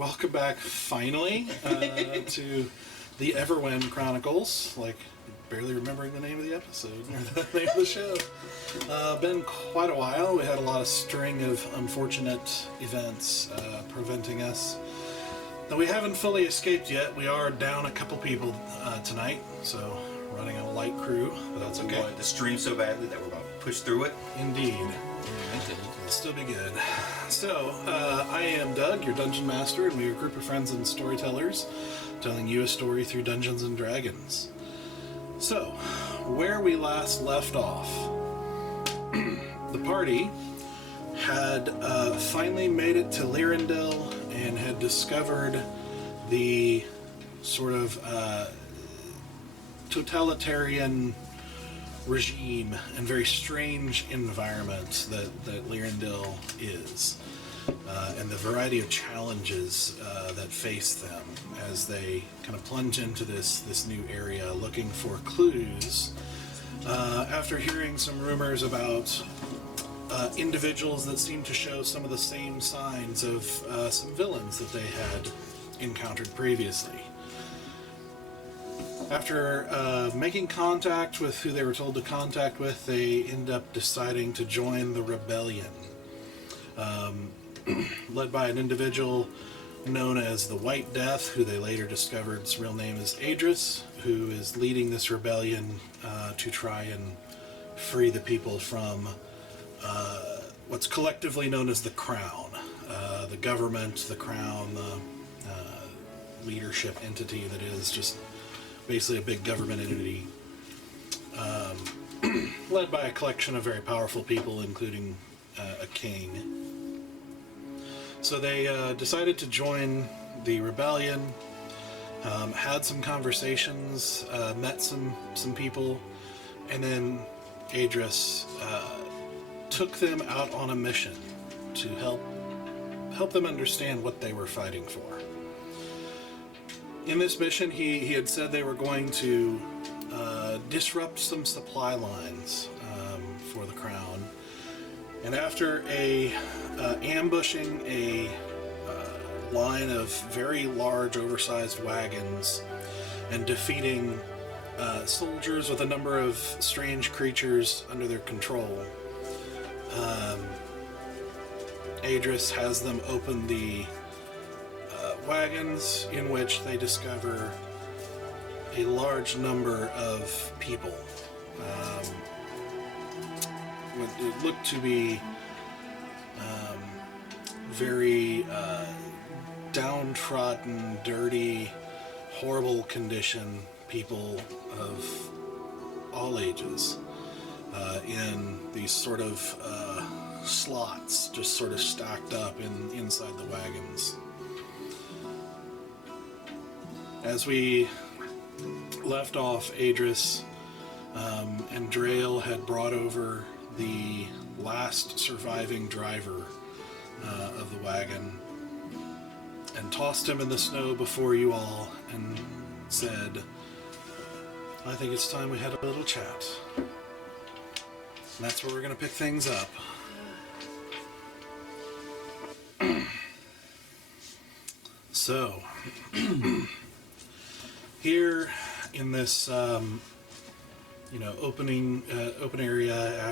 welcome back finally to the Everwind Chronicles. Like, barely remembering the name of the episode or the name of the show. Been quite a while. We had a lot of string of unfortunate events preventing us. Though we haven't fully escaped yet, we are down a couple people tonight, so running a light crew, but that's okay. We wanted to stream so badly that we're about to push through it. Indeed. It'll still be good. So, I am Doug, your Dungeon Master, and we are a group of friends and storytellers telling you a story through Dungeons and Dragons. So, where we last left off, the party had finally made it to Lirindil and had discovered the sort of totalitarian regime and very strange environment that Lirindil is, and the variety of challenges that face them as they kind of plunge into this new area looking for clues after hearing some rumors about individuals that seem to show some of the same signs of some villains that they had encountered previously. After making contact with who they were told to contact with, they end up deciding to join the rebellion, led by an individual known as the White Death, who they later discovered's real name is Adris, who is leading this rebellion to try and free the people from what's collectively known as the Crown, the government, the Crown, the leadership entity that is just basically a big government entity, led by a collection of very powerful people, including a king. So they decided to join the rebellion, had some conversations, met some people, and then Adris took them out on a mission to help them understand what they were fighting for. In this mission, he had said they were going to disrupt some supply lines for the Crown. And after ambushing a line of very large, oversized wagons and defeating soldiers with a number of strange creatures under their control, Adris has them open the wagons, in which they discover a large number of people. It looked to be very downtrodden, dirty, horrible condition people of all ages in these sort of slots, just sort of stacked up inside the wagons. As we left off, Adris and Drael had brought over the last surviving driver of the wagon and tossed him in the snow before you all and said, "I think it's time we had a little chat." And that's where we're going to pick things up. So, here in this, open area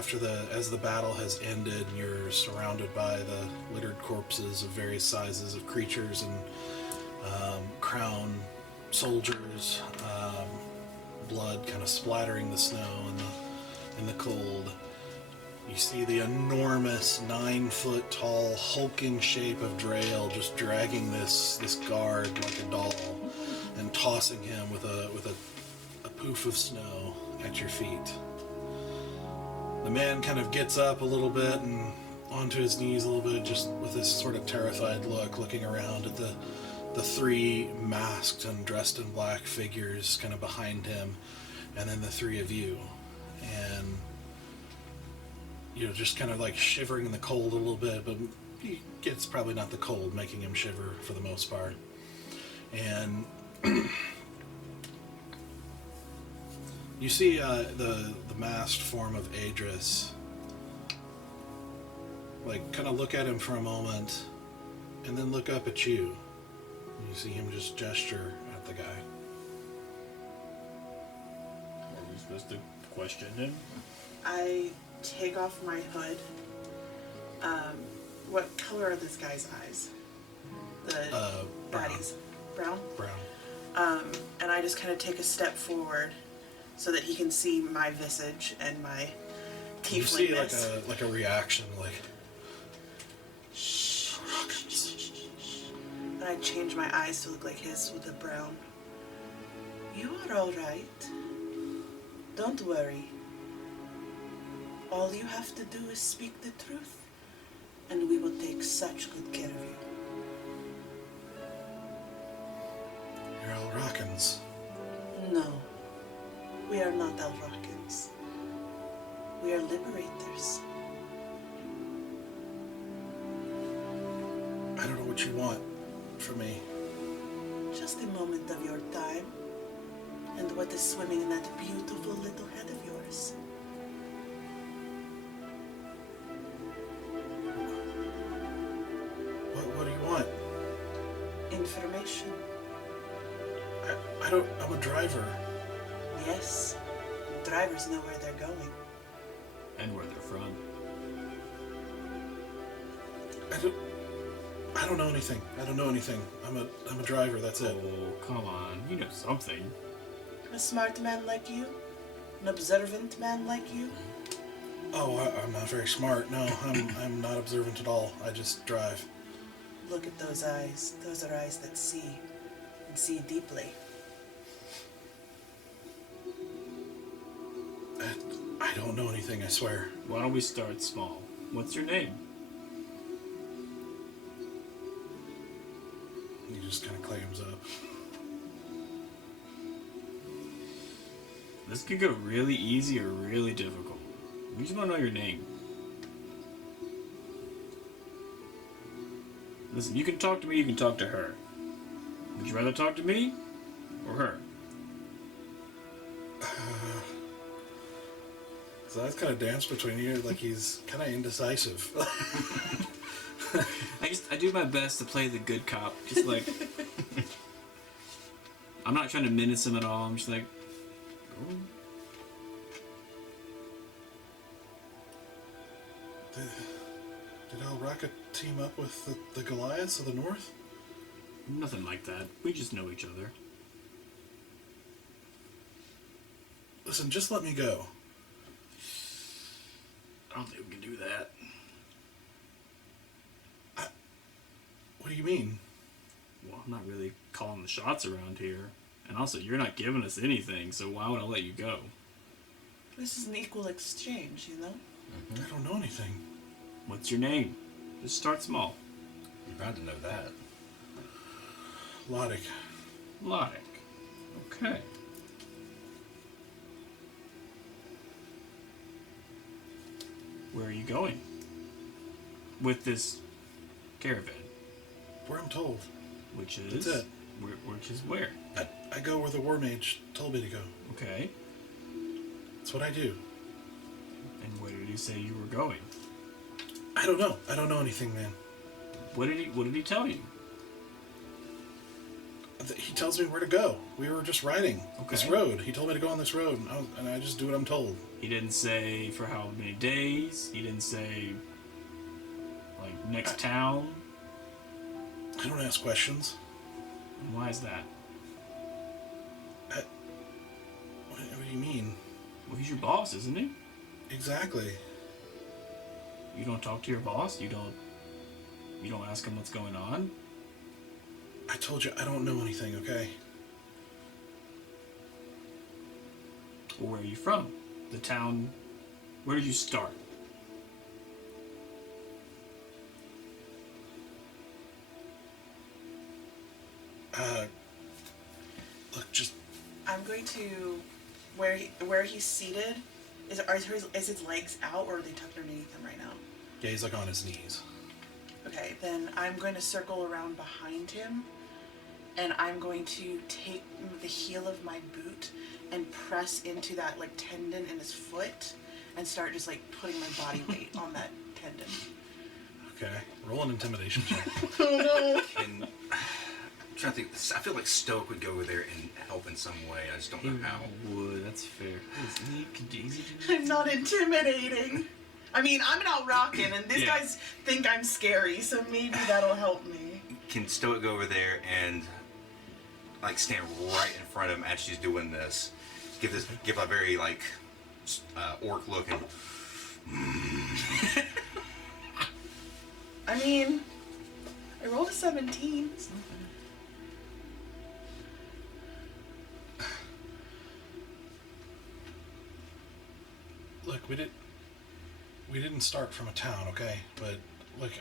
as the battle has ended, and you're surrounded by the littered corpses of various sizes of creatures and crown soldiers, blood kind of splattering the snow in the cold. You see the enormous 9-foot tall hulking shape of Drael just dragging this guard like a doll and tossing him with a poof of snow at your feet. The man kind of gets up a little bit and onto his knees a little bit, just with this sort of terrified look, looking around at the three masked and dressed in black figures kind of behind him, and then the three of you. And just kind of like shivering in the cold a little bit, but it's probably not the cold making him shiver for the most part. And you see the masked form of Adris, like, kind of look at him for a moment, and then look up at you. You see him just gesture at the guy. Are we supposed to question him? I take off my hood. What color are this guy's eyes? The Brown. baddies. Brown? Brown. And I just kind of take a step forward so that he can see my visage and my You see tieflingness. like a reaction, like And I change my eyes to look like his with the brown. You are all right. Don't worry. All you have to do is speak the truth, and we will take such good care of you. you're Alrakans. No, we are not Alrakans. We are liberators. I don't know what you want from me. Just a moment of your time, and what is swimming in that beautiful little head of yours. What do you want? Information. I'm a driver. Yes, drivers know where they're going. And where they're from. I don't know anything. I don't know anything. I'm a driver, that's it. Oh, come on. You know something. A smart man like you? An observant man like you? Oh, I'm not very smart. No, I'm not observant at all. I just drive. Look at those eyes. Those are eyes that see, and see deeply. I don't know anything, I swear. Why don't we start small? What's your name? He just kind of clams up. This could go really easy or really difficult. We just want to know your name. Listen, you can talk to me, you can talk to her. Would you rather talk to me or her? His eyes kind of dance between you, like he's kind of indecisive. I do my best to play the good cop. Just like I'm not trying to menace him at all. I'm just like, oh. Did Alraka team up with the Goliaths of the North? Nothing like that. We just know each other. Listen, just let me go. I don't think we can do that. What do you mean? Well, I'm not really calling the shots around here. And also, you're not giving us anything, so why would I let you go? This is an equal exchange, you know? I don't know anything. What's your name? Just start small. You're bound to know that. Lodik. Lodik. Okay. Where are you going? With this caravan? Where I'm told. Which is? That's it. Which is where? I go where the war mage told me to go. Okay. That's what I do. And where did he say you were going? I don't know. I don't know anything, man. What did he tell you? He tells me where to go. We were just riding this Okay. road. He told me to go on this road, and I just do what I'm told. He didn't say for how many days. He didn't say, like, next town. I don't ask questions. And why is that? What do you mean? Well, he's your boss, isn't he? Exactly. You don't talk to your boss? You don't ask him what's going on? I told you I don't know anything, okay? Well, where are you from? The town... Where did you start? Look, just... I'm going to where he's seated. Is his legs out, or are they tucked underneath him right now? Yeah, he's like on his knees. Okay, then I'm going to circle around behind him, and I'm going to take the heel of my boot and press into that like tendon in his foot, and start just like putting my body weight on that tendon. Okay, roll an intimidation check. Oh no! trying to think. I feel like Stoic would go over there and help in some way. I just don't know how. Would, that's fair. Could easy do I'm not intimidating. I mean, I'm out rocking, and these Yeah. guys think I'm scary, so maybe that'll help me. Can Stoic go over there and like stand right in front of him as she's doing this? Give a very like orc look and. I mean, I rolled a 17. Look, we didn't start from a town, okay? But look,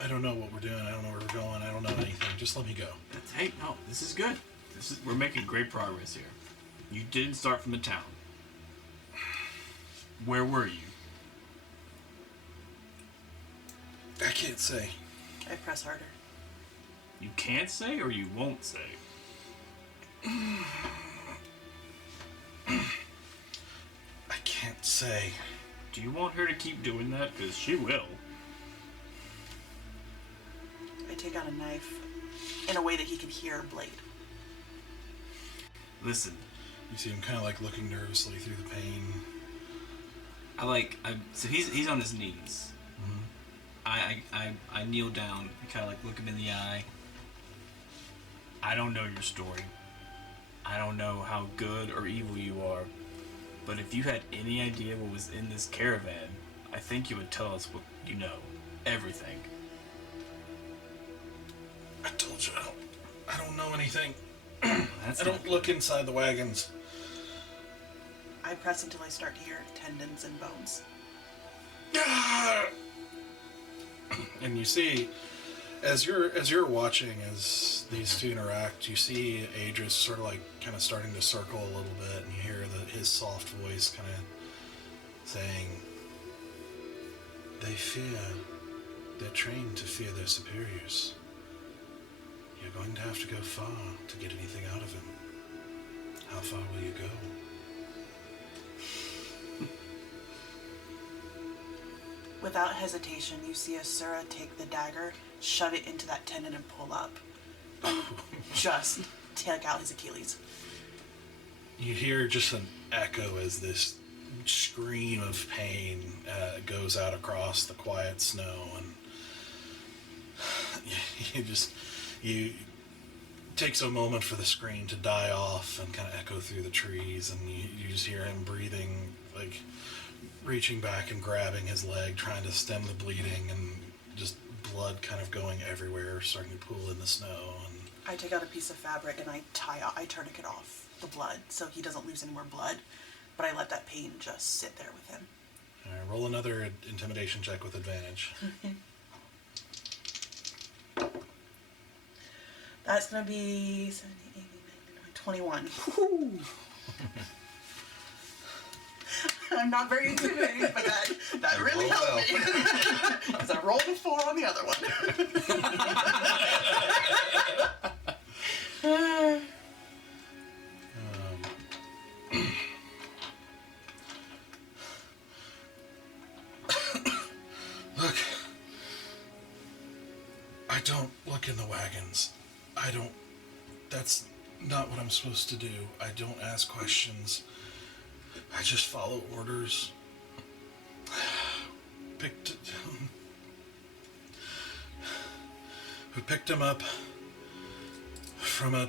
I don't know what we're doing. I don't know where we're going. I don't know anything. Just let me go. Hey, no, this is good. We're making great progress here. You didn't start from the town. Where were you? I can't say. I press harder. You can't say or you won't say? I can't say. Do you want her to keep doing that? Because she will. I take out a knife in a way that he can hear a blade. Listen, You see him kind of like looking nervously through the pain. so he's on his knees. Mm-hmm. I kneel down and kind of like look him in the eye. I don't know your story. I don't know how good or evil you are. But if you had any idea what was in this caravan, I think you would tell us what you know. Everything. I told you I don't know anything. That's I don't look inside the wagons. I press until I start to hear tendons and bones. And you see, as you're watching as these two interact, you see Adris sort of like kind of starting to circle a little bit, and you hear his soft voice kind of saying, "They fear. They're trained to fear their superiors. You're going to have to go far to get anything out of him. How far will you go?" Without hesitation, you see Asura take the dagger, shove it into that tendon, and pull up. And just take out his Achilles. You hear just an echo as this scream of pain goes out across the quiet snow, and you takes a moment for the scream to die off and kind of echo through the trees, and you just hear him breathing, like reaching back and grabbing his leg, trying to stem the bleeding, and just blood kind of going everywhere, starting to pool in the snow. And I take out a piece of fabric and I tourniquet off the blood so he doesn't lose any more blood, but I let that pain just sit there with him. all right, roll another intimidation check with advantage. That's going to be 70, 80, 90, 21. I'm not very intimidating, but that really helped me. Because I rolled a 4 on the other one. Look, I don't look in the wagons. That's not what I'm supposed to do. I don't ask questions. I just follow orders. We picked him up from a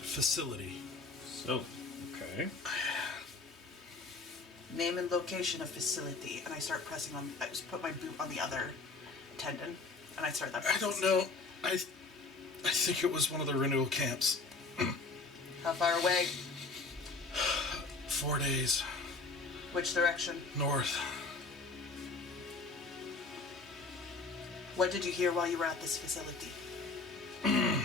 facility. So, okay. Name and location of facility, and I start pressing on. I just put my boot on the other tendon, and I start that I process. don't know. I think it was one of the renewal camps. How far away? 4 days Which direction? north. What did you hear while you were at this facility? I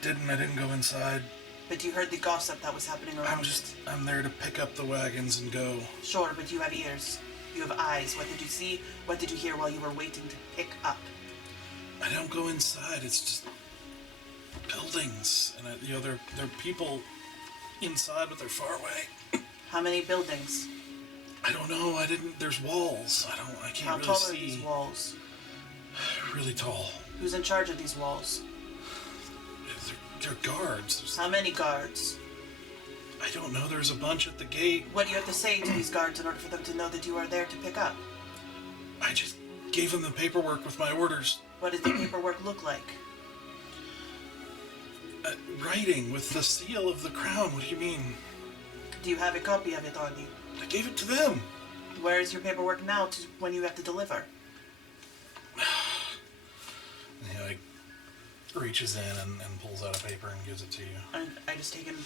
didn't go inside. But you heard the gossip that was happening around. I'm there to pick up the wagons and go. Sure, but you have ears. You have eyes. What did you see? What did you hear while you were waiting to pick up? I don't go inside. It's just buildings, and there are people inside, but they're far away. How many buildings? I don't know. I didn't. There's walls. I can't How really tall see. are these walls? Really tall. Who's in charge of these walls? They're guards. How many guards? I don't know. There's a bunch at the gate. What do you have to say to these guards in order for them to know that you are there to pick up? I just gave them the paperwork with my orders. What does the paperwork look like? Writing with the seal of the crown. What do you mean? Do you have a copy of it on you? I gave it to them. Where is your paperwork now to when you have to deliver? He like reaches in and pulls out a paper and gives it to you. And I just take and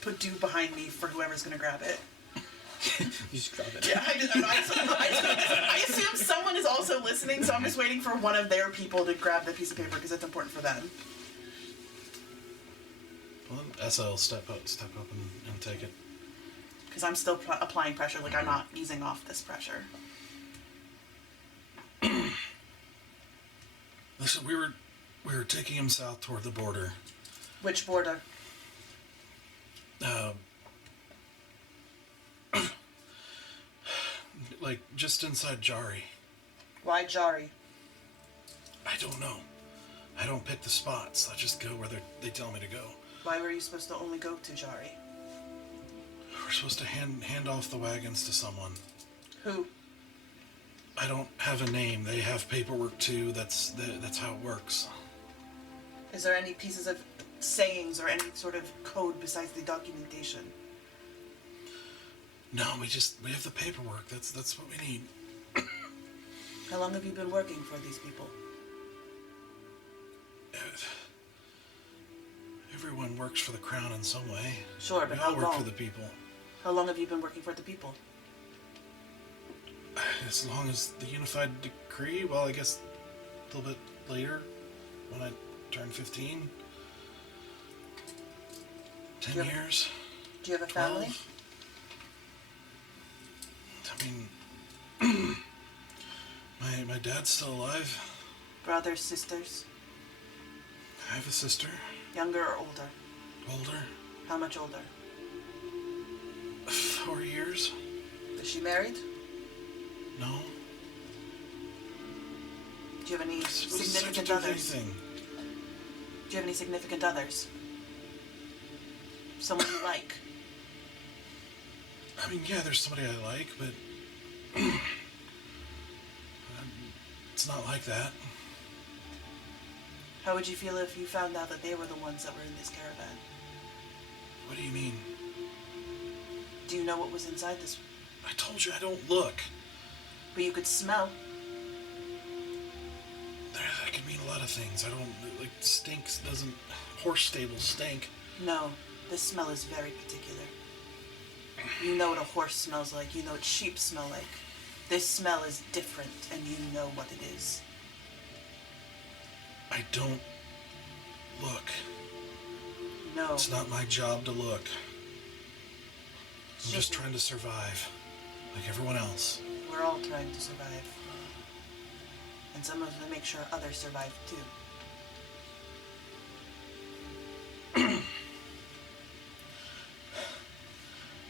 put due behind me for whoever's gonna grab it. You just grab it. Yeah, I assume someone is also listening, so I'm just waiting for one of their people to grab the piece of paper because it's important for them. Well, then SL step up and take it. Because I'm still applying pressure, like I'm not easing off this pressure. Listen, we were taking him south toward the border. Which border? Like just inside Jari. Why Jari? I don't know. I don't pick the spots. I just go where they tell me to go. Why were you supposed to only go to Jari? We're supposed to hand off the wagons to someone. Who? I don't have a name. They have paperwork too. That's how it works. Is there any pieces of sayings or any sort of code besides the documentation? No, we have the paperwork. That's what we need. How long have you been working for these people? Everyone works for the crown in some way. Sure, but we how all work long? for the people. How long have you been working for the people? As long as the unified decree. Well, I guess a little bit later, when I turned 15. 10 years. Do you have a family? 12. I mean, my dad's still alive. Brothers, sisters? I have a sister. Younger or older? Older. How much older? 4 years. Is she married? No. Do you have any What's significant that to do with others? anything? Do you have any significant others? Someone you like? I mean, yeah, there's somebody I like, but it's not like that. How would you feel if you found out that they were the ones that were in this caravan? What do you mean? Do you know what was inside this? I told you I don't look. But you could smell. That could mean a lot of things. I don't, like, stinks doesn't, horse stables stink. No, this smell is very particular. You know what a horse smells like. You know what sheep smell like. This smell is different, and you know what it is. I don't look. No. It's not my job to look. It's I'm just trying to survive, like everyone else. We're all trying to survive. And some of us make sure others survive too.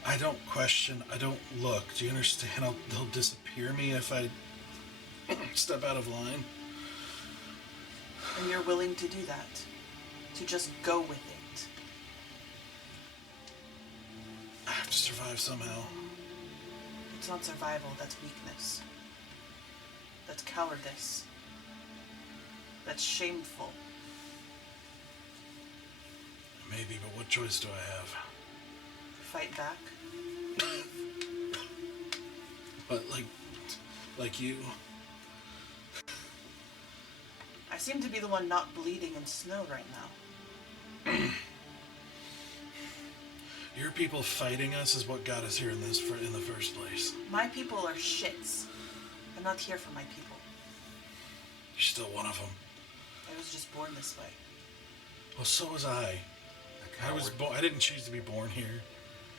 I don't question, I don't look. Do you understand? They'll disappear me if I step out of line. And you're willing to do that. To just go with it. I have to survive somehow. It's not survival, that's weakness. That's cowardice. That's shameful. Maybe, but what choice do I have? Fight back. But like you. I seem to be the one not bleeding in snow right now. Your people fighting us is what got us here in the first place. My people are shits. I'm not here for my people. You're still one of them. I was just born this way. Well, so was I. I didn't choose to be born here.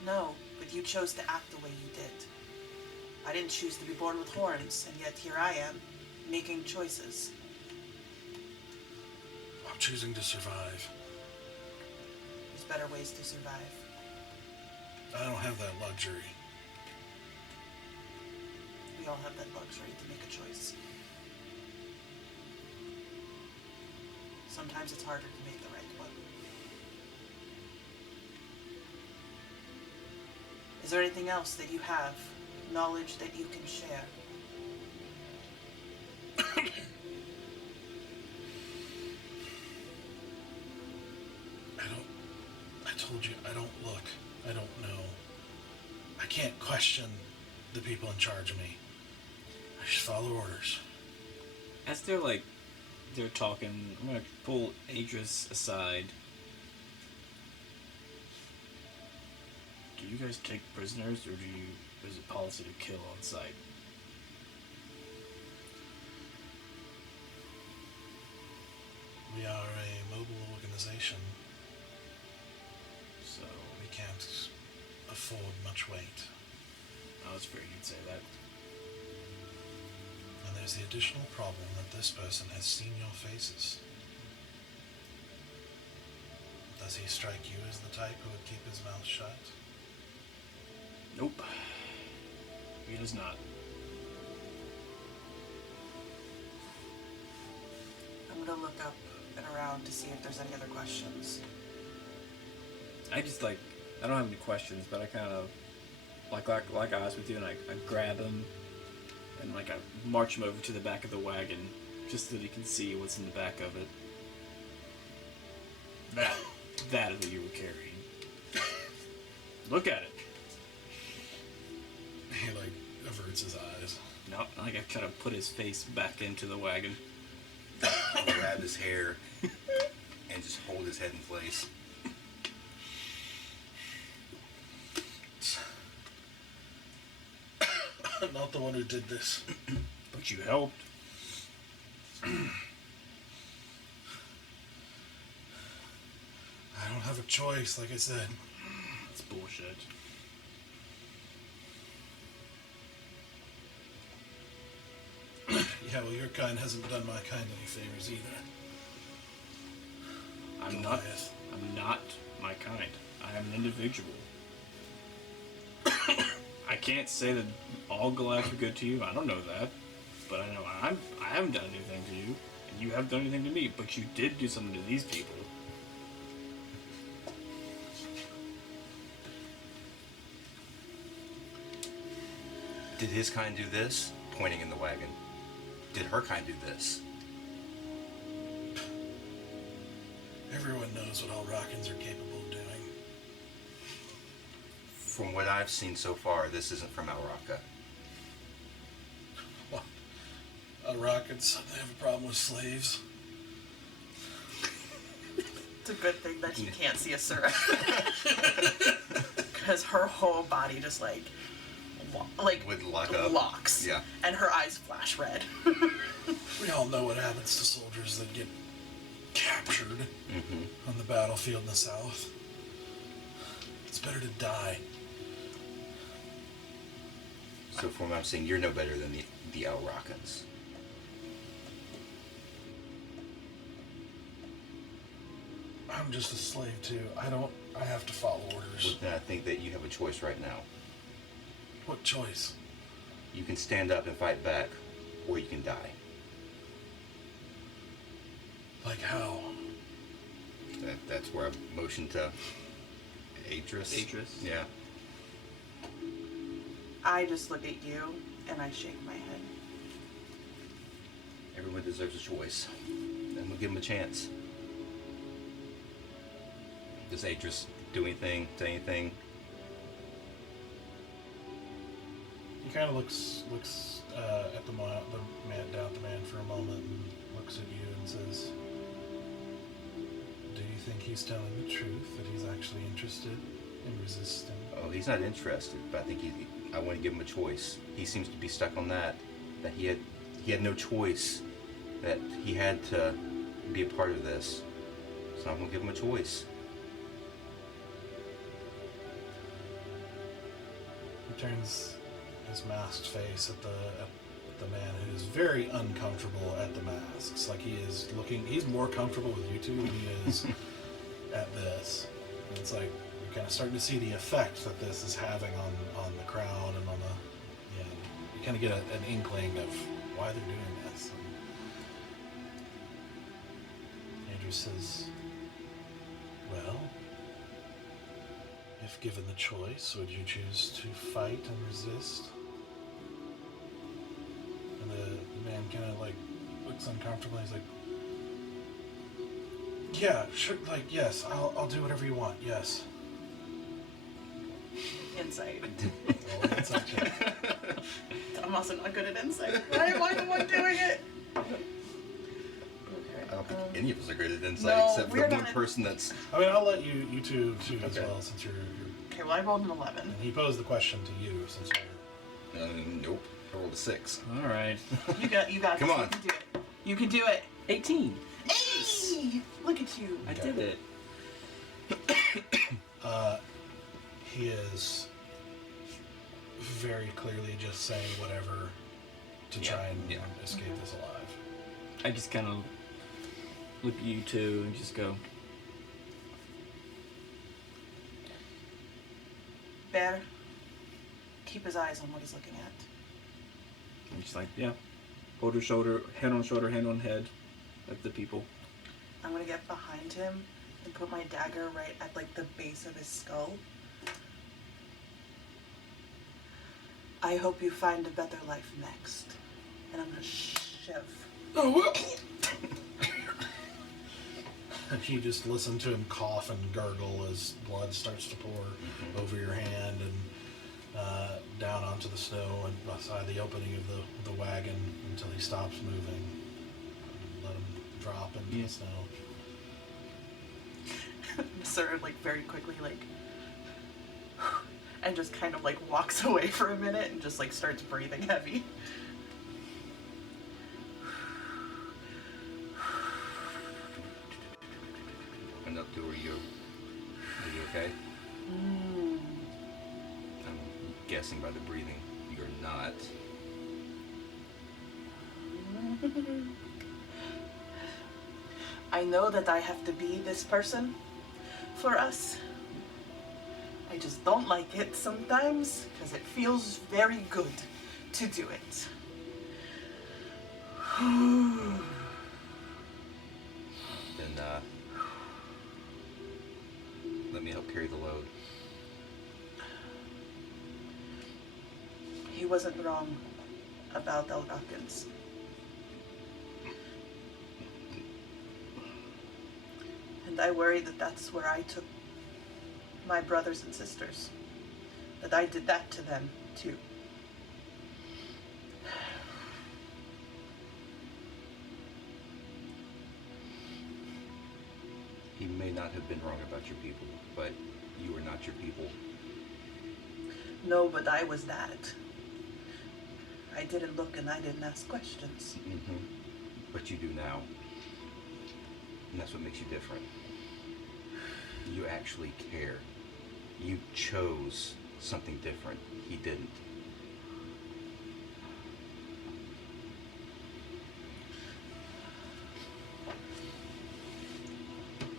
No, but you chose to act the way you did. I didn't choose to be born with horns, and yet here I am, making choices. I'm choosing to survive. There's better ways to survive. I don't have that luxury. we all have that luxury to make a choice. Sometimes it's harder to make the right one. Is there anything else that you have, knowledge that you can share? I told you, I don't look. I don't know. I can't question the people in charge of me. I just follow orders. As they're talking, I'm gonna pull Adris aside. Do you guys take prisoners, or is it policy to kill on sight? We are a mobile organization. So We can't afford much weight. I was afraid you'd say that. And there's the additional problem that this person has seen your faces. Does he strike you as the type who would keep his mouth shut? Nope. He does not. I'm gonna look up and around to see if there's any other questions. I don't have any questions, but I kind of, like I was with you, and I grab him, and I march him over to the back of the wagon, just so that he can see what's in the back of it. That is what you were carrying. Look at it. He, averts his eyes. No, I try to put his face back into the wagon. I'll grab his hair and just hold his head in place. I'm not the one who did this. But you helped. I don't have a choice, like I said. That's bullshit. Yeah, well, your kind hasn't done my kind any favors either. I'm Goliath. not my kind. I am an individual. I can't say that all Goliaths are good to you. I don't know that. But I know I haven't done anything to you, and you haven't done anything to me, but you did do something to these people. Did his kind do this? Pointing in the wagon. Did her kind do this? Everyone knows what all Rockins are capable of doing. From what I've seen so far, this isn't from Alraka. What? Rockins, they have a problem with slaves? It's a good thing that you can't see Asura. Because her whole body just Would lock up. locks. Yeah. And her eyes flash red. We all know what happens to soldiers that get captured on the battlefield in the South. It's better to die. So from what I'm saying, you're no better than the Alrakans. I'm just a slave too. I have to follow orders. Well, then I think that you have a choice right now. What choice? You can stand up and fight back, or you can die. Like how? That's where I motion to Adris. Adris? Yeah. I just look at you and I shake my head. Everyone deserves a choice. And we'll give them a chance. Does Adris do anything, say anything? He kind of looks at the man down at the man for a moment and looks at you and says, "Do you think he's telling the truth? That he's actually interested in resisting?" Oh, he's not interested, but I think I want to give him a choice. He seems to be stuck on that he had no choice, that he had to be a part of this. So I'm gonna give him a choice. He turns his masked face at the man who's very uncomfortable at the masks. Like he's more comfortable with you two than he is at this. And it's like you're kind of starting to see the effect that this is having on the crowd and on the, you kind of get an inkling of why they're doing this. And Andrew says, well, if given the choice, would you choose to fight and resist? And the man kind of like looks uncomfortable. He's like, yeah, sure, like, yes, I'll do whatever you want, yes. Insight. Roll an insight check. I'm also not good at insight. Why am I the one doing it? I don't think any of us are good at insight No, except for we're the one not- person that's. I mean, I'll let you two as Okay. well, since you're Okay, well I rolled an 11. and he posed the question to you, since you're... Nope. I rolled a 6. All right. You got Come this. on. You can do it. You can do it. 18. Hey! Look at you. I did it. He is very clearly just saying whatever to try and escape this alive. I just kind of look at you two and just go, Bear, keep his eyes on what he's looking at. I'm just like, yeah. Shoulder, shoulder, hand on head, like the people. I'm gonna get behind him and put my dagger right at like the base of his skull. I hope you find a better life next. And I'm gonna shove. Oh, well. You just listen to him cough and gurgle as blood starts to pour over your hand and down onto the snow and beside the opening of the wagon until he stops moving. Let him drop into the snow. Sir, like very quickly, like, and just kind of like walks away for a minute and just like starts breathing heavy. And up to are you okay? I'm guessing by the breathing, you're not. I know that I have to be this person for us. I just don't like it sometimes because it feels very good to do it. Then let me help carry the load. He wasn't wrong about Algakans. And I worry that that's where I took my brothers and sisters. That I did that to them, too. He may not have been wrong about your people, but you are not your people. No, but I was that. I didn't look and I didn't ask questions. Mm-hmm. But you do now. And that's what makes you different. You actually care. You chose something different. He didn't.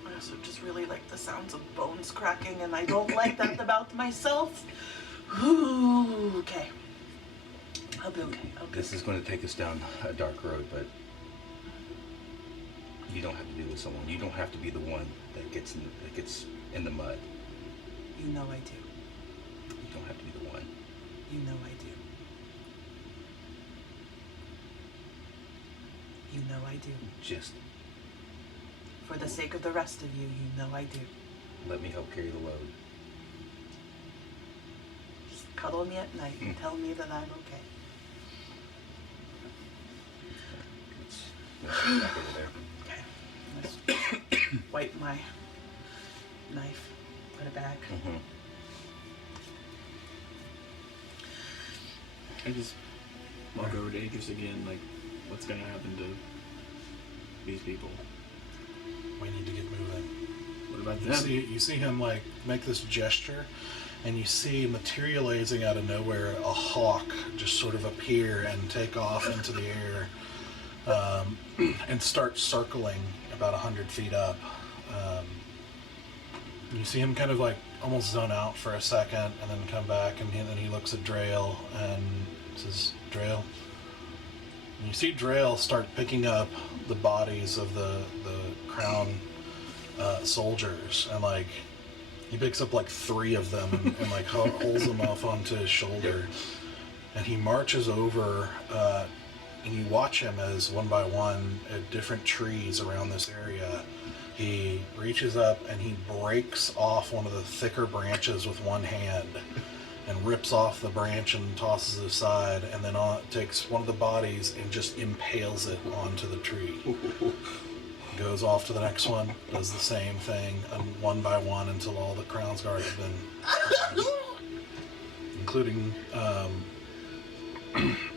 I also just really like the sounds of bones cracking, and I don't like that about myself. Ooh, okay. I'll be okay. This is going to take us down a dark road, but you don't have to do this alone. You don't have to be the one that gets in the mud. You know I do. You don't have to be the one. You know I do. You know I do. Just For the sake of the rest of you, you know I do. let me help carry the load. Just cuddle me at night and tell me that I'm okay. Let's go back over there. Okay. Let's wipe my knife. Put it back. Mm-hmm. I just walk over to Idris again, like, what's gonna happen to these people? We need to get moving. What about You them? you see him like make this gesture, and you see materializing out of nowhere a hawk just sort of appear and take off into the air, and start circling about 100 feet up. You see him kind of like almost zone out for a second, and then come back, and then he looks at Drail, and This is Drail. And you see Drail start picking up the bodies of the crown soldiers, and like he picks up like 3 of them and like holds them off onto his shoulder, and he marches over. And you watch him as one by one at different trees around this area, he reaches up and he breaks off one of the thicker branches with one hand and rips off the branch and tosses it aside, and then takes one of the bodies and just impales it onto the tree. Goes off to the next one, does the same thing, and one by one until all the Crown's Guard have been, including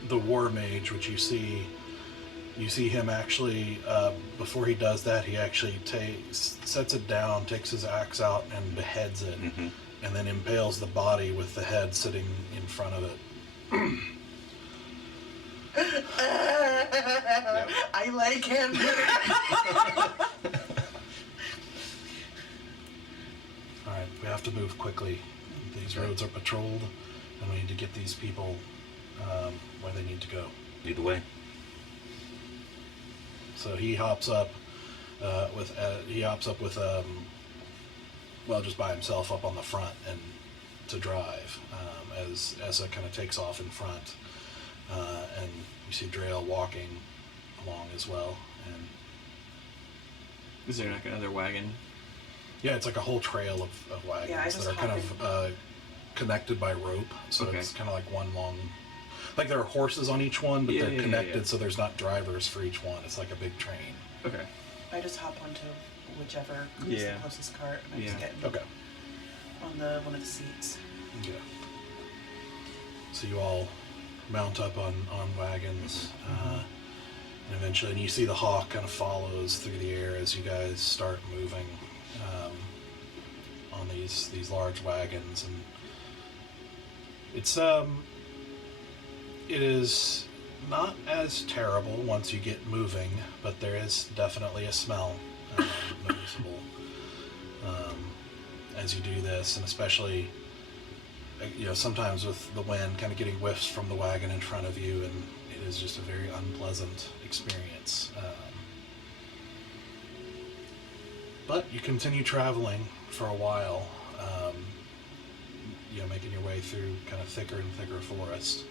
the War Mage, which you see him actually, before he does that, he actually sets it down, takes his axe out, and beheads it, and then impales the body with the head sitting in front of it. I like him. Alright, we have to move quickly. These roads are patrolled, and we need to get these people where they need to go. Lead the way. So he hops up with just by himself up on the front and to drive as Essa kind of takes off in front, and you see Drail walking along as well. And is there like another wagon? Yeah, it's like a whole trail of wagons that are kind of connected by rope, so it's kind of like one long. Like there are horses on each one, but they're connected, so there's not drivers for each one. It's like a big train. Okay. I just hop onto whichever is the closest cart, and I just get on one of the seats. Yeah. So you all mount up on wagons, and eventually, and you see the hawk kind of follows through the air as you guys start moving on these large wagons, and it is not as terrible once you get moving, but there is definitely a smell noticeable as you do this, and especially sometimes with the wind kind of getting whiffs from the wagon in front of you, and it is just a very unpleasant experience. But you continue traveling for a while, making your way through kind of thicker and thicker forest.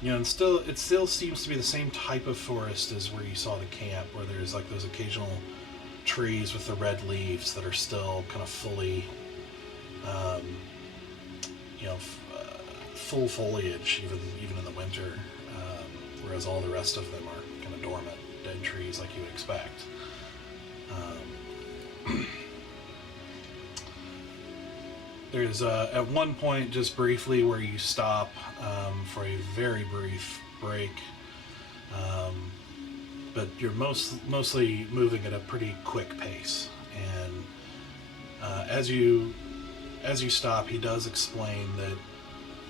And it still seems to be the same type of forest as where you saw the camp, where there's like those occasional trees with the red leaves that are still kind of fully, full foliage, even in the winter, whereas all the rest of them are kind of dormant, dead trees like you would expect. There's at one point, just briefly, where you stop for a very brief break, but you're mostly moving at a pretty quick pace. And as you stop, he does explain that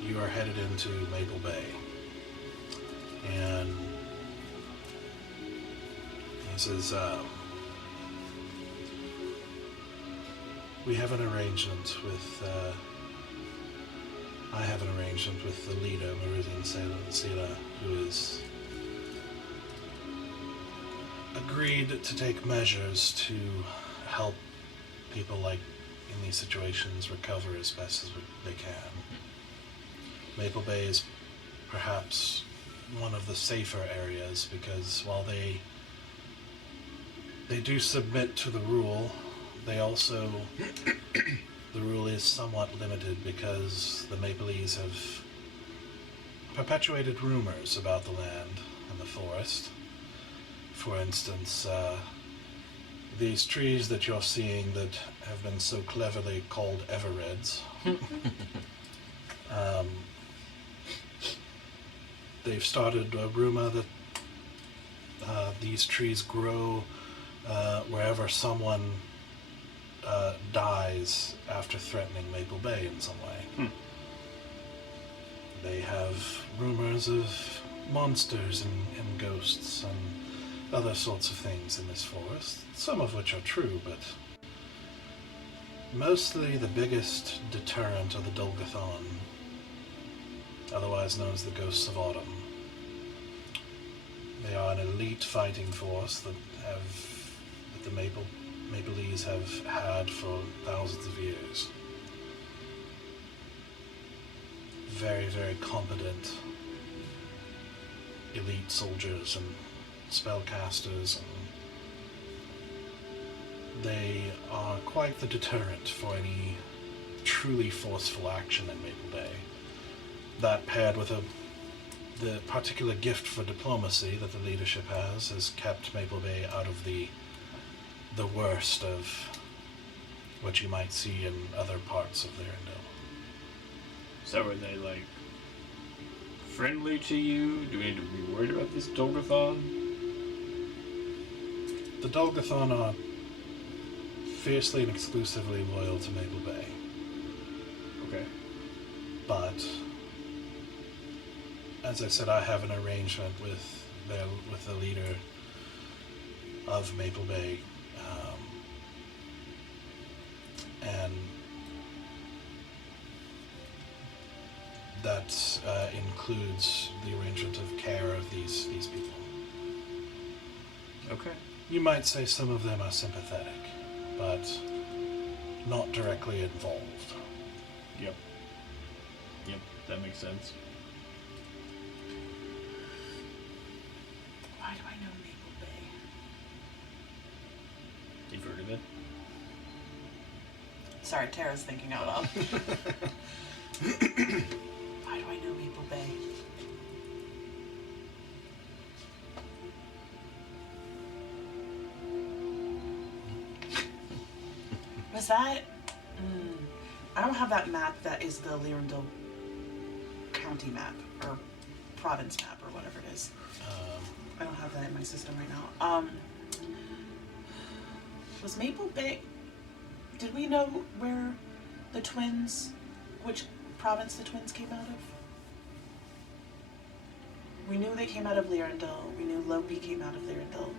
you are headed into Maple Bay, and he says, I have an arrangement with the leader, Meridian Sela, who has agreed to take measures to help people like in these situations recover as best as they can. Maple Bay is perhaps one of the safer areas because while they do submit to the rule, they also, the rule is somewhat limited because the Maplese have perpetuated rumors about the land and the forest. For instance, these trees that you're seeing that have been so cleverly called Everreds, they've started a rumor that these trees grow wherever someone dies after threatening Maple Bay in some way. They have rumors of monsters and ghosts and other sorts of things in this forest, some of which are true, but mostly the biggest deterrent of the Dolgathon otherwise known as the Ghosts of Autumn. They are an elite fighting force that the Maplese have had for thousands of years. Very, very competent elite soldiers and spellcasters, and they are quite the deterrent for any truly forceful action in Maple Bay. That, paired with the particular gift for diplomacy that the leadership has kept Maple Bay out of the worst of what you might see in other parts of Lirindil. So are they, like, friendly to you? Do we need to be worried about this Dolgathon? The Dolgathon are fiercely and exclusively loyal to Maple Bay. Okay. But, as I said, I have an arrangement with the leader of Maple Bay, and that includes the arrangement of care of these people. Okay. You might say some of them are sympathetic, but not directly involved. Yep. Yep, that makes sense. Why do I know Maple Bay? You've heard of it? Sorry, Tara's thinking out loud. Why do I know Maple Bay? Was that? I don't have that map that is the Lirindil county map, or province map, or whatever it is. I don't have that in my system right now. Was Maple Bay... Did we know where the twins... which province the twins came out of? We knew they came out of Lirindil. We knew Lopi came out of Lirindil.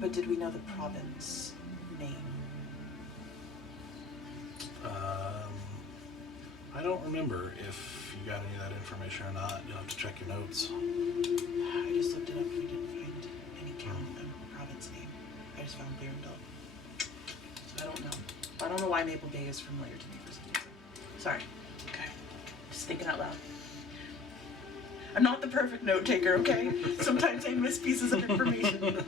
But did we know the province name? I don't remember if you got any of that information or not. You'll have to check your notes. I just looked it up and we didn't find any province name. I just found Lirindil. So I don't know. I don't know why Maple Bay is familiar to me for some reason. Sorry. Okay. Just thinking out loud. I'm not the perfect note taker, okay? Sometimes I miss pieces of information.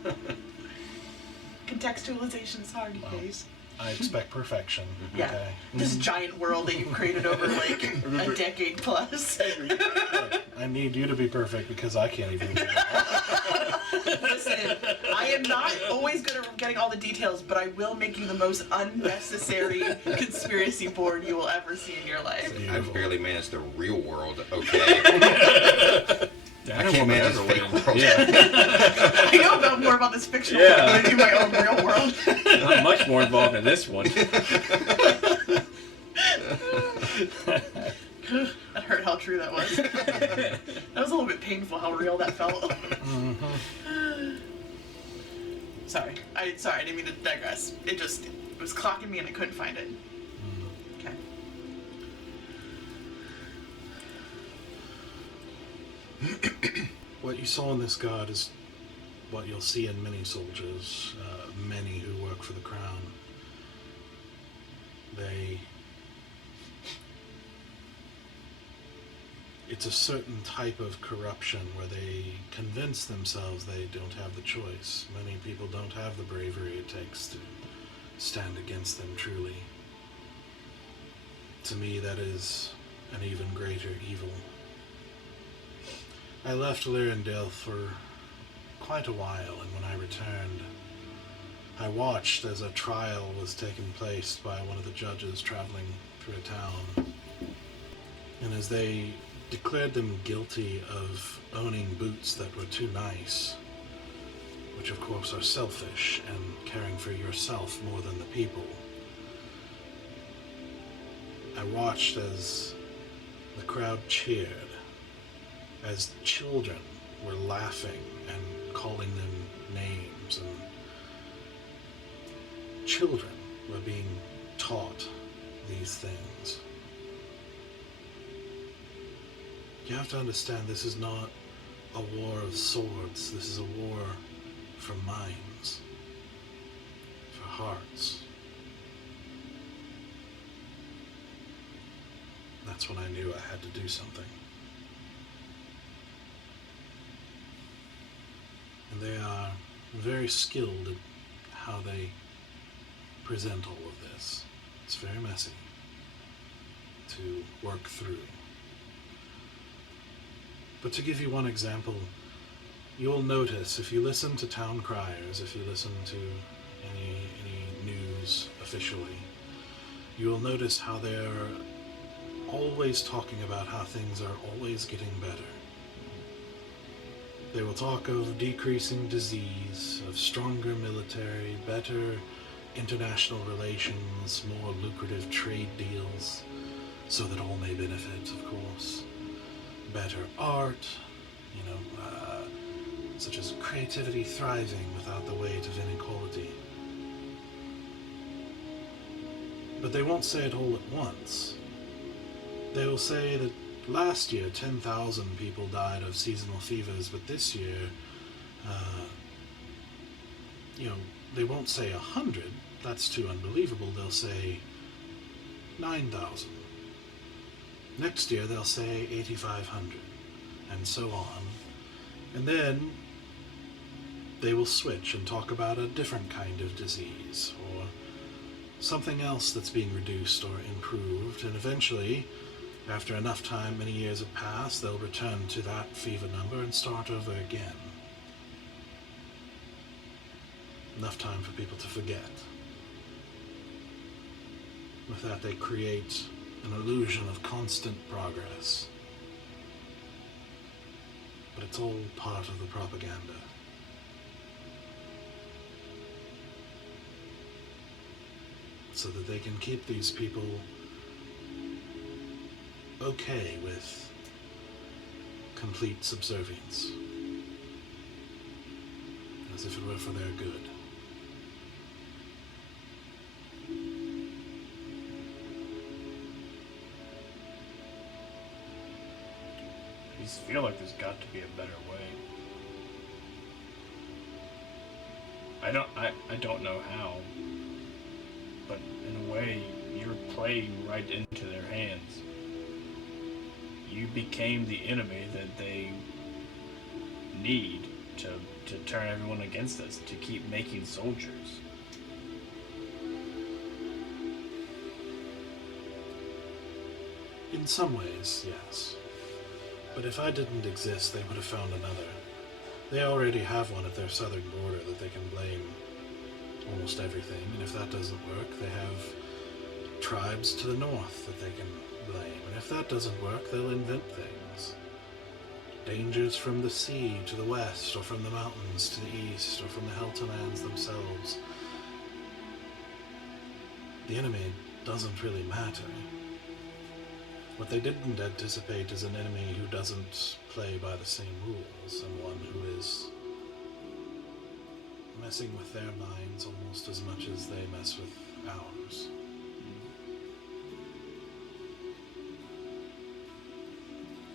Contextualization is hard, you guys. I expect perfection. Yeah. Okay. This giant world that you've created over like a decade plus. I need you to be perfect because I can't even do that. Listen, I am not always good at getting all the details, but I will make you the most unnecessary conspiracy board you will ever see in your life. I barely manage the real world, okay? I can't manage the fake world. Yeah. I know more about this fictional world than I do my own real world. I'm much more involved in this one. That hurt how true that was. That was a little bit painful how real that felt. Mm-hmm. Sorry, I didn't mean to digress. It was clocking me and I couldn't find it. Okay. What you saw in this guard is what you'll see in many soldiers, many who work for the crown. It's a certain type of corruption where they convince themselves they don't have the choice. Many people don't have the bravery it takes to stand against them truly. To me, that is an even greater evil. I left Lirindil for quite a while, and when I returned, I watched as a trial was taking place by one of the judges traveling through a town. And as they declared them guilty of owning boots that were too nice, which of course are selfish and caring for yourself more than the people, I watched as the crowd cheered, as children were laughing and calling them names, and children were being taught these things. You have to understand, this is not a war of swords. This is a war for minds, for hearts. That's when I knew I had to do something. And they are very skilled at how they present all of this. It's very messy to work through. But to give you one example, you'll notice if you listen to town criers, if you listen to any news officially, you will notice how they're always talking about how things are always getting better. They will talk of decreasing disease, of stronger military, better international relations, more lucrative trade deals, so that all may benefit, of course. Better art, such as creativity thriving without the weight of inequality. But they won't say it all at once. They will say that last year 10,000 people died of seasonal fevers, but this year, they won't say 100. That's too unbelievable. They'll say 9,000. Next year they'll say 8,500, and so on. And then they will switch and talk about a different kind of disease, or something else that's being reduced or improved, and eventually, after enough time, many years have passed, they'll return to that fever number and start over again. Enough time for people to forget. With that, they create an illusion of constant progress. But it's all part of the propaganda. So that they can keep these people okay with complete subservience, as if it were for their good. I just feel like there's got to be a better way. I don't know how, but in a way, you're playing right into their hands. You became the enemy that they need to turn everyone against us, to keep making soldiers. In some ways, yes. But if I didn't exist, they would have found another. They already have one at their southern border that they can blame almost everything, and if that doesn't work, they have tribes to the north that they can blame, and if that doesn't work, they'll invent things. Dangers from the sea to the west, or from the mountains to the east, or from the Heltonlands themselves. The enemy doesn't really matter. What they didn't anticipate is an enemy who doesn't play by the same rules, and one who is messing with their minds almost as much as they mess with ours.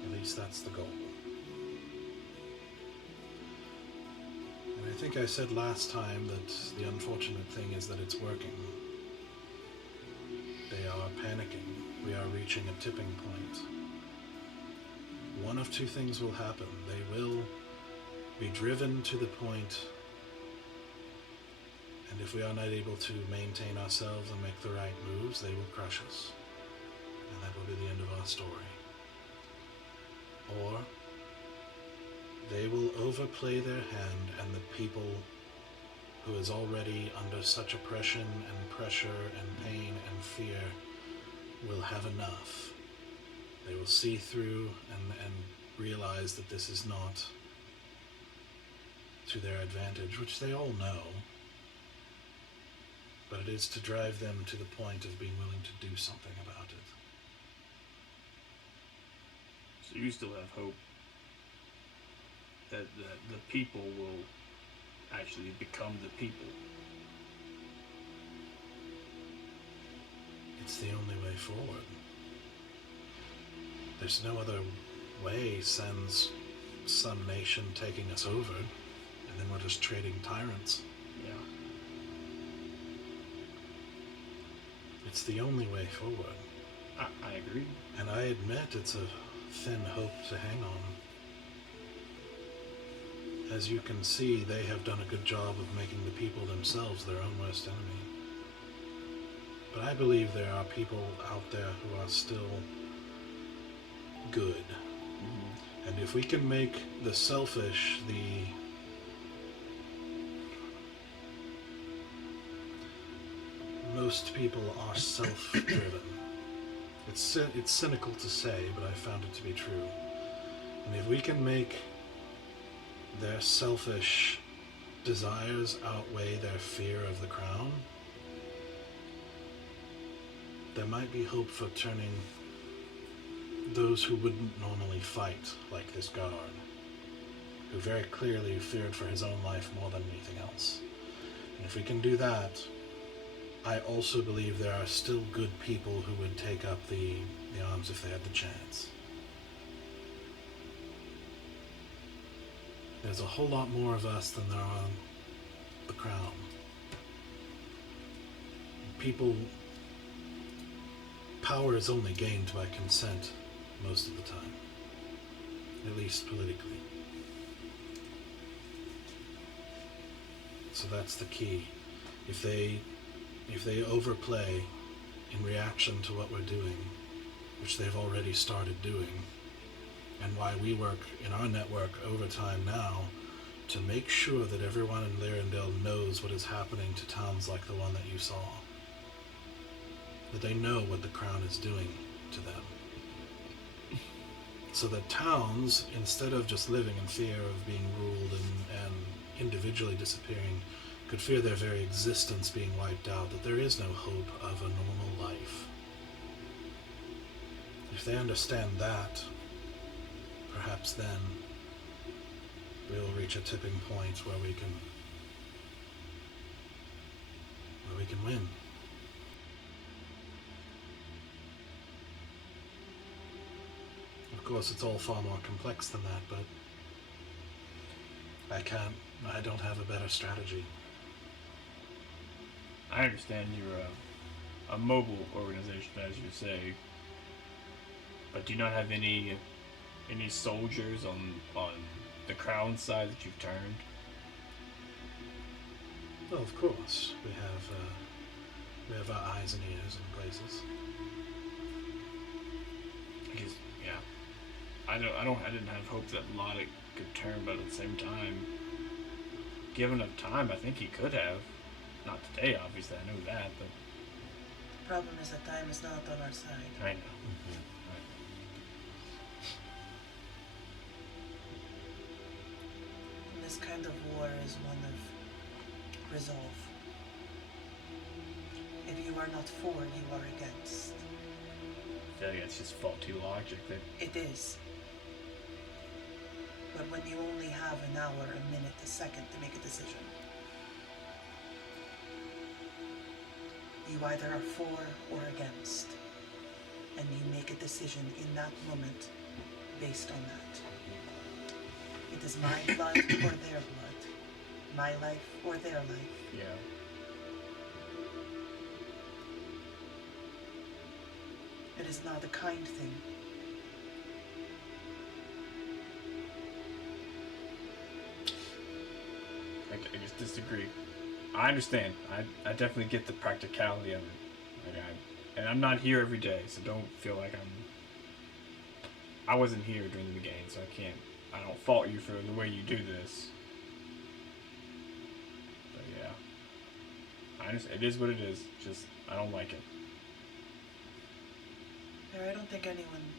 At least that's the goal. And I think I said last time that the unfortunate thing is that it's working. They are panicking. We are reaching a tipping point. One of two things will happen. They will be driven to the point, and if we are not able to maintain ourselves and make the right moves, they will crush us. And that will be the end of our story. Or they will overplay their hand, and the people who is already under such oppression and pressure and pain and fear will have enough. They will see through and realize that this is not to their advantage, which they all know, but it is to drive them to the point of being willing to do something about it. So you still have hope that the people will actually become the people. It's the only way forward. There's no other way enemy sends some nation taking us over, and then we're just trading tyrants. Yeah. It's the only way forward. I agree. And I admit it's a thin hope to hang on. As you can see, they have done a good job of making the people themselves their own worst enemy. But I believe there are people out there who are still good. Mm-hmm. And if we can make the selfish most people are self-driven. It's cynical to say, but I found it to be true. And if we can make their selfish desires outweigh their fear of the crown, there might be hope for turning those who wouldn't normally fight, like this guard, who very clearly feared for his own life more than anything else. And if we can do that, I also believe there are still good people who would take up the arms if they had the chance. There's a whole lot more of us than there are the crown. Power is only gained by consent most of the time, at least politically. So that's the key. If they overplay in reaction to what we're doing, which they've already started doing, and why we work in our network overtime now to make sure that everyone in Lirindil knows what is happening to towns like the one that you saw. That they know what the crown is doing to them. So that towns, instead of just living in fear of being ruled and individually disappearing, could fear their very existence being wiped out, that there is no hope of a normal life. If they understand that, perhaps then we'll reach a tipping point where we can win. Of course, it's all far more complex than that, but I don't have a better strategy. I understand you're a mobile organization, as you say, but do you not have any soldiers on the crown side that you've turned? Well, of course, we have our eyes and ears in places. Because I didn't have hope that Loddick could turn, but at the same time, given enough time, I think he could have. Not today, obviously, I know that, but The problem is that time is not on our side. I know. Mm-hmm. And this kind of war is one of resolve. If you are not for, you are against. I feel like it's just faulty logic that It is. But when you only have an hour, a minute, a second to make a decision, you either are for or against, and you make a decision in that moment based on that. It is my blood or their blood, my life or their life. yeah. It is not a kind thing. I just disagree. I understand. I definitely get the practicality of it. And I'm not here every day, so don't feel like I wasn't here during the beginning, so I don't fault you for the way you do this. But yeah. I understand. It is what it is. Just, I don't like it. I don't think anyone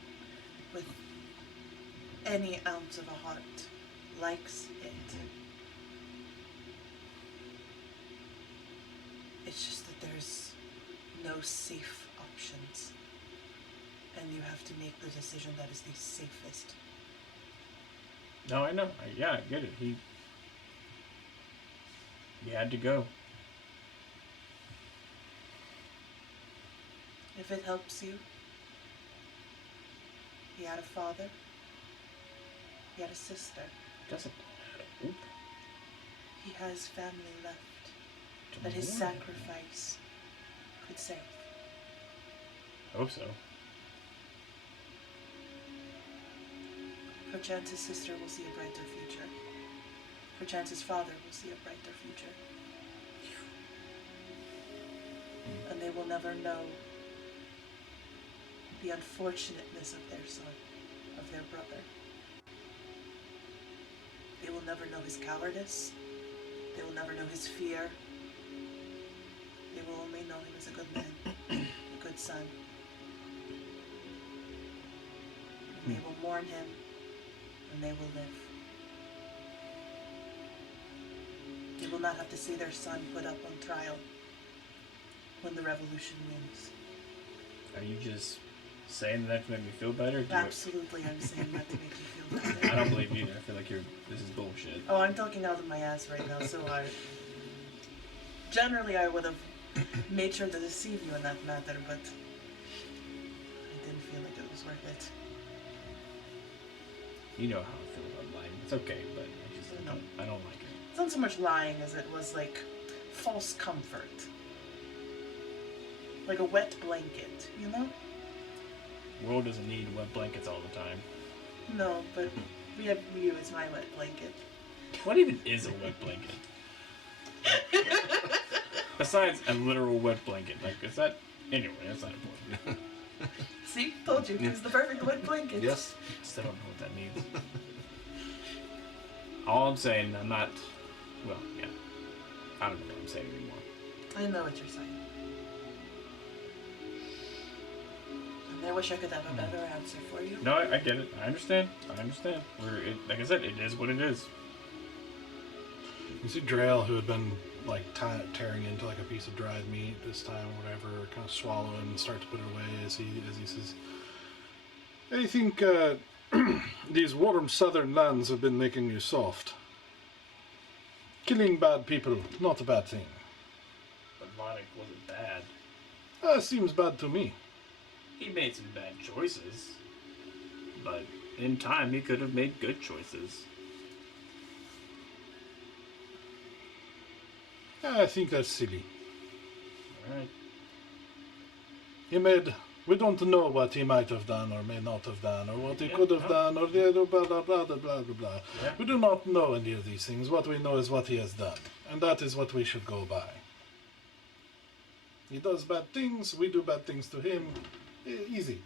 with any ounce of a heart likes it. It's just that there's no safe options. And you have to make the decision that is the safest. No, I know. I get it. He had to go. If it helps you, he had a father. He had a sister. Doesn't. Oop. He has family left that his sacrifice could save. I hope so. Perchance his sister will see a brighter future. Perchance his father will see a brighter future. And they will never know the unfortunateness of their son, of their brother. They will never know his cowardice. They will never know his fear. They will only know him as a good man, a good son. And they will mourn him, and they will live. They will not have to see their son put up on trial when the revolution wins. Are you just saying that to make me feel better? Absolutely, I'm saying that to make you feel better. I don't believe you either. I feel like this is bullshit. Oh, I'm talking out of my ass right now, so hard. Generally, I would have made sure to deceive you in that matter, but I didn't feel like it was worth it. You know how I feel about lying. It's okay, but I don't like it. It's not so much lying as it was like false comfort. Like a wet blanket, you know? World doesn't need wet blankets all the time. No, but we have you as my wet blanket. What even is a wet blanket? Besides a literal wet blanket. Like, is that... Anyway, that's not important. See? Told you. It's the perfect wet blanket. Yes. Still don't know what that means. All I'm saying, I'm not... Well, yeah. I don't know what I'm saying anymore. I know what you're saying. And I wish I could have a better answer for you. No, I get it. I understand. Like I said, it is what it is. You see Drael, who had been like tearing into like a piece of dried meat this time or whatever, kind of swallow it and start to put it away as he says, I think these warm southern lands have been making you soft. Killing bad people, not a bad thing. But Vonic wasn't bad. Seems bad to me. He made some bad choices. But in time, he could have made good choices. I think that's silly. Alright. We don't know what he might have done or may not have done, or what he could have done, or the other blah blah blah blah blah blah blah. Yeah. We do not know any of these things. What we know is what he has done, and that is what we should go by. He does bad things, we do bad things to him. Easy.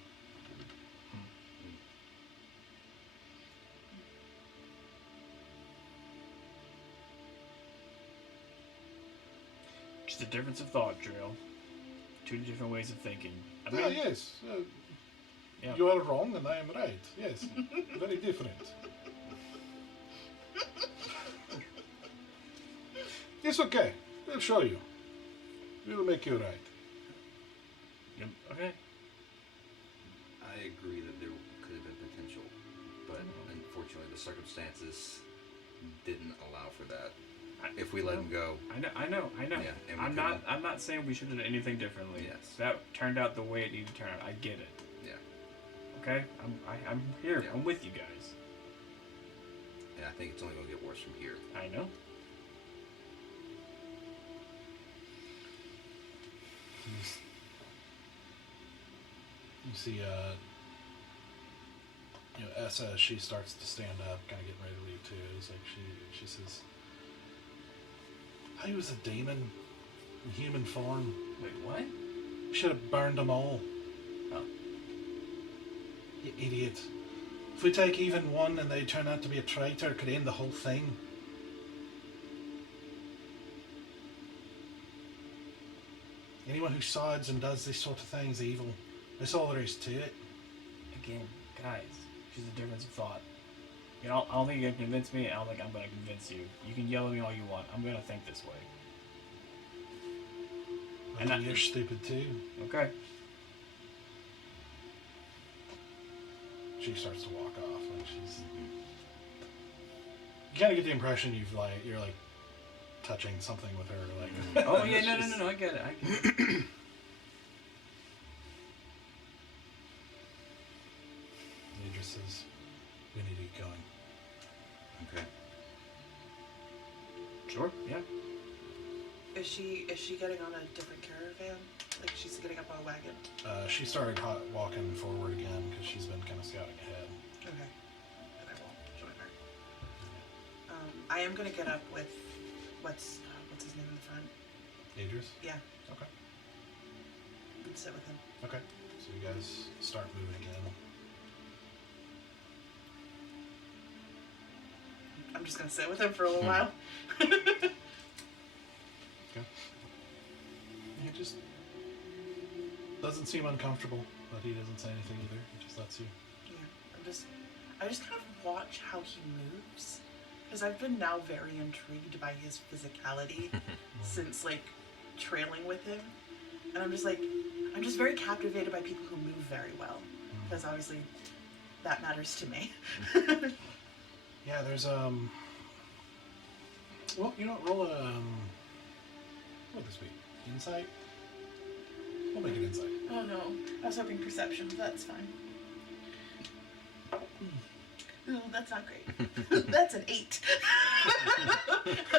Just a difference of thought, Drill. Two different ways of thinking. I mean, Yes. yeah. You are wrong and I am right. Yes. Very different. It's okay. We'll show you. We'll make you right. Yep, okay. I agree that there could have been potential, but unfortunately the circumstances didn't allow for that. If we let him go, I know. Yeah, and we I'm not saying we should have done anything differently. Yes. That turned out the way it needed to turn out. I get it. yeah, Okay? I'm here. Yeah. I'm with you guys. and I think it's only going to get worse from here. I know. You see, Essa, as she starts to stand up, kind of getting ready to leave too. It's like she says, "I was a demon in human form. Wait, what? You should have burned them all. Oh. You idiot. If we take even one and they turn out to be a traitor, it could end the whole thing. Anyone who sides and does this sort of thing is evil. That's all there is to it." Again, guys, she's a difference of thought. You know, I don't think you can convince me. I don't think I'm going to convince you. You can yell at me all you want. I'm going to think this way. And you're stupid too. Okay. She starts to walk off, and she's. You kind of get the impression you're like touching something with her, like. Oh yeah, no. I get it. Idris says, "We need to get going." Okay. Sure. Yeah. Is she getting on a different caravan? Like she's getting up on a wagon? She started walking forward again because she's been kind of scouting ahead. Okay. Then I won't join her. I am gonna get up with what's his name in the front? Adrius? Yeah. Okay. And sit with him. Okay. So you guys start moving again. I'm just gonna sit with him for a little while. Okay. He just doesn't seem uncomfortable, but he doesn't say anything either. He just lets you. Yeah. I just kind of watch how he moves. Because I've been now very intrigued by his physicality since like trailing with him. And I'm just very captivated by people who move very well. Because obviously that matters to me. Yeah, there's well, you know, roll a what would this be? Insight? We'll make it insight. Oh no. I was hoping perception, but that's fine. Ooh, that's not great. That's an 8.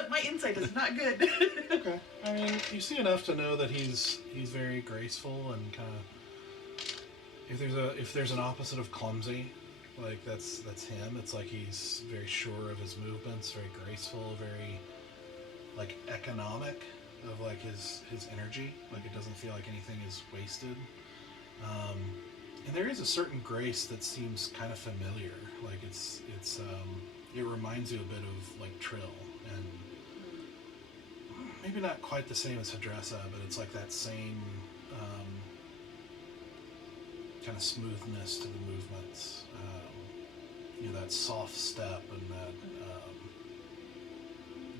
My insight is not good. Okay. I mean, you see enough to know that he's very graceful and kind of. If there's an opposite of clumsy, like that's him. It's like he's very sure of his movements, very graceful, very like economic of like his energy. Like it doesn't feel like anything is wasted. And there is a certain grace that seems kind of familiar. Like it reminds you a bit of like Trill, and maybe not quite the same as Hadressa, but it's like that same kind of smoothness to the movements. You know, that soft step and that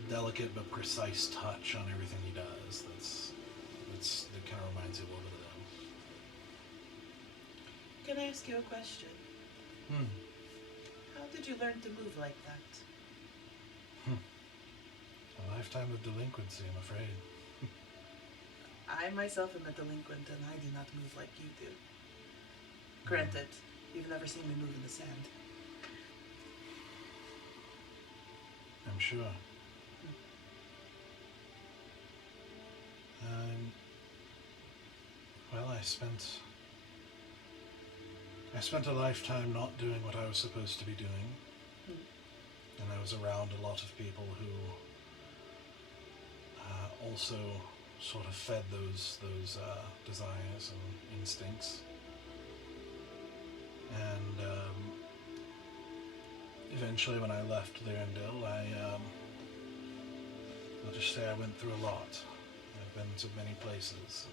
delicate but precise touch on everything he does. That kind of reminds you a little bit of them. Can I ask you a question? How did you learn to move like that? A lifetime of delinquency, I'm afraid. I myself am a delinquent and I do not move like you do. Granted, you've never seen me move in the sand. I'm sure. Well, I spent a lifetime not doing what I was supposed to be doing. And I was around a lot of people who also sort of fed those desires and instincts. And eventually when I left Lirindil, I'll just say I went through a lot. I've been to many places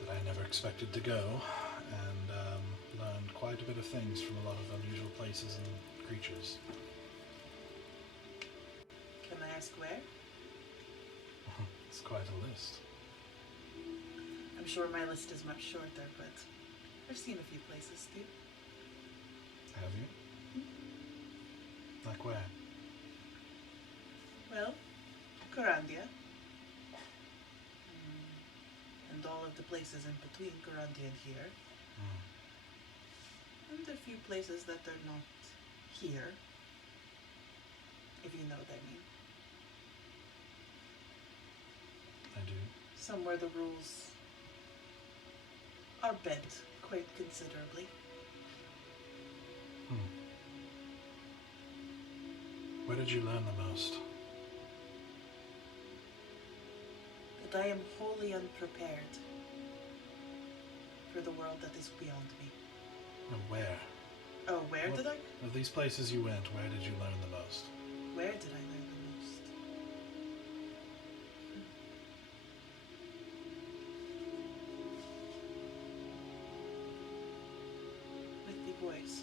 that I never expected to go, and learned quite a bit of things from a lot of unusual places and creatures. Can I ask where? It's quite a list. I'm sure my list is much shorter, but I've seen a few places too. Have you? Like where? Well, Corandia. And all of the places in between Corandia and here. And a few places that are not here. If you know what I mean. I do. Some where the rules are bent quite considerably. Where did you learn the most? That I am wholly unprepared for the world that is beyond me. No, where? Oh, where did I? Of these places you went, where did you learn the most? Where did I learn the most? With the boys.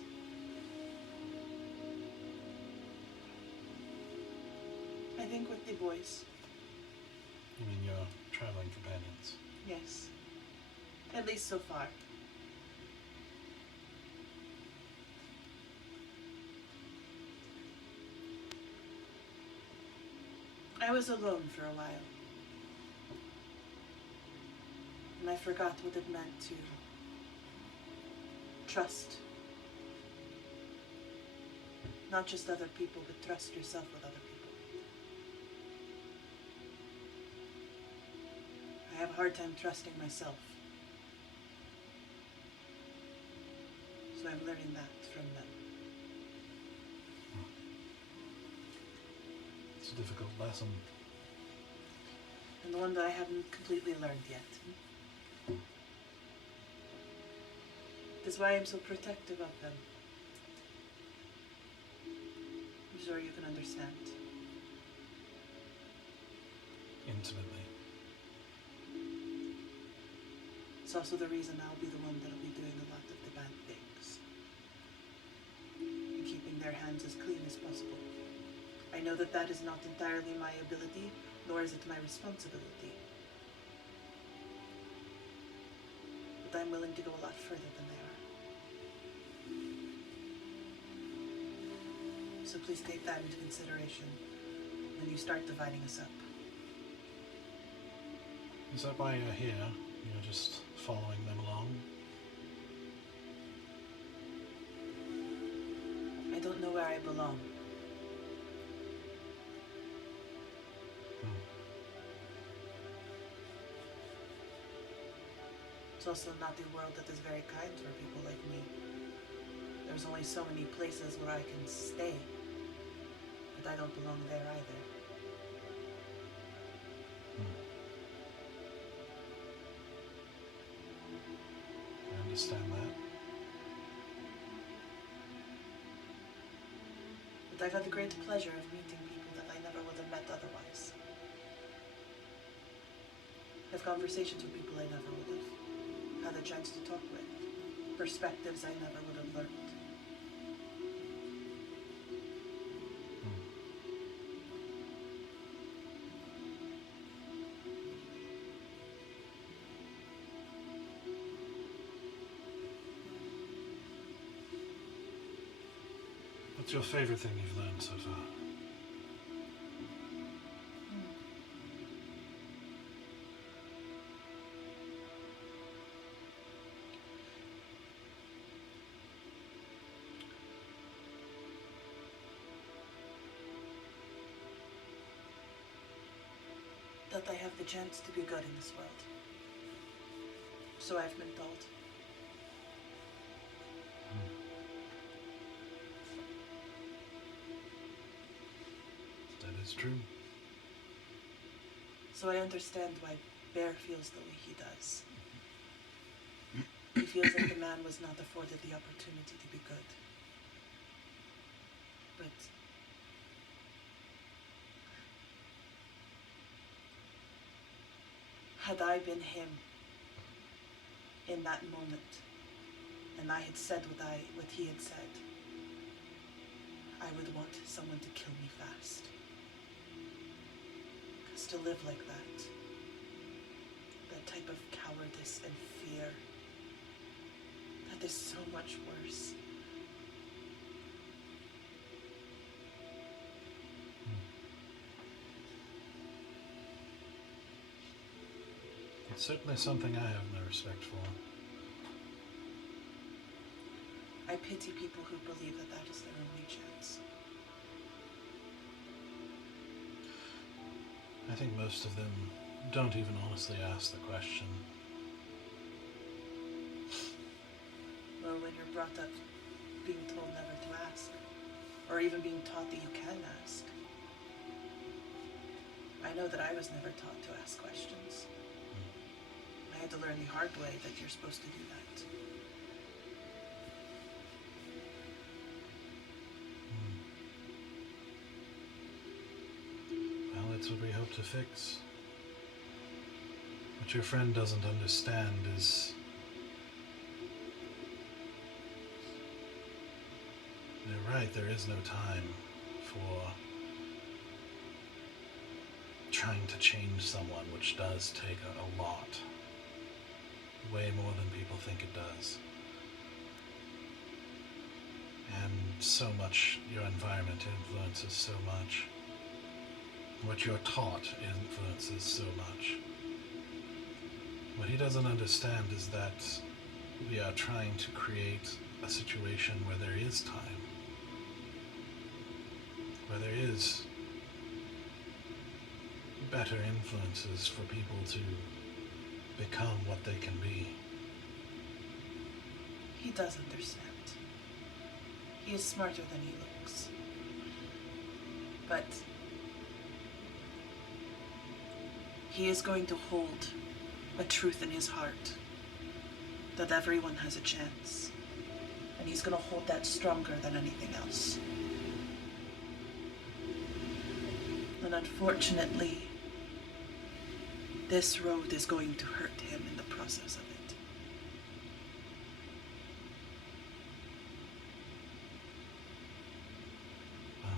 I think with the boys. You mean your traveling companions? Yes. At least so far. I was alone for a while. And I forgot what it meant to trust. Not just other people, but trust yourself with other people. I have a hard time trusting myself. So I'm learning that from them. It's a difficult lesson. And the one that I haven't completely learned yet. That's why I'm so protective of them. I'm sure you can understand. Intimately. It's also the reason I'll be the one that'll be doing a lot of the bad things. And keeping their hands as clean as possible. I know that that is not entirely my ability, nor is it my responsibility. But I'm willing to go a lot further than they are. So please take that into consideration when you start dividing us up. Is that why you're here? You're just following them along? I don't know where I belong. It's also not a world that is very kind for people like me. There's only so many places where I can stay, but I don't belong there either. I understand that. But I've had the great pleasure of meeting people that I never would have met otherwise. Have conversations with people I never would have had a chance to talk with. Perspectives I never would have learned. What's your favorite thing you've learned so far? That I have the chance to be good in this world. So I've been told. That is true. So I understand why Bear feels the way he does. He feels like the man was not afforded the opportunity to be good. But had I been him in that moment, and I had said what he had said, I would want someone to kill me fast. Because to live like that type of cowardice and fear, that is so much worse. It's certainly something I have no respect for. I pity people who believe that that is their only chance. I think most of them don't even honestly ask the question. Well, when you're brought up being told never to ask, or even being taught that you can ask. I know that I was never taught to ask questions. I had to learn the hard way that you're supposed to do that. Well, that's what we hope to fix. What your friend doesn't understand is you're right, there is no time for trying to change someone, which does take a lot. Way more than people think it does. And so much, your environment influences so much. What you're taught influences so much. What he doesn't understand is that we are trying to create a situation where there is time. is better influences for people to become what they can be. He does understand. He is smarter than he looks. But he is going to hold a truth in his heart that everyone has a chance. And he's going to hold that stronger than anything else. And unfortunately, this road is going to hurt him in the process of it. Well,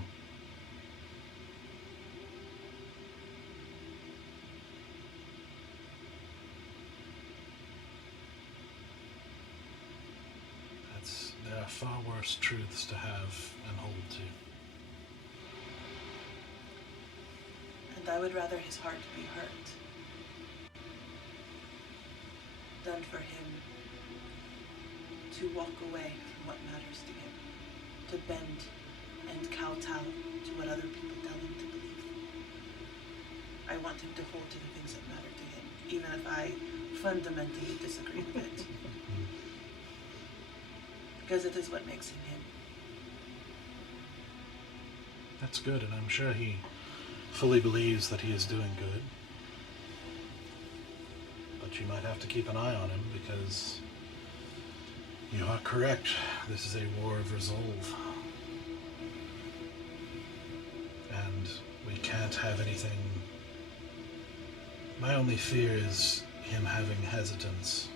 there are far worse truths to have and hold to. And I would rather his heart be hurt than for him to walk away from what matters to him, to bend and kowtow to what other people tell him to believe. I want him to hold to the things that matter to him, even if I fundamentally disagree with it. Because it is what makes him him. That's good, and I'm sure he fully believes that he is doing good. But you might have to keep an eye on him, because you are correct. This is a war of resolve. And we can't have anything... My only fear is him having hesitance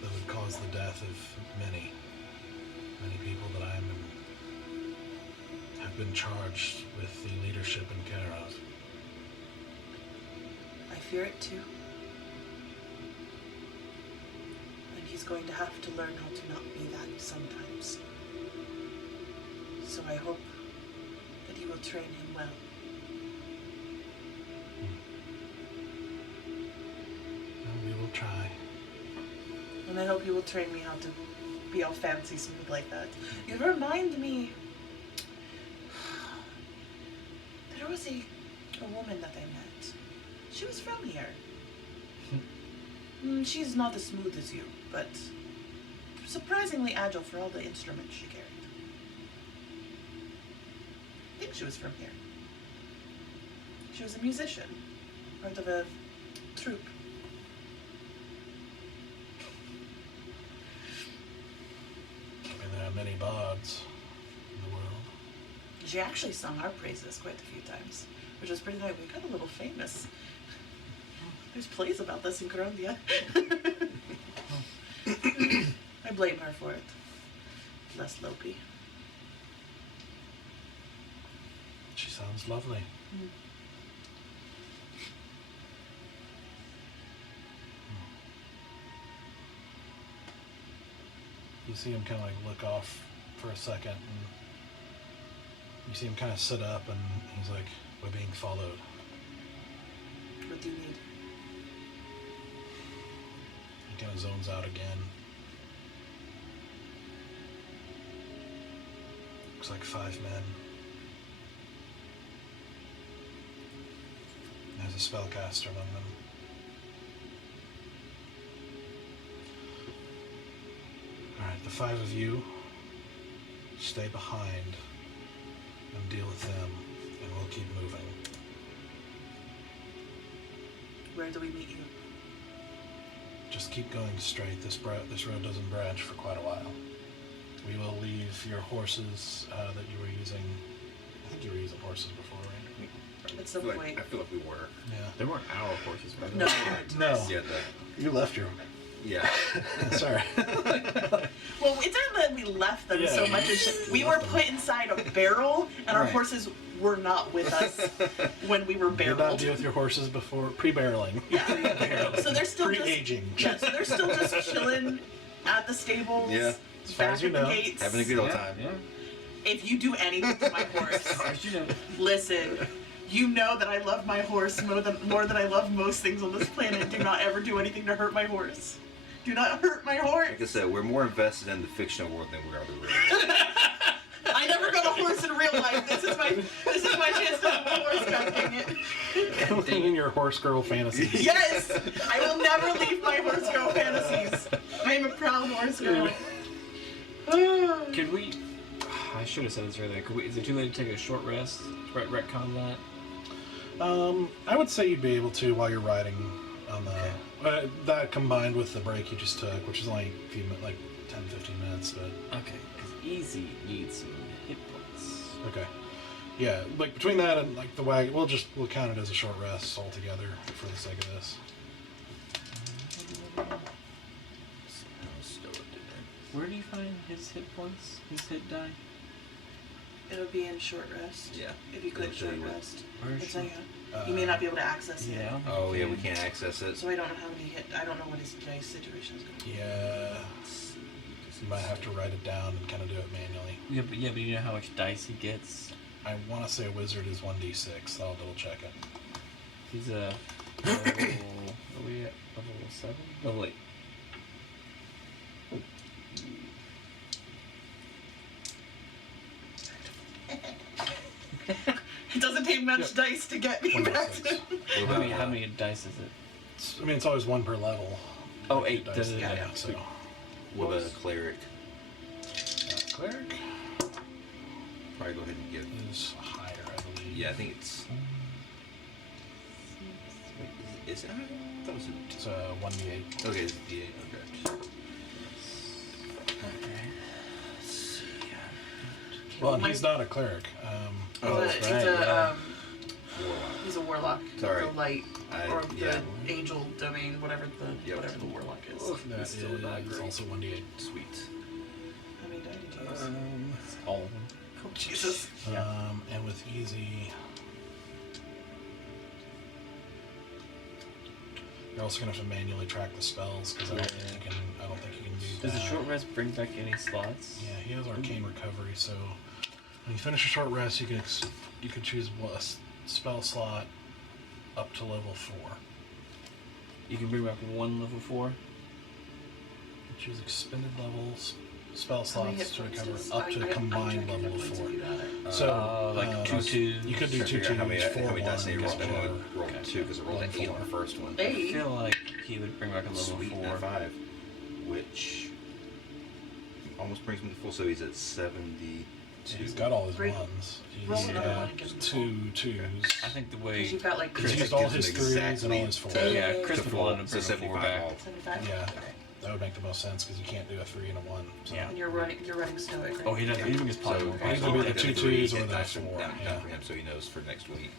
that would cause the death of many people that have been charged with the leadership and care of. I fear it too. And he's going to have to learn how to not be that sometimes. So I hope that he will train him well. Well, we will try. And I hope he will train me how to be all fancy smooth like that. You remind me... There was a woman that I met. She was from here. She's not as smooth as you, but surprisingly agile for all the instruments she carried. I think she was from here. She was a musician, part of a troupe. I mean, there are many bards in the world. She actually sung our praises quite a few times, which was pretty nice. We got a little famous. There's plays about this in Colombia. I blame her for it. Less Lopi. She sounds lovely. You see him kind of like look off for a second, and you see him kind of sit up, and he's like, "We're being followed." What do you need? He kind of zones out again. Looks like 5 men. There's a spellcaster among them. Alright, the 5 of you stay behind and deal with them, and we'll keep moving. Where do we meet you? Just keep going straight. This road doesn't branch for quite a while. We will leave your horses that you were using. I think you were using horses before, right? At some point. I feel like we were. Yeah. They weren't our horses, by the No. way. No. Yeah, You left your... yeah. Sorry. Well, it's not that we left them so much as we were put inside a barrel, and our Right. horses were not with us when we were Did not barreled. deal with your horses before pre-barreling. Yeah. So they're still Pre-aging. just so they're still just chilling at the stables. Yeah. As far back as you at know. the gates. Having a good old time. Yeah. If you do anything to my horse, As you know. listen. You know that I love my horse more than I love most things on this planet. Do not ever do anything to hurt my horse. Do not hurt my horse. Like I said, we're more invested in the fictional world than we are the real. I never got a horse in real life. This is my chance to have a horse back, dang it. In your horse girl fantasies. Yes! I will never leave my horse girl fantasies. I am a proud horse girl. Could we... I should have said this earlier. Is it too late to take a short rest? Retcon that? I would say you'd be able to while you're riding on the... that combined with the break you just took, which is only a few minutes, like 10, 15 minutes, but... Okay, because Easy needs some hit points. Okay. Yeah, like between that and like the wagon, we'll count it as a short rest altogether for the sake of this. Where do you find his hit points? His hit die? It'll be in short rest. Yeah. If you click It'll show short you what- rest. Where's It's like Uh, you may not be able to access it. Yeah. Oh yeah, we can't access it. So I don't know how many hit. I don't know what his dice situation is going to be. Yeah. You might have to write it down and kind of do it manually. Yeah, but you know how much dice he gets? I want to say a wizard is 1d6. I'll double check it. He's a level... Are we at level 7? Level 8. It doesn't take much dice to get me back to. 1d6. How many dice is it? I mean, it's always one per level. Oh, Like, 8. dice. Yeah. So, What about a cleric? cleric Probably go ahead and give. is higher, I believe. Yeah, I think it's. Wait, is it? I thought it was It's 1d8. okay. It's D8. Okay. Okay. Let's see. Well, and he's not a cleric. Oh, He's that's a, right. yeah. Warlock. He's a warlock. Sorry. The light or the yeah. angel domain, whatever Yep. whatever the warlock is. That It's still not is great. also 1d8. Sweet. How many die did you use? All of them. Oh, Jesus. And with easy, you're also gonna have to manually track the spells because I don't think you can do that. Does the short rest bring back any slots? Yeah, he has arcane recovery, so when you finish a short rest, you can choose a spell slot up to level 4. You can bring back one level 4? You choose expended levels spell How many hit slots to points recover does- up to I- a I'm combined checking level of hit points 4. if you got it. So like 2 twos. You could do Trying to 2 figure out how many, twos, how 4 many dice I need to ones, spend or on roll 2 because I rolled an 8 on the first one. I Hey. feel like he would bring back a level Sweet, 4. 5, which almost brings me to full. So he's at 72. He's got all his Great. ones. Roll He's another got one and give him 2 twos. I think the way... Because you've got like He's Chris used all gives his him 3s and all exactly his 4s. to- Yeah, to Chris would full, want to so bring a 4 75 back. all. 75. Yeah. Okay. That would make the most sense because you can't do a 3 and a 1. So. Yeah. And you're running stoic, right? Oh, he doesn't. He even gets So polymorph. he's I'll gonna be take the 2 3 twos or hit the dice 4, down yeah. for him so he knows for next week.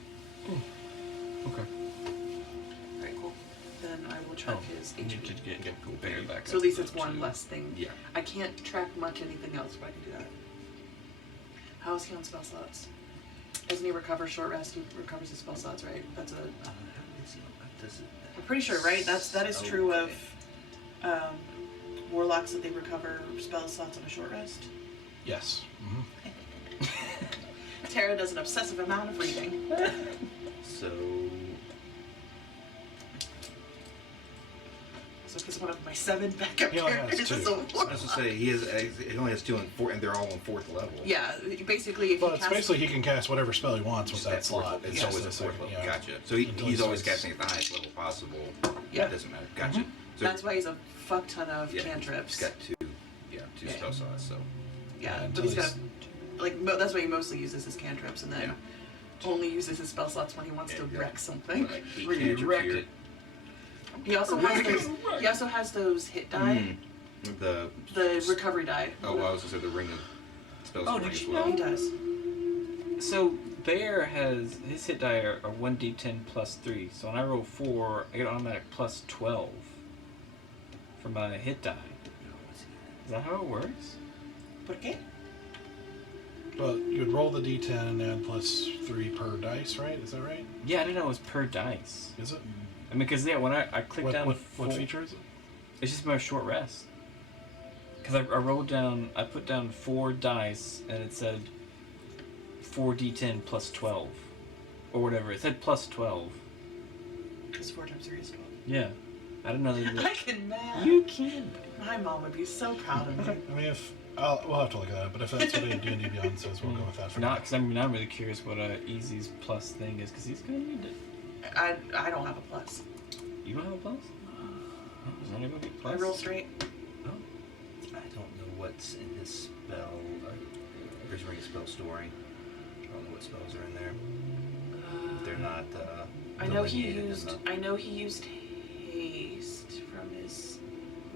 Okay. Alright, cool. Then I will track Oh, his you need HP. to get Okay, cool. bigger back So up at least to it's one 2. less thing. Yeah. I can't track much anything else, but I can do that. How is he on spell slots? Doesn't he recover short rest? He recovers his spell slots, right? That's a. I'm pretty sure, right? That is true of warlocks that they recover spell slots on a short rest. Yes. Mm-hmm. Tara does an obsessive amount of reading. So So because one of my 7 backup He only has characters is 2. a I was warlock. to say he only has 2 and 4, and they're all on 4th level. Yeah, basically if Well, he it's casts... basically he can cast whatever spell he wants with Just that slot. It's just always a a 4th second, level. yeah. Gotcha. So Until he's he always starts- casting at the highest level possible. Yeah. It doesn't matter. Gotcha. Mhm. So That's why he's a fuck ton of yeah, cantrips. He's got 2 Yeah. spell slots. So Yeah, but until he's got... he's- Like, that's why he mostly uses his cantrips and then only uses his spell slots when he wants to Yeah. wreck something. like 8 Really cantrips wrecked here. it. He also has those hit die, The the recovery die. Oh, well, I was gonna say the ring of spells. Oh, ring did as you well. know? He does. So Bear has his hit die are 1d10 plus 3. So when I roll 4, I get automatic plus 12 for my hit die. Is that how it works? ¿Por qué? But you'd roll the d10 and add plus 3 per dice, right? Is that right? Yeah, I didn't know it was per dice. Is it? I mean, because when I click down... What feature is it? It's just my short rest. Because I rolled down... I put down 4 dice, and it said 4d10 plus 12. Or whatever. It said plus 12. Because 4 times 3 is 12. Yeah. I didn't know that... I can math. You can. My mom would be so proud of me. I mean, if We'll have to look at that. But if that's what D&D Beyond says, we'll go with that for now. Not because I'm really curious what Easy's plus thing is, because he's gonna need it. I don't have a plus. You don't have a plus? Oh, does anybody get plus? I roll straight. Oh. I don't know what's in his spell. There's ring spell story. I don't know what spells are in there. They're not. I know he delineated in used. the- I know he used haste from his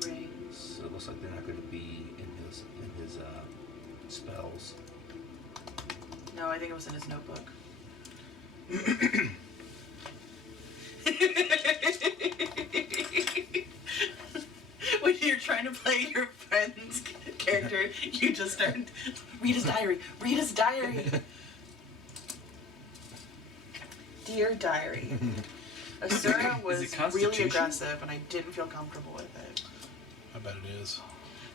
rings. So it looks like they're not going to be in his spells. No, I think it was in his notebook. When you're trying to play your friend's character, you just start, read his diary, read his diary. Dear diary, Asura was Is it really Constitution? aggressive and I didn't feel comfortable with it. I bet it is.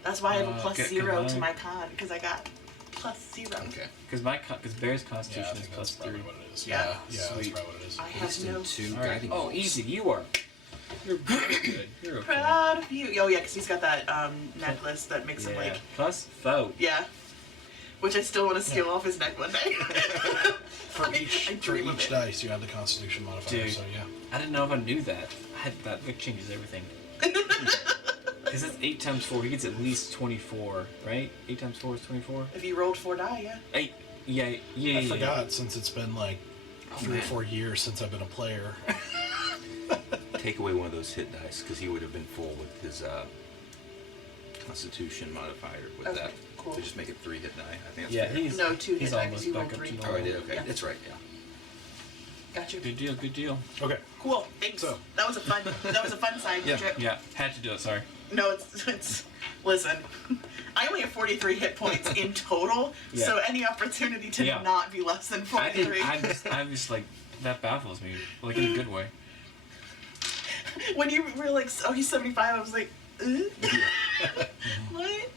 That's why I have a plus Okay, 0 can to I- my con, because I got plus 0. Okay. Because Bear's Yeah, Constitution I is think plus that's probably 3. what it is. Yeah. Yeah, that's Sweet. probably what it is. I have no... Two All right. guiding Oh, bolts. Easy, you are. You're good. You're okay. Proud of you. Oh yeah, because he's got that necklace that makes him Yeah. like... Plus 4. Yeah. Which I still want to steal off his neck one day. For I each dream of it. dice, you have the Constitution modifier, Dude. so yeah. I didn't know if I knew that. That changes everything. Because that's 8 times 4. He gets at least 24, right? 8 times 4 is 24? If you rolled 4 die, yeah. 8. Yeah. I forgot since it's been like 3 or 4 years since I've been a player. Take away one of those hit dice because he would have been full with his Constitution modifier with Okay, that. cool. So just make it 3 hit die. I think that's Yeah, fair. he's No, 2 he's hit die, almost 'cause you back rolled up 3. to Oh, I did. Okay, Yeah. that's right. Yeah. Got you. Good deal, good deal. Okay. Cool. Thanks. So- That was a fun side Yeah. trip. Yeah, had to do it, sorry. No, it's listen. I only have 43 hit points in total, Yeah. so any opportunity to Yeah. not be less than 43. I'm just like, that baffles me, like in a good way. When you were like, oh, he's 75, I was like, what?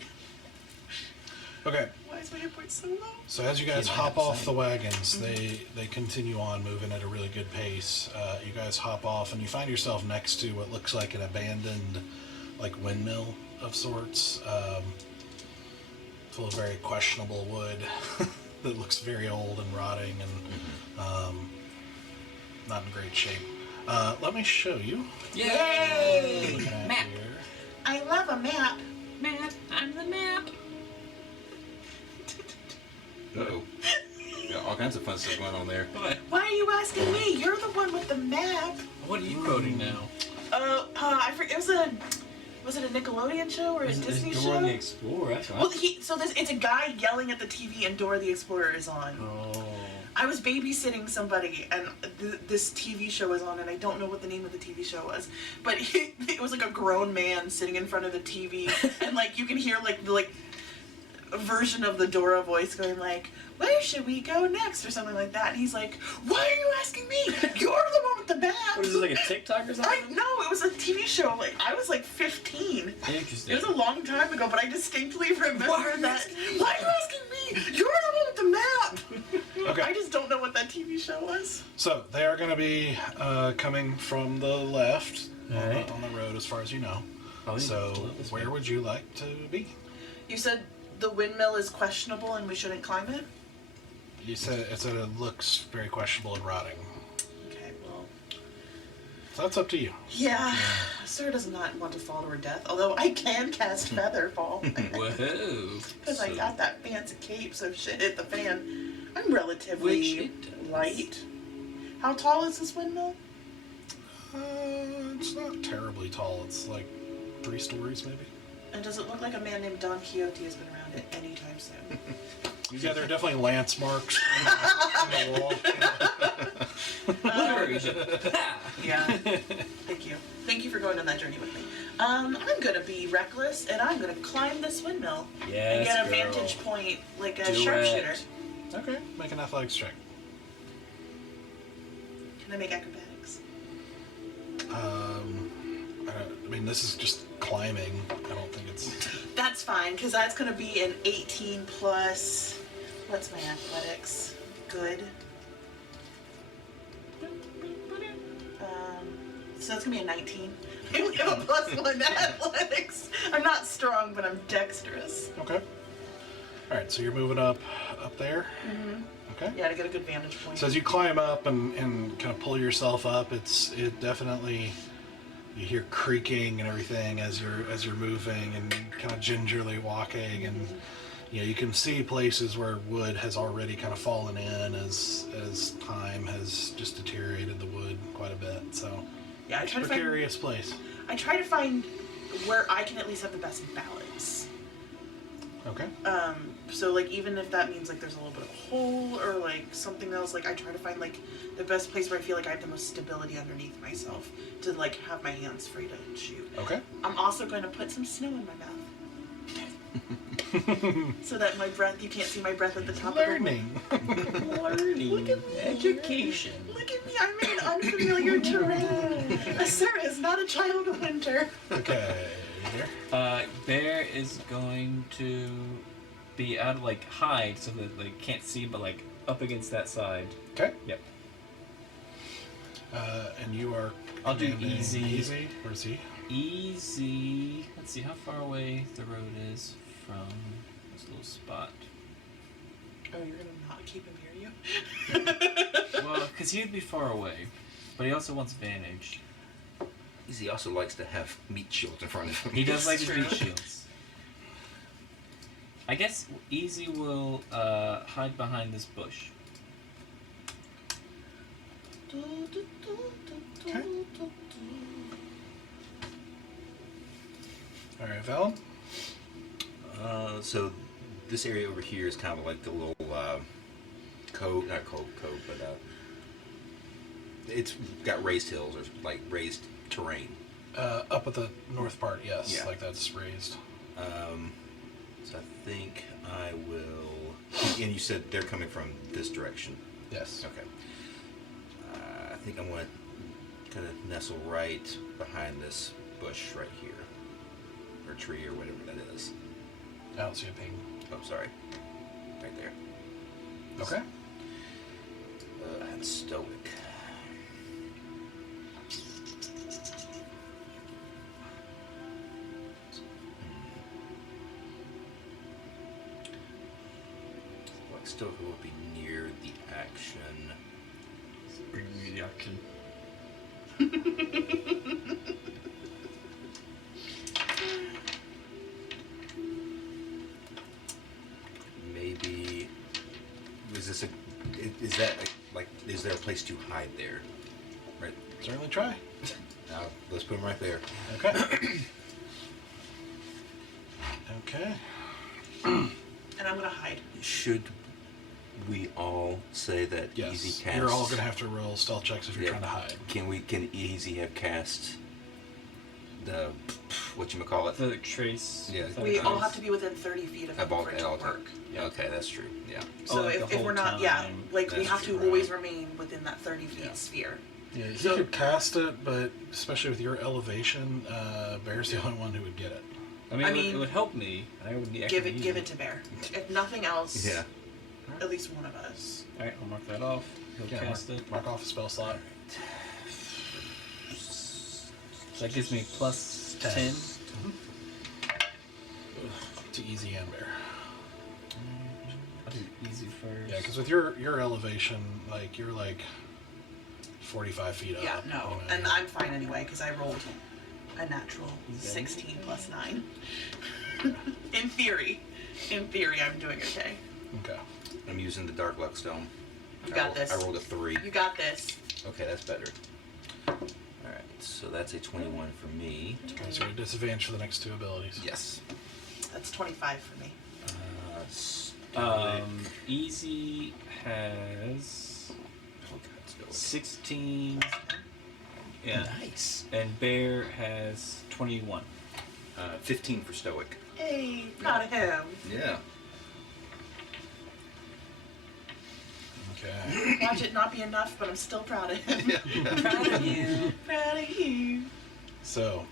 Okay. Why is my hit point so low? So as you guys Yeah, hop off the 100%. wagons, they continue on moving at a really good pace. You guys hop off and you find yourself next to what looks like an abandoned, like windmill of sorts, full of very questionable wood that looks very old and rotting and not in great shape. Let me show you. Yay! Looking at Map. here. I love a map. Map, I'm the map. Uh-oh. Got all kinds of fun stuff going on there. What? Why are you asking me? You're the one with the map. What are you quoting now? I forget. Was it a Nickelodeon show or a Disney Dora show? the Explorer, that's right. Well, it's a guy yelling at the TV and Dora the Explorer is on. Oh. I was babysitting somebody and this TV show was on and I don't know what the name of the TV show was, but it was like a grown man sitting in front of the TV and like you can hear like a version of the Dora voice going like, where should we go next or something like that, and he's like, why are you asking me? You're the one with the map. What is this, like a TikTok or something? No, it was a TV show. Like I was like 15. Interesting. It was a long time ago, but I distinctly remember Why are you that. asking me? Why are you asking me? You're the one with the map. Okay. I just don't know what that TV show was. So they are going to be coming from the left Alright. on the road as far as you know. Oh, So where would you like to be? You said the windmill is questionable and we shouldn't climb it? You said it looks very questionable and rotting. Okay, well. So that's up to you. Yeah, Sir does not want to fall to her death, although I can cast Feather Fall. Whoa. Because I got that fancy cape, so shit hit the fan. I'm relatively Which it does. light. How tall is this windmill? It's not terribly tall. It's like 3 stories maybe. And does it look like a man named Don Quixote has been around it anytime soon? Yeah, there are definitely lance marks on the wall. Where is it? Yeah. Thank you. Thank you for going on that journey with me. I'm gonna be reckless and I'm gonna climb this windmill and Yes, get a girl. vantage point like a Do sharpshooter. it. Okay, make an athletics check. Can I make acrobatics? I mean, this is just climbing. I don't think it's. That's fine, because that's gonna be an 18 plus. What's my athletics? Good. So that's gonna be a 19. I only have a +1 to athletics. I'm not strong, but I'm dexterous. Okay. All right, so you're moving up there. Okay. Yeah, to get a good vantage point. So as you climb up and kind of pull yourself up, it definitely, you hear creaking and everything as you're moving and kind of gingerly walking, and you can see places where wood has already kind of fallen in as time has just deteriorated the wood quite a bit. So yeah, I try to precarious place. I try to find where I can at least have the best balance. Okay. So like even if that means like there's a little bit of a hole or like something else, like I try to find like the best place where I feel like I have the most stability underneath myself to like have my hands free to shoot. Okay. I'm also going to put some snow in my mouth. So that my breath, you can't see my breath at the top Learning. of the Learning. Look at me. Education. Look at me, I'm in unfamiliar terrain. A sir is not a child of winter. Okay. Bear is going to be out of like hide so that they can't see, but like up against that side. Okay. Yep. And you are. I'll do commanding easy. Easy. Where's he? Easy. Let's see how far away the road is from this little spot. Oh, you're gonna not keep him hear you? Well, because he'd be far away, but he also wants vantage. He also likes to have meat shields in front of him. He does like his True. meat shields. I guess Easy will hide behind this bush. Okay. All right, Valen. So this area over here is kind of like the little cove, not cove, but it's got raised hills or like raised terrain. Up at the north part, yes. Yeah. Like that's raised. So I think I will. And you said they're coming from this direction. Yes. Okay. I think I'm going to kind of nestle right behind this bush right here, or tree, or whatever that is. I don't see a ping. Oh, sorry. Right there. Okay. And stoic. Like stoic will be near the action. Bring me the action. Maybe is that like is there a place to hide there? Right. Certainly try. Now let's put him right there. Okay. Okay. And I'm gonna hide. Should we all say that Yes. Easy cast? You're all gonna have to roll stealth checks if you're trying to hide. Can Easy have cast the whatchamacallit? The trace. Yeah. We all have to be within 30 feet of him for it to all work. Yeah. Okay, that's true. Yeah. So like if the we're whole not, time. like we That's have to true. always remain within that 30 feet Yeah. sphere. Yeah, he So- could cast it, but especially with your elevation, Bear's the only one who would get it. I mean, I it mean, would help me. I would need. Give it to Bear. If nothing else, Yeah. at least one of us. All right, I'll mark that off. He'll Yeah, cast it. mark off a spell slot. So that gives me plus 10. To Easy and Bear. I'll do Easy first. Yeah, because with your elevation, like you're like 45 feet up. Yeah, no, you know, and you're- I'm fine anyway because I rolled a natural 16 plus 9. In theory, I'm doing okay. Okay. I'm using the Dark Luck Stone. You got this. I rolled a 3. You got this. Okay, that's better. All right, so that's a 21 for me. Okay, so you're at disadvantage for the next two abilities. Yes. That's 25 for me. Stoic. Easy has Oh, God, Stoic. 16. Yeah. Nice. And Bear has 21. 15 for Stoic. Hey, proud of him. Yeah. Okay. Watch it not be enough, but I'm still proud of him. Proud of you. Proud of you. So,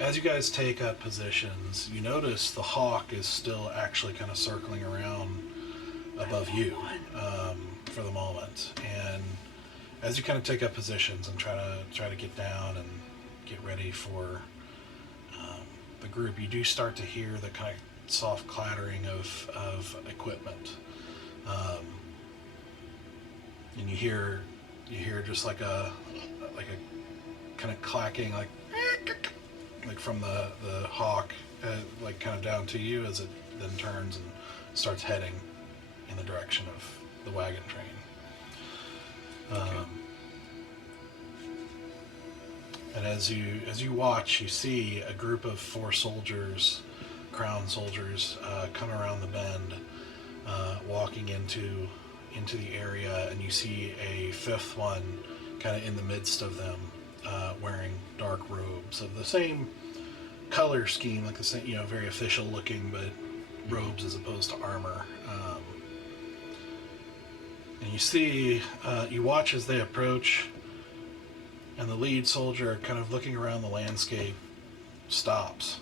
as you guys take up positions, you notice the hawk is still actually kind of circling around above you for the moment. And as you kind of take up positions and try to get down and get ready for the group, you do start to hear the kind of soft clattering of equipment, and you hear just like a kind of clacking, like from the hawk, like kind of down to you as it then turns and starts heading in the direction of the wagon train. And as you watch, you see a group of 4 soldiers, crown soldiers, come around the bend, walking into the area, and you see a 5th one kind of in the midst of them, wearing dark robes of the same color scheme, like the same, very official looking, but robes as opposed to armor. And you see, you watch as they approach, and the lead soldier, kind of looking around the landscape, stops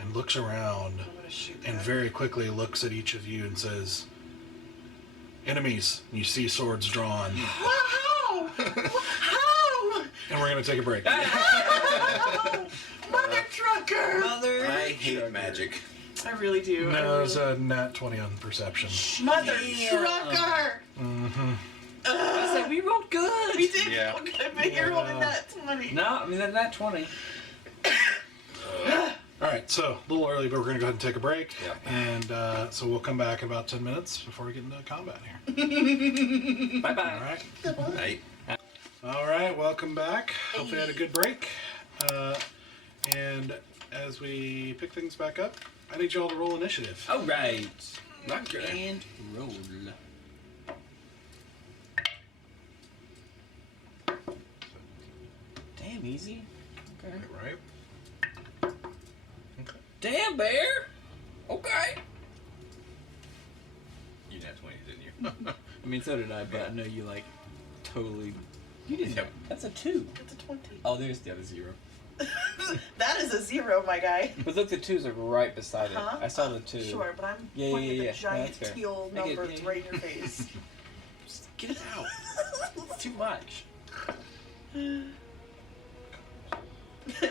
and looks around and very quickly looks at each of you and says, "Enemies." And you see swords drawn. How? How? And we're going to take a break. Mother trucker! Mother. I hate magic. I really do. No, there's a nat 20 on perception. Mother trucker! Mm-hmm. I said we rolled good. We did. Yeah. Okay, but you're holding that 20. No, I mean that 20. All right, so a little early, but we're going to go ahead and take a break. Yep. And so we'll come back in about 10 minutes before we get into combat here. Bye bye. All right. Right. All right, welcome back. Hope you had a good break. And as we pick things back up, I need you all to roll initiative. All right. Rock Okay. and roll. Damn easy. Okay. Right. Okay. Damn bear. Okay. You had 20, didn't you? I mean, so did I, but I know you like totally. You didn't. Yep. That's a 2. It's a 20. Oh, there's the other 0. That is a 0, my guy. But look, the 2's are right beside it. Huh? I saw the 2. Sure, but I'm Yeah, pointing yeah, at yeah. the giant No, that's fair. teal I get- numbers yeah, right in your face. Just get it out. It's too much.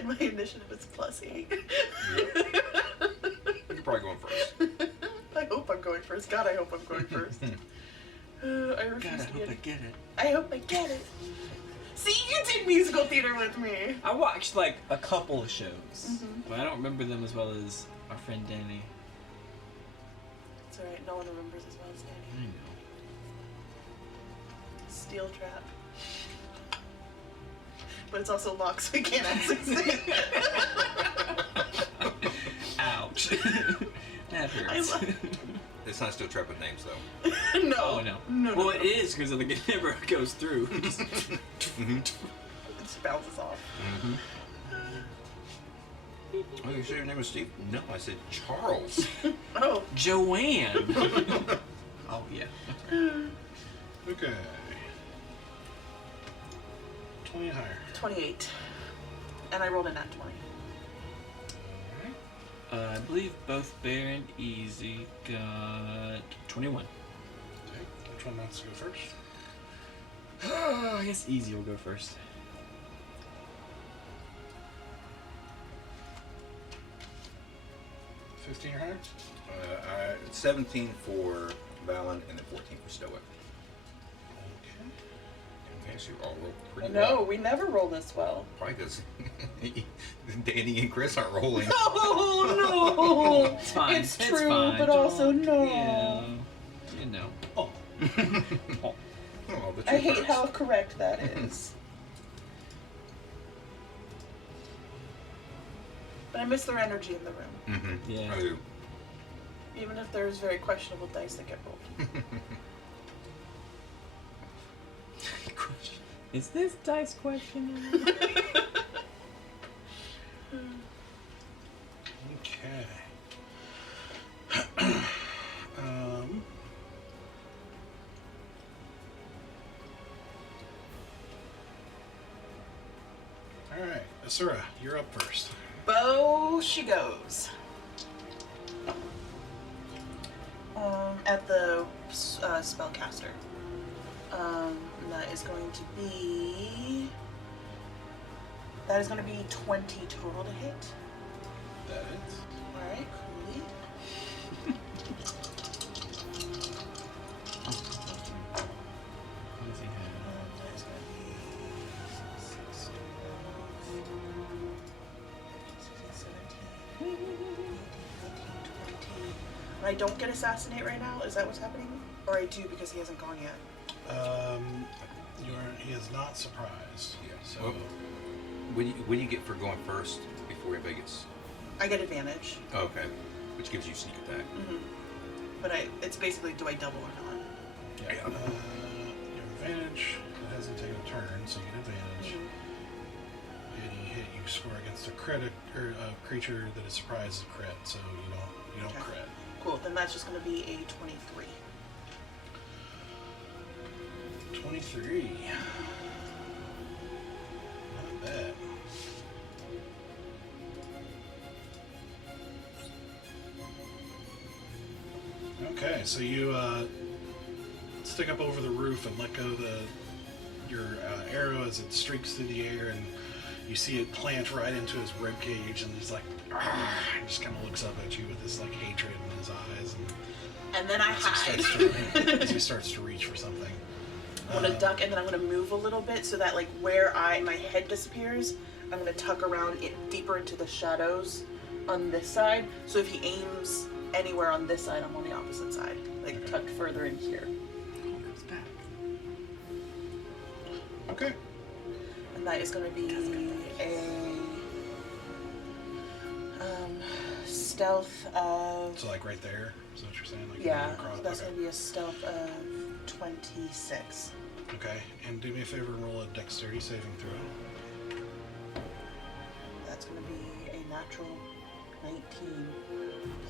My initiative is +8. You're probably going first. I hope I'm going first. God, I hope I'm going first. I refuse God, I to hope I get it. get it. I hope I get it. See, you did musical theater with me. I watched like a couple of shows, Mhm. but I don't remember them as well as our friend Danny. It's alright, no one remembers as well as I Danny. know. Steel trap. But it's also locked, so we can't access it. Ouch. That hurts. I love It's not still trap with names, though. No. Oh no. No, Well, no. it is because it never goes through. It just bounces off. Oh, you said your name was Steve? No, I said Charles. Oh. Joanne. Oh yeah. Okay. 20 and higher. 28. And I rolled a nat 20. I believe both Bear and Easy got 21. Okay. Which one wants to go first? I guess Easy will go first. 15 or higher? 17 for Valen and then 14 for Stoic. Okay. Okay, so you all roll pretty No, well. we never roll this well. Probably because Danny and Chris aren't rolling. Oh, no! It's fine. It's It's true, fine. but Don't- also no. Yeah. You know. Oh. Oh, the I truth hate hurts. how correct that is. But I miss their energy in the room. Mm-hmm. Yeah. I do. Even if there's very questionable dice that get rolled. Is this dice question? Okay. All right, Asura, you're up first. Bow she goes. At the spellcaster. And that is going to be That is going to be 20 total to hit. That is. Alright, coolly. What does he have? That is going to be 6, 17, 18, 19, 20. I don't get assassinate right now? Is that what's happening? Or I do because he hasn't gone yet? He is not surprised. Yeah. So Well, what do you get for going first before everybody gets? I get advantage. Oh, okay. Which gives you sneak attack. But it's basically, do I double or not? yeah, you have advantage. It hasn't taken a turn, so you get advantage. Any hit you score against a critic or a creature that is surprised is a crit, so you don't Okay. crit. Cool, then that's just going to be a 23. 23. Not bad. Okay, so you stick up over the roof and let go your arrow as it streaks through the air, and you see it plant right into his rib cage, and he's like, and just kind of looks up at you with this like hatred in his eyes, And then I as hide. as he starts to reach for something. I'm going to duck, and then I'm going to move a little bit so that like where my head disappears, I'm going to tuck around it deeper into the shadows on this side. So if he aims anywhere on this side, I'm on the opposite side, like Okay. tucked further in here. Comes back. Okay. And that is going to be a stealth of, So like right there, is that what you're saying? Like yeah, across. so that's Okay. going to be a stealth of 26. Okay, and do me a favor and roll a dexterity saving throw. That's going to be a natural 19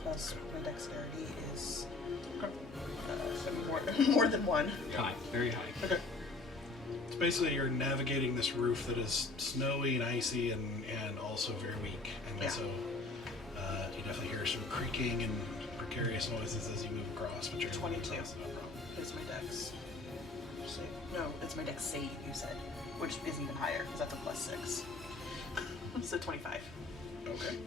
plus my dexterity is more than 1. High, very high. Okay. It's basically you're navigating this roof that is snowy and icy and also very weak. And Yeah. so you definitely hear some creaking and precarious noises as you move across, but you're able to move 22. across, no problem. Is my dex save? No, it's my dex save, you said, which is even higher because that's a plus 6. So 25. Okay.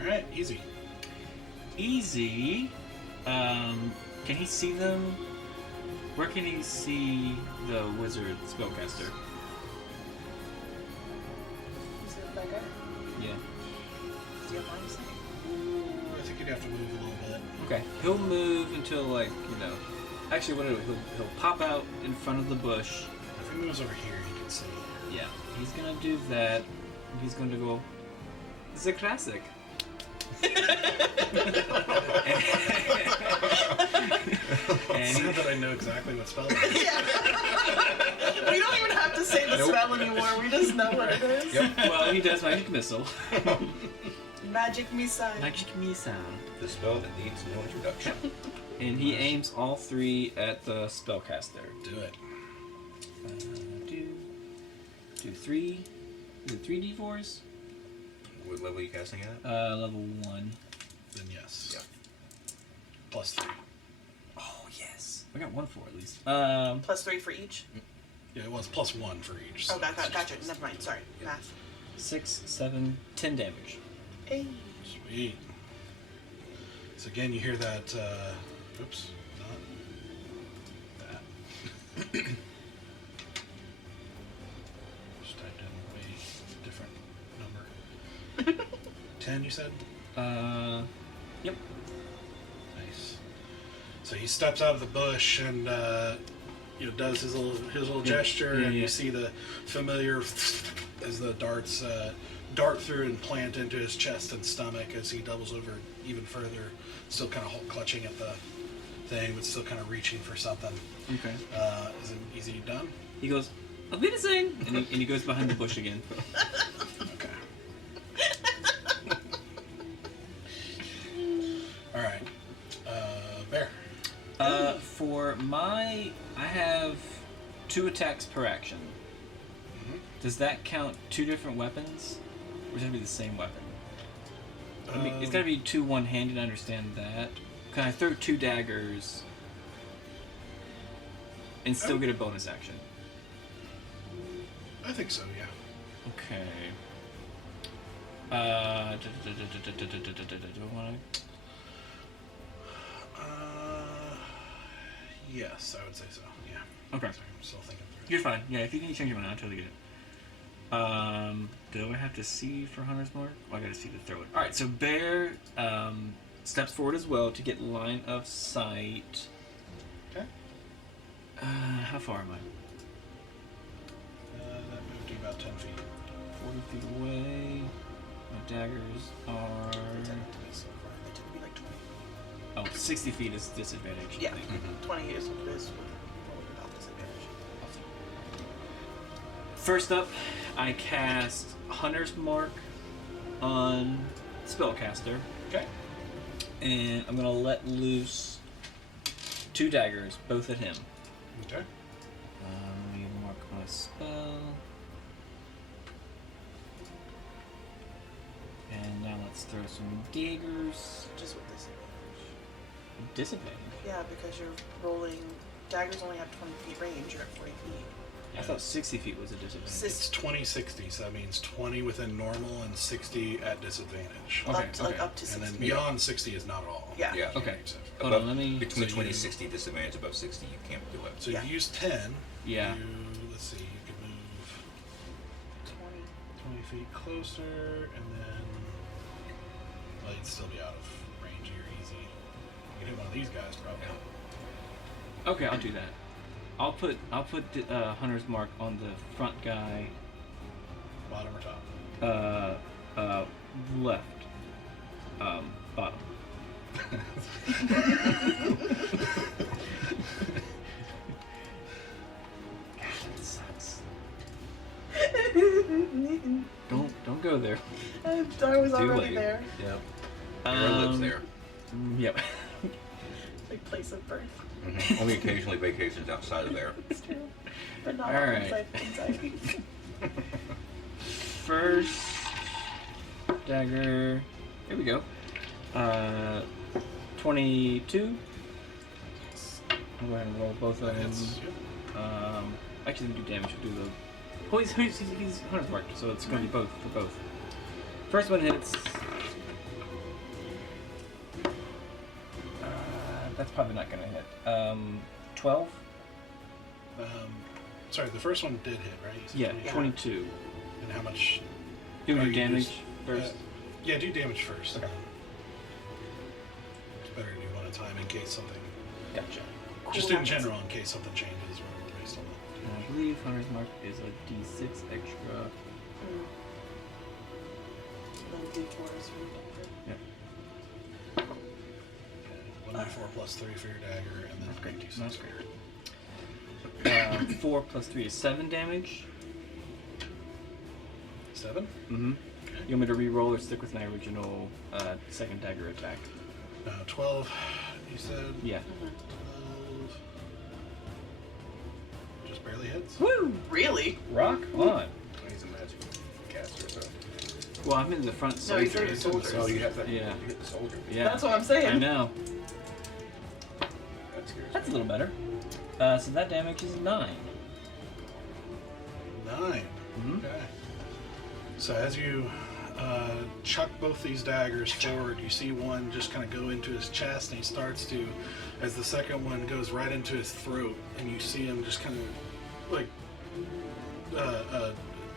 Alright, easy. Easy. Can he see them? Where can he see the wizard spellcaster? Is it that guy? Yeah. Does he have line of sight? I think you'd have to move a little bit. Okay. He'll move until Actually, what he'll do? He'll pop out in front of the bush. If he moves over here, you can see. Yeah. He's gonna do that. He's going to go. It's a classic. It's sad that I know exactly what spell it is. Yeah. We don't even have to say the spell anymore. We just know what it is. Yep. Well, he does magic missile. Magic missile. Magic missile. The spell that needs no introduction. And he aims all 3 at the spellcaster. Do it. Do 3. Is it 3 d4s? What level are you casting at? Level 1. Then yes. Yeah. Plus 3. Oh yes. I got 1 for at least. Plus 3 for each? Yeah, it was plus 1 for each. So Oh, it's just gotcha. plus Never mind. Sorry. Yeah. Math. 6, 7, 10 damage. Hey. Sweet. So again, you hear that. Oops, not that. Just typed in a different number. 10, you said? Yep. Nice. So he steps out of the bush and does his little gesture, Yeah, and yeah. you see the familiar as the darts dart through and plant into his chest and stomach as he doubles over even further, still kind of clutching at the thing, but still kind of reaching for something. Okay. Is it easy done? He goes, "I'll be the same," and he goes behind the bush again. Okay. All right. Bear. I have 2 attacks per action. Mhm. Does that count 2 different weapons, or does it be the same weapon? I mean, it's got to be 2 one-handed. I understand that. Can I throw 2 daggers and still get a bonus action? I think so, yeah. Okay. Do I want to? Yes, I would say so, yeah. Okay. Sorry, I'm still thinking through it. You're fine. Yeah, if you can change your mind, I'll totally get it. Do I have to see for Hunter's Mark? Well, I gotta see to throw it. Alright, so Bear steps forward as well to get line of sight. Okay. How far am I? That moved you about 10 feet. 40 feet away. My daggers are... It took me like 20. Oh, 60 feet is disadvantage. Yeah, I think. 20 is rolling without disadvantage. Awesome. First up, I cast Hunter's Mark on Spellcaster. Okay. And I'm gonna let loose 2 daggers, both at him. Okay. Let me mark my spell. And now let's throw some daggers. Just with disadvantage. Disadvantage? Yeah, because you're rolling. Daggers only have 20 feet range. You're at 40 feet. I thought 60 feet was a disadvantage. It's 20-60, so that means 20 within normal and 60 at disadvantage. Okay, Up to, like, okay. up to And 60. then beyond 60 is not at all. Yeah. Yeah. Okay. So, Hold on, let me... Between So 20 you- and 60 disadvantage, above 60 you can't do it. so Yeah. you use 10. Yeah. Let's see, you can move 20. 20 feet closer, and then... Well, you'd still be out of range here easy. You can hit one of these guys, probably. Okay, I'll do that. I'll put the, Hunter's Mark on the front guy, Bottom or top? left, bottom. That sucks. Don't go there. I was Too already late. there. Yep. Bear lives there. Yep. Like place of birth. Only occasionally vacations outside of there. It's true. But not All right. inside. First dagger. Here we go. 22. I'll go ahead and roll both of them. Hits. Yep. Actually, didn't do damage. I'll do the. Oh, he's Hunter's Marked, so it's going to be both for both. First one hits. That's probably not going to hit. 12. Sorry, the first one did hit, right? You said Yeah, 22. 22. And how much? Do are we you do damage just- first? Yeah, do damage first. Okay. It's better to do one at a time in case something. Gotcha. Just Cool. in general, in case something changes, whatever, based on that. And I believe Hunter's Mark is a D6 extra. Then D4 is for your dagger. Yep. 1d4 plus 3 for your dagger, and then That's great. 2d6 That's for great. your- 4 plus 3 is 7 damage. 7? Mm-hmm. Okay. You want me to re-roll or stick with my original second dagger attack? 12, you said? Yeah. 12. Just barely hits? Woo! Really? Rock on. He's a magic caster, so. Well, I'm in the front No, soldier. he's in the soldiers. Oh, you have to. Yeah. You hit the soldier. Yeah. That's what I'm saying. I know. That scares That's a me. little better. So that damage is 9. 9. Mhm. Okay. So as you chuck both these daggers forward, you see one just kind of go into his chest, and he starts to, as the second one goes right into his throat, and you see him just kind of like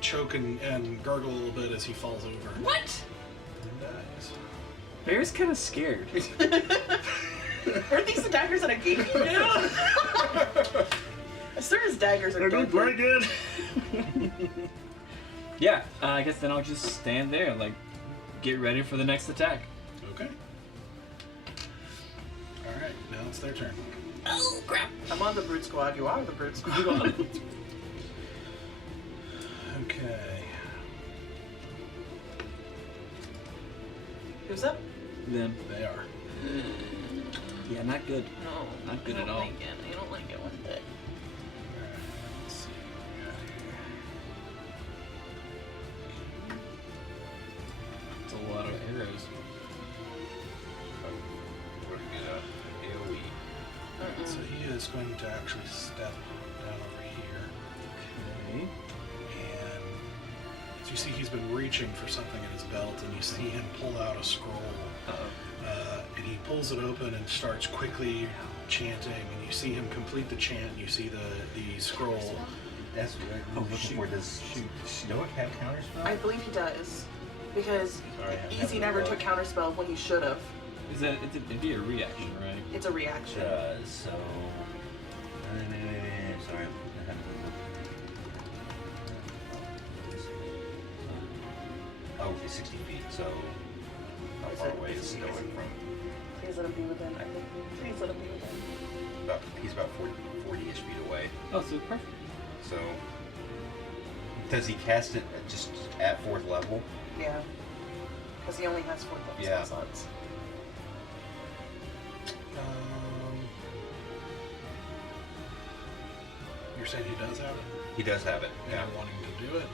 choke and gurgle a little bit as he falls over. What? And dies. Bear's kind of scared. Aren't these the daggers that I gave you now? As soon as daggers are dead. good. Yeah, I guess then I'll just stand there and like get ready for the next attack. Okay. All right, now it's their turn. Oh crap! I'm on the brute squad. You are the brute squad. Okay. Who's up? Them. They are. Yeah, not good. No. Not good I at don't all. Like it. I don't like it one bit. Alright, let's see what we got here. It's a lot of arrows. We're gonna get a AoE. So he is going to actually step down over here, Okay. see he's been reaching for something in his belt, and you see him pull out a scroll. And he pulls it open and starts quickly chanting, and you see him complete the chant, and you see the scroll. That's what I'm looking for. Does Stoic have counterspell? I believe he does, because Sorry, I Easy haven't never looked. took counterspell when he should have. It'd be a reaction, right? It's a reaction. So. Sorry, I haven't looked. Oh, he's 60 feet, so how far away is Stoic from? Please let him be within. I think. Please let him be within. He's about 40-ish feet away. Oh, so perfect. So, does he cast it just at 4th level? Yeah. Because he only has 4 level Yeah. spell slots. You're saying he does have it? He does have it. And Yeah. you're wanting to do it?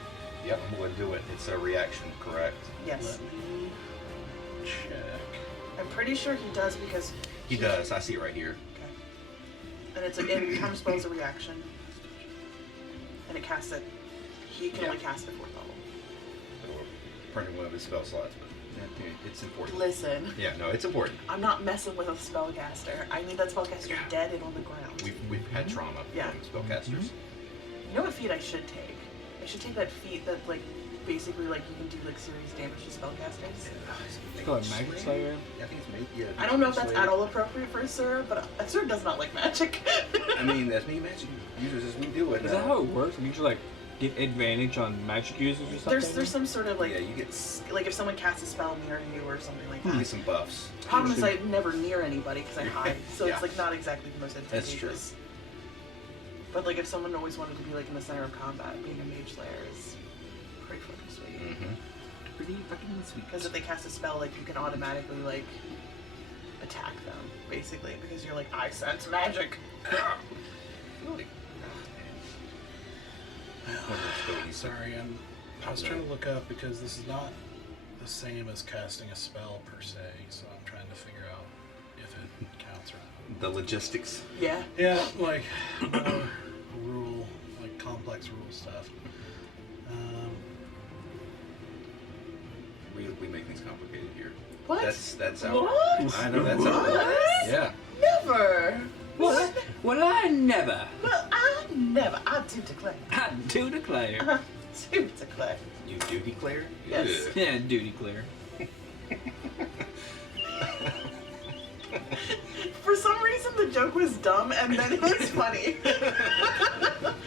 Yep, I'm going to do it. It's a reaction, correct? Yes. Let me check. I'm pretty sure he does because. He does. I see it right here. Okay. And it's and counterspell is a reaction. And it casts it. He can Yeah. only cast it 4th level. Or printing one of his spell slots, but yeah, it's important. Listen. Yeah, no, it's important. I'm not messing with a spellcaster. I need that spellcaster dead and on the ground. We've had trauma Yeah. from spellcasters. You know what feat I should take? I should take that feat that like basically like you can do like serious damage to spellcasters. It's called Magic Slayer. I think it's made. Yeah. I don't know if that's at all appropriate for a Sir, but a Sir does not like magic. I mean, as many magic users as we do it. Is that how it works? You just like get advantage on magic users or something? there's some sort of like Yeah, you get like if someone casts a spell near you or something like you that. get some buffs. Problem is I'm never near anybody because I hide, so Yeah. it's like not exactly the most That's advantageous. But like if someone always wanted to be like in the center of combat, being a mage slayer is pretty fucking sweet. Mm-hmm. Pretty fucking sweet. Because if they cast a spell, like you can automatically like attack them, basically, because you're like, I sense magic. Sorry, I was trying to look up because this is not the same as casting a spell per se, so I'm trying to figure out if it counts or not. The logistics. Yeah. Yeah, like more rule, like complex rule stuff. We make things complicated here. What? That's our. What? I know that's What? our. Yeah. Never. What? Well, I never. Well, I never. I do declare. I do declare. I do declare. You do declare? Yes. Ugh. Yeah, do declare. For some reason, the joke was dumb, and then it was funny.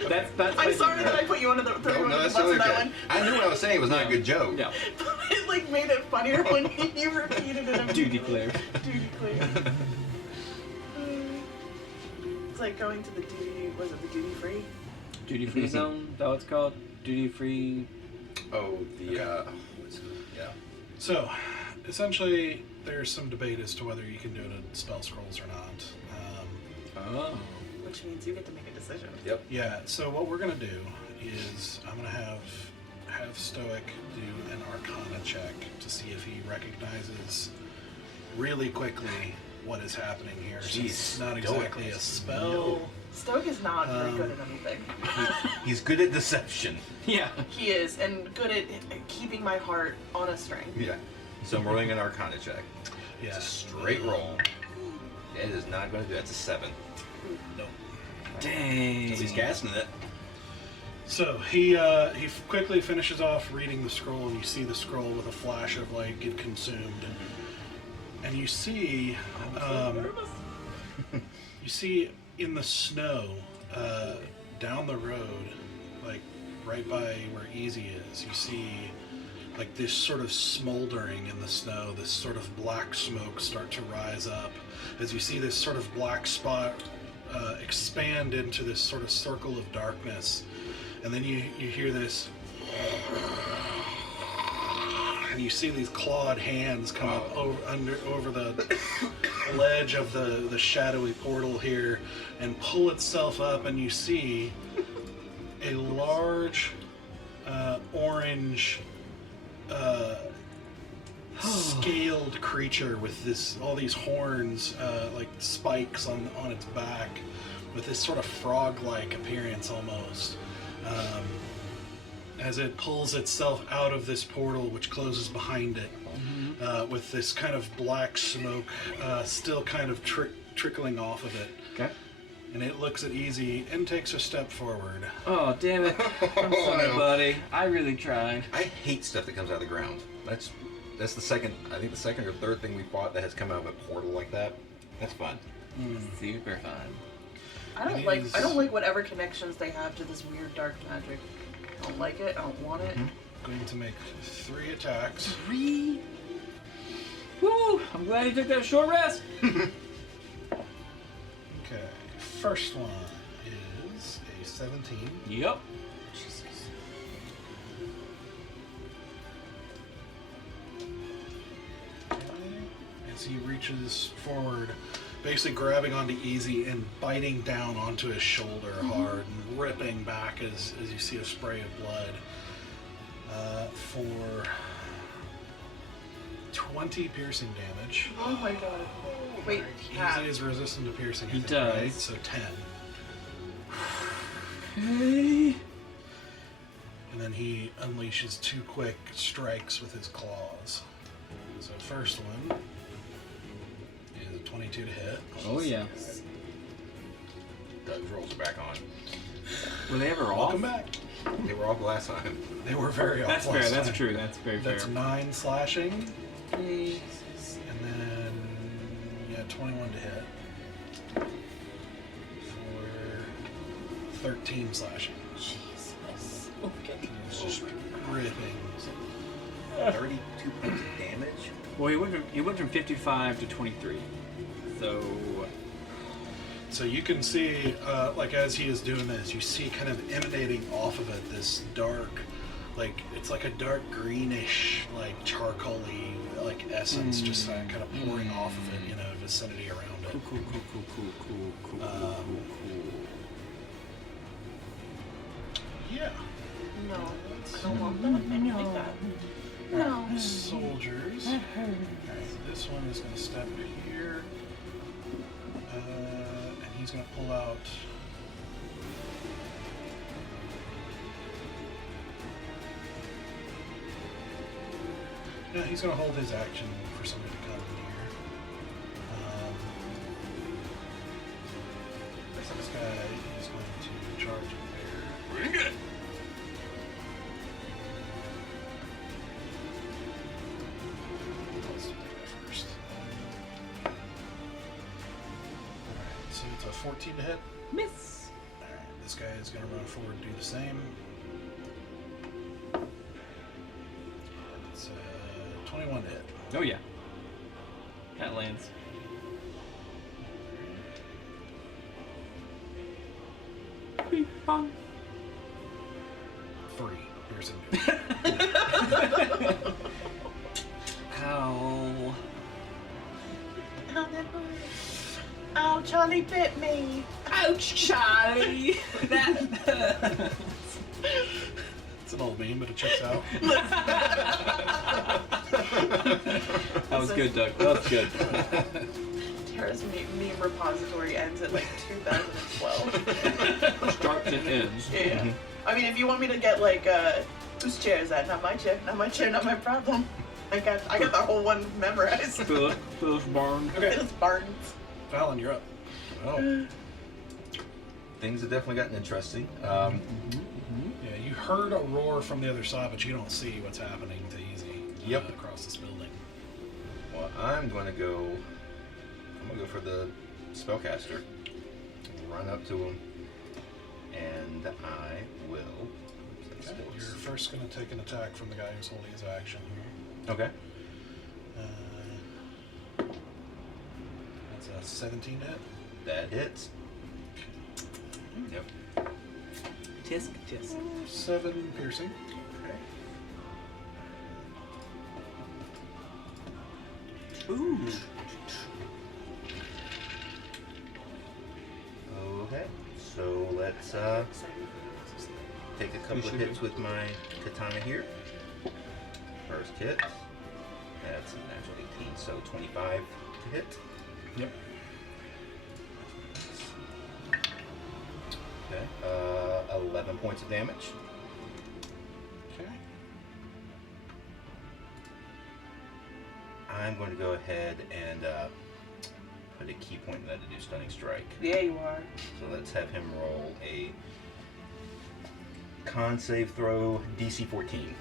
That's. I'm sorry that I put you under the threw you under the that's bus totally on that okay. one. I knew what I was saying was not a good joke. Yeah. It like made it funnier when you repeated it. Do declare. Do declare. It's like going to the duty. Was it the duty free? Duty free zone. That what it's called? Duty free. Oh, the Okay. yeah. So, essentially, there's some debate as to whether you can do it in spell scrolls or not. Oh. Which means you get to make a decision. Yep. Yeah, so what we're going to do is I'm going to have Stoic do an Arcana check to see if he recognizes really quickly what is happening here. Jeez, It's not Stoic exactly a is spell. Stoic is not very good at anything. He's good at deception. Yeah. He is, and good at keeping my heart on a string. Yeah. So I'm rolling an Arcana check. Yeah. It's a straight roll. It is not going to do that. It's a 7. Nope. Dang. He's casting it. So he quickly finishes off reading the scroll, and you see the scroll with a flash of light get consumed, and you see you see in the snow down the road, like right by where Easy is, you see like this sort of smoldering in the snow, this sort of black smoke start to rise up as you see this sort of black spot expand into this sort of circle of darkness. And then you hear this, and you see these clawed hands come up over the ledge of the shadowy portal here, and pull itself up, and you see a large orange scaled creature with all these horns, like spikes on its back, with this sort of frog-like appearance almost. as it pulls itself out of this portal, which closes behind it, with this kind of black smoke still kind of trickling off of it. Okay. And it looks at Easy and takes a step forward. Oh, damn it. I'm sorry, buddy. I really tried. I hate stuff that comes out of the ground. That's the second, I think the second or third thing we fought that has come out of a portal like that. That's fun. Super fun. I don't like whatever connections they have to this weird dark magic. I don't like it. I don't want it. Going to make 3 attacks. 3? Woo! I'm glad he took that short rest. Okay. First one is a 17. Yep. As he reaches forward, basically grabbing onto Easy and biting down onto his shoulder hard and ripping back as you see a spray of blood for 20 piercing damage. Oh my god. Wait, Easy is resistant to piercing, I He think, does. right? So 10. Okay. And then he unleashes 2 quick strikes with his claws. So first one is a 22 to hit. Oh, yeah. Doug's rolls are back on. Were they ever off? Welcome back. They were off last time. They were very That's off fair. last That's time. true. That's very That's fair. 9 slashing. And then, 21 to hit. For 13 slashing. Jesus. Okay. It's just ripping. 32 points of damage. Well, he went from 55 to 23. So you can see, like as he is doing this, you see kind of emanating off of it this dark, like it's like a dark greenish, like charcoaly, like essence, just kind of pouring off of it, vicinity around it. Cool. Yeah. No, I don't want that. I don't like that. No. Soldiers. Alright, this one is going to step here. And he's going to pull out. Yeah, he's going to hold his action for somebody to come in here. This guy is going to charge in there. Bring it. Let's do that first. Alright, so it's a 14 to hit. Miss. Alright, this guy is going to run forward and do the same. It's 21 to hit. Oh, yeah. That lands. Beep, bong. 3 piercing damage. Ow. Oh, Charlie bit me. Ouch, Charlie. That. It's an old meme, but it checks out. That was good, Doug. That was good. Tara's meme repository ends at like 2012. Start to ends. Yeah. I mean, if you want me to get like, whose chair is that? Not my chair. Not my chair. Not my problem. I got the whole one memorized. Phyllis Barnes. Okay, It's Barnes. Fallon, you're up. Oh. Things have definitely gotten interesting. Yeah, you heard a roar from the other side, but you don't see what's happening to Easy. Yep. Across this building. Well, I'm going to go for the spellcaster. Run up to him, and I will. Okay, you're first going to take an attack from the guy who's holding his action here. Okay. That's a 17 hit. That hits. Yep. Tisk. 7 piercing. Okay. Ooh. Okay. So let's take a couple of hits with my katana here. First hit. That's a natural 18, so 25 to hit. Yep. Okay. 11 points of damage. I'm going to go ahead and put a key point in that to do Stunning Strike. Yeah, you are. So let's have him roll a con save throw, DC 14.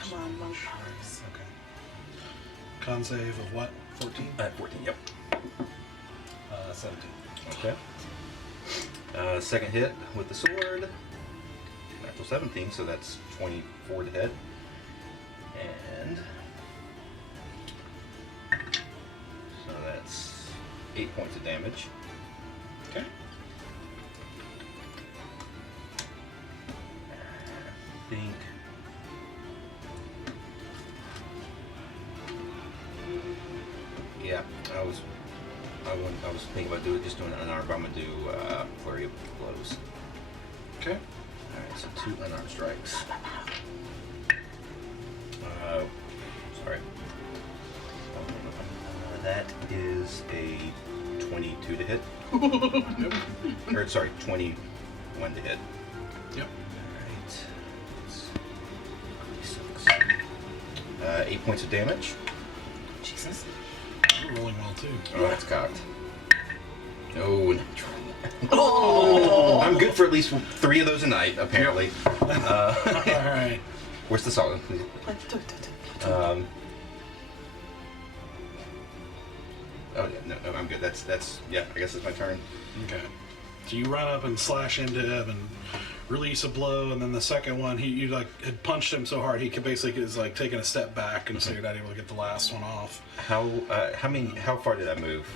Come on, monk parts. Okay. Con save of what? 14? 14, yep. 17. Okay. Second hit with the sword. Natural 17, so that's 24 to hit. And so that's 8 points of damage. Okay. I think. Yeah, I was thinking about just doing an unarmed, but I'm gonna do flurry of blows. Okay. Alright, so 2 unarmed strikes. Sorry. That is a 22 to hit. Yep. Or, sorry, 21 to hit. Yep. Alright. 8 points of damage. Jesus. You're rolling well too. Oh, that's cocked. Oh, oh! I'm good for at least 3 of those a night, apparently. Alright. Where's the solid? Oh yeah, no, I'm good. That's yeah. I guess it's my turn. Okay. So you run up and slash into him and release a blow, and then the second one, you like had punched him so hard he could basically is like taking a step back, and so you're not able to get the last one off. How far did I move?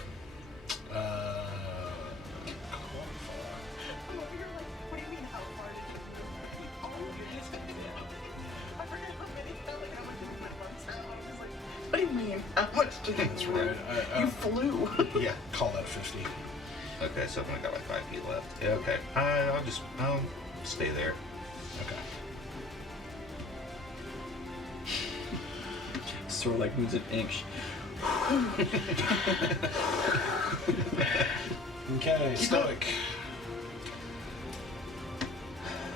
What do you mean? How much did you That's right. You flew. Yeah. Call that 50. Okay, so I've only got like 5 feet left. Yeah, okay. I'll stay there. Okay. Sort of like moves an inch. Okay, Stoic.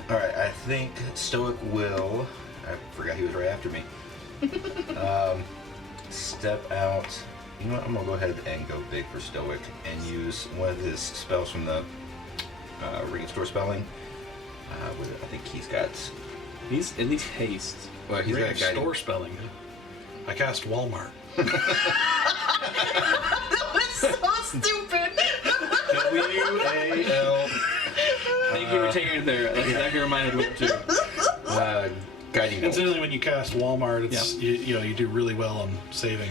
Alright, I think Stoic will. I forgot he was right after me. Step out. You know what? I'm gonna go ahead and go big for Stoic and use one of his spells from the Ring of Store Spelling. I think he's got. He's at least haste. Well, he's Ring got a of guiding. Store spelling. I cast Walmart. That was so stupid. W-A-L. Thank you for taking it there. That's exactly reminded me too. Guiding bolt. Incidentally, when you cast Walmart, it's you know you do really well on saving.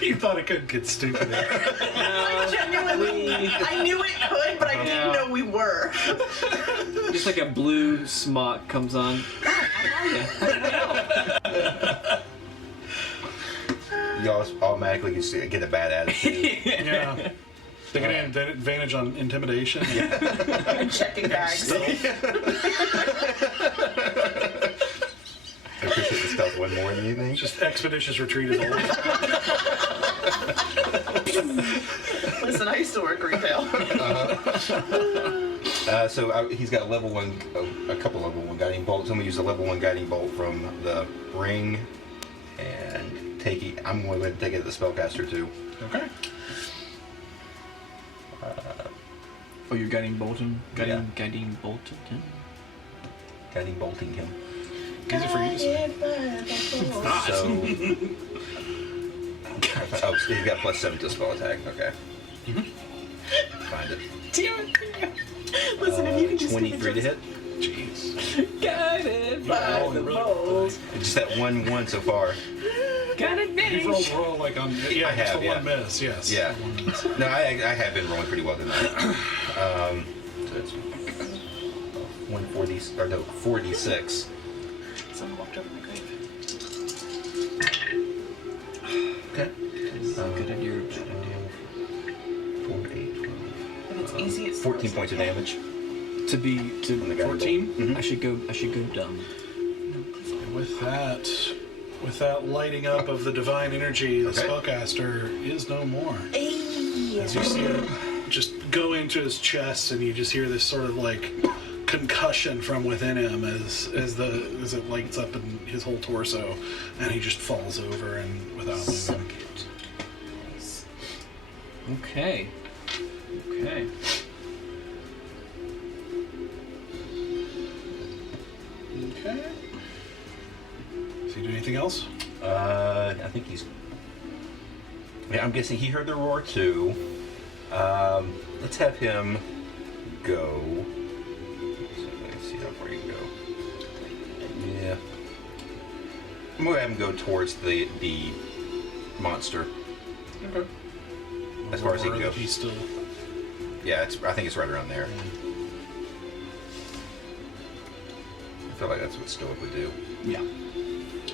You thought it could get stupider. Like, genuinely, I knew it could, but I didn't know we were. Just like a blue smock comes on. You automatically just get a bad attitude. Yeah. They get an advantage on intimidation. And checking bags. I appreciate the stealth one more than anything. Just expeditious retreat is always. Listen, I used to work retail. So he's got a level 1, a couple level 1 guiding bolts. I'm going to use a level 1 guiding bolt from the ring and take it. I'm going to take it to the spellcaster too. Okay. Oh, you're guiding Bolton? Yeah. Guiding Bolton? Guiding bolting him. Easy for you to say. So. Oh, so he's got +7 to spell attack. Okay. Find it. Listen, if you can just 23 to hit. Jeez. Guided by the bolt. Just that 1 so far. Got advantage. You've rolled like on. Yeah, I just have, the one yeah. miss. Yes. Yeah. One miss. No, I have been rolling pretty well tonight. So it's 140 or no 46. Someone walked over my grave. Okay. Good idea. 4, 8, 12. If it's easy, it's 14 points of damage. To be On the to guiding 14? bolt. Mhm. I should go dumb. With that lighting up of the divine energy, the Okay. spellcaster is no more. Ayy. As you see it just go into his chest, and you just hear this sort of like concussion from within him as it lights up in his whole torso, and he just falls over and without moving. Nice. Okay. Okay. Okay. Does he do anything else? I think he's. Yeah, I'm guessing he heard the roar too. Let's have him go. So let's see how far he can go. Yeah. I'm gonna have him go towards the monster. Okay. As far as he can go. He's still. Yeah, I think it's right around there. I feel like that's what Stoic would do. Yeah.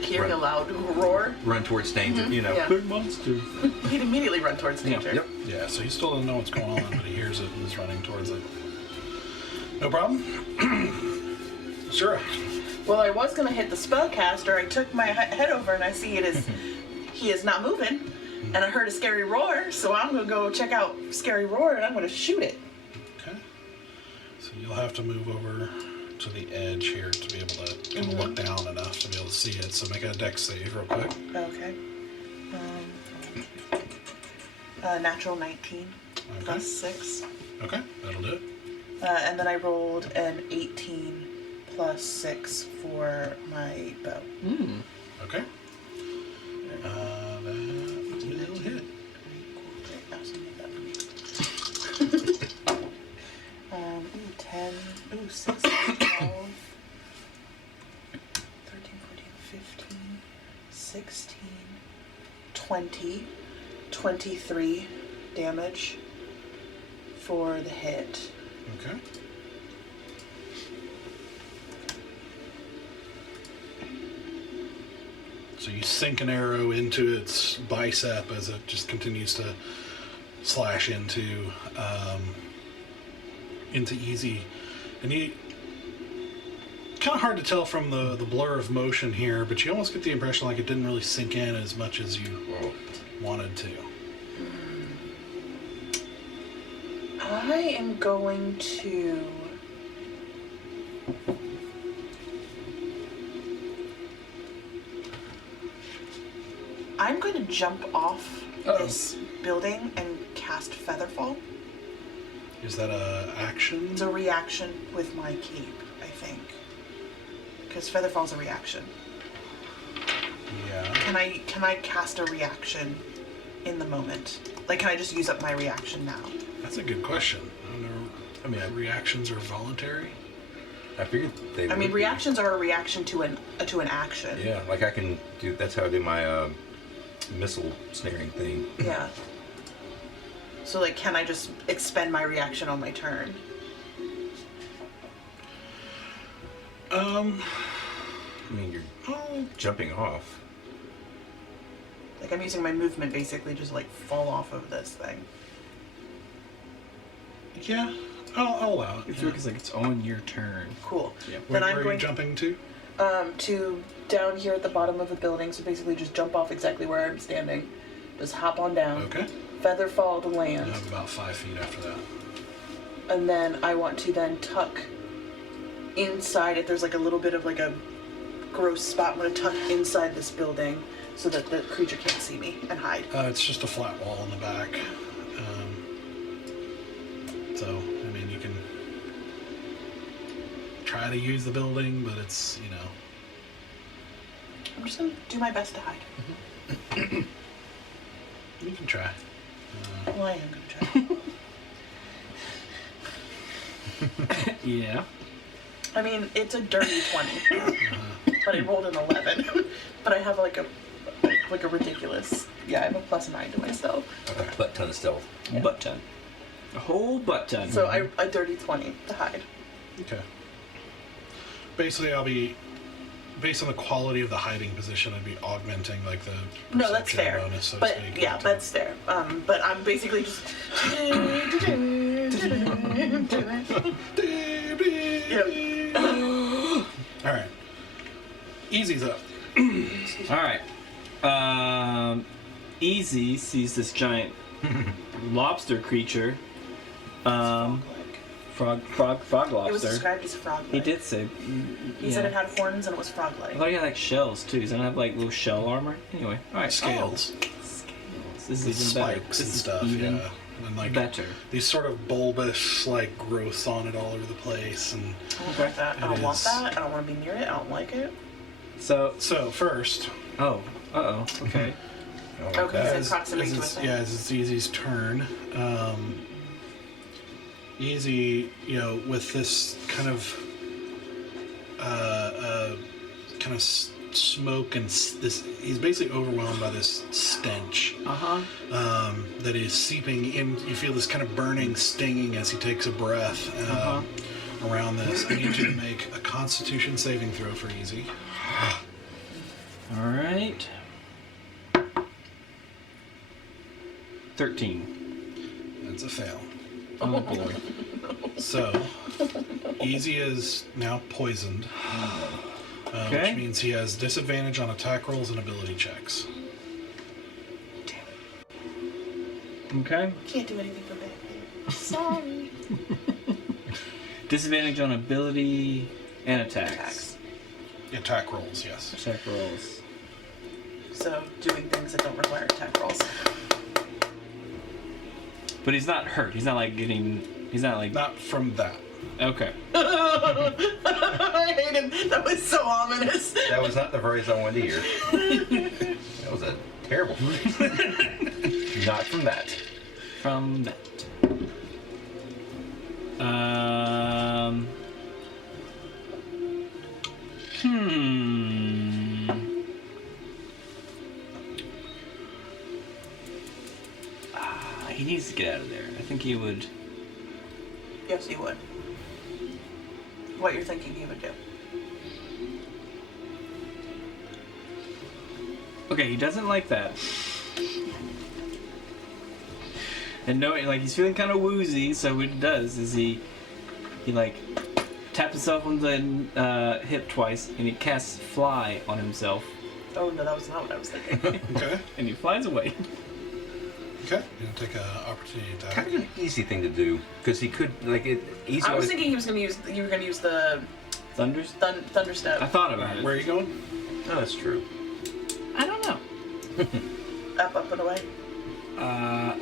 Hearing a Run. loud roar, Run towards danger, you know. Yeah. Big monster. he'd immediately run towards danger. Yep. Yeah, so he still doesn't know what's going on, but he hears it and is running towards it. No problem. Sure. Well, I was gonna hit the spellcaster. I took my head over and I see he is not moving, and I heard a scary roar. So I'm gonna go check out scary roar and I'm gonna shoot it. Okay. So you'll have to move over to the edge here to be able to kind of look down enough to be able to see it. So make a dex save real quick. Okay. Natural 19 plus 6. Okay, that'll do it. And then I rolled an 18 plus 6 for my bow. Mm. Okay. That will hit. Ooh, 10, ooh, 6, 12, 13, 14, 15, 16, 20, 23 damage for the hit. Okay. So you sink an arrow into its bicep as it just continues to slash into Easy, and you kind of hard to tell from the blur of motion here, but you almost get the impression like it didn't really sink in as much as you wanted to. I am going to jump off this building and cast Featherfall. Is that a action? It's a reaction with my cape, I think. Because Featherfall's a reaction. Yeah. Can I cast a reaction in the moment? Like, can I just use up my reaction now? That's a good question. I don't know. I mean, reactions are voluntary. I figured they. I mean, would be. reactions are a reaction to an action. Yeah, like I can do. That's how I do my missile snaring thing. Yeah. So, like, can I just expend my reaction on my turn? I mean, you're jumping off. Like, I'm using my movement basically just like fall off of this thing. Yeah, I'll allow it. It's Yeah. like it's on your turn. Cool. Yeah. Where Then I'm are you going jumping to? to down here at the bottom of the building. So basically, just jump off exactly where I'm standing. Just hop on down. Okay. Feather fall to You land, have about 5 feet after that. and then I want to then tuck inside. If there's like a little bit of like a gross spot, I'm gonna tuck inside this building so that the creature can't see me and hide. It's just a flat wall in the back. So, I mean, you can try to use the building, but it's, you know. I'm just gonna do my best to hide. You can try. Well, I am gonna try. Yeah. I mean, it's a dirty 20, but I rolled an 11. But I have like a ridiculous. Yeah, I have a +9 to my stealth. A butt ton of stealth. Yeah. Butt ton. A whole butt ton. So a dirty 20 to hide. Okay. Basically, I'll be, based on the quality of the hiding position, I'd be augmenting like the No, that's perception fair. bonus, so to But speak. yeah, that's fair. But I'm basically just. All right. Easy's up. All right. Easy sees this giant lobster creature. Frog-like. Frog It was lobster. described as frog-like. He did say. He said it had horns and it was frog-like. I thought he had like shells too. Does it have like little shell armor? Anyway, alright. Scales. Scales. This is With even better. spikes This and is stuff, even yeah. And like better. these sort of bulbous like growths on it all over the place, and I don't like that. I don't want is. that. I don't want to be near it. I don't like it. So. first, Okay. Okay, so as proximity to a it's, thing. yeah, as it's Easy's turn, Easy, with this kind of smoke and this, he's basically overwhelmed by this stench that is seeping in. You feel this kind of burning, stinging as he takes a breath around this. I need you to make a Constitution saving throw for Easy. All right. 13. That's a fail. Oh boy. So, Easy is now poisoned, Okay. which means he has disadvantage on attack rolls and ability checks. Okay. Can't do anything for Batman. Sorry. Disadvantage on ability and attacks. Attacks. Attack rolls, yes. Attack rolls. So doing things that don't require attack rolls. But he's not hurt. He's not like getting. He's not like. Not from that. Okay. I hated. That was so ominous. That was not the phrase I wanted to hear. That was a terrible phrase. Not from that. From that. He needs to get out of there. I think he would. Yes, you would. What you're thinking he would do. Okay, he doesn't like that. And knowing, like, he's feeling kind of woozy, so what he does is he like taps himself on the hip twice, and he casts Fly on himself, Oh no, that was not what I was thinking. Okay. and he flies away. Okay. You're gonna take an opportunity attack. Kind of an easy thing to do because he could easy. I was thinking he was going to use. You were going to use the Thunders? thunderstep. I thought about it. Where are you going? No, that's true. I don't know. Up and away.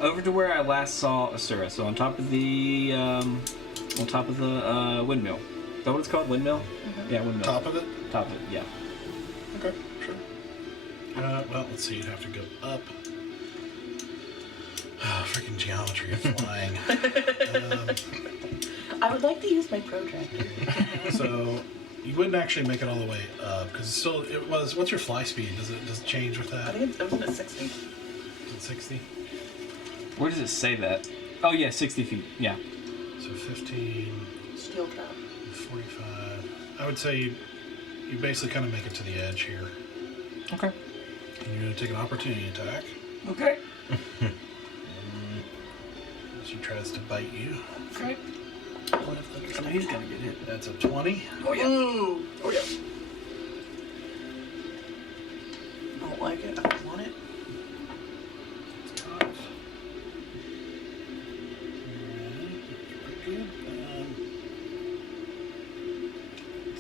Over to where I last saw Asura, so on top of the windmill. Is that what it's called? Windmill? Mm-hmm. Yeah, windmill. Top of it? Top of it, yeah. Okay, sure. Well, let's see. You'd have to go up. Oh, freaking geometry of flying. I would like to use my protractor. So you wouldn't actually make it all the way up because it was. What's your fly speed? Does it change with I that? think it was at 60. Is it 60? Where does it say that? Oh yeah, 60 feet. Yeah. So 15, Steel trap. 45. I would say you basically kind of make it to the edge here. Okay. And you're going to take an opportunity attack. Okay. She tries to bite you. Okay. What if the I mean, he's gonna get hit. That's a 20. Oh yeah. Ooh. Oh yeah. I don't like it. I don't want it. It's tough. Alright, that's pretty good.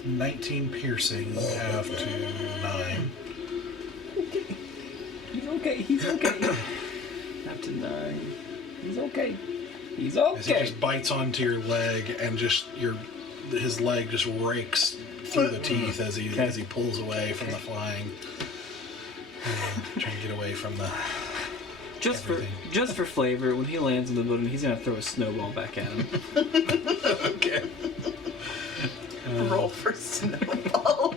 19 piercing, half to 9. He's okay. He's okay. Up to 9. He's okay. He's As he okay. just bites onto your leg, and his leg just rakes through the teeth as he pulls away from the flying, trying to get away from the. Just for flavor, when he lands in the building, he's gonna throw a snowball back at him. Okay. Roll for snowball.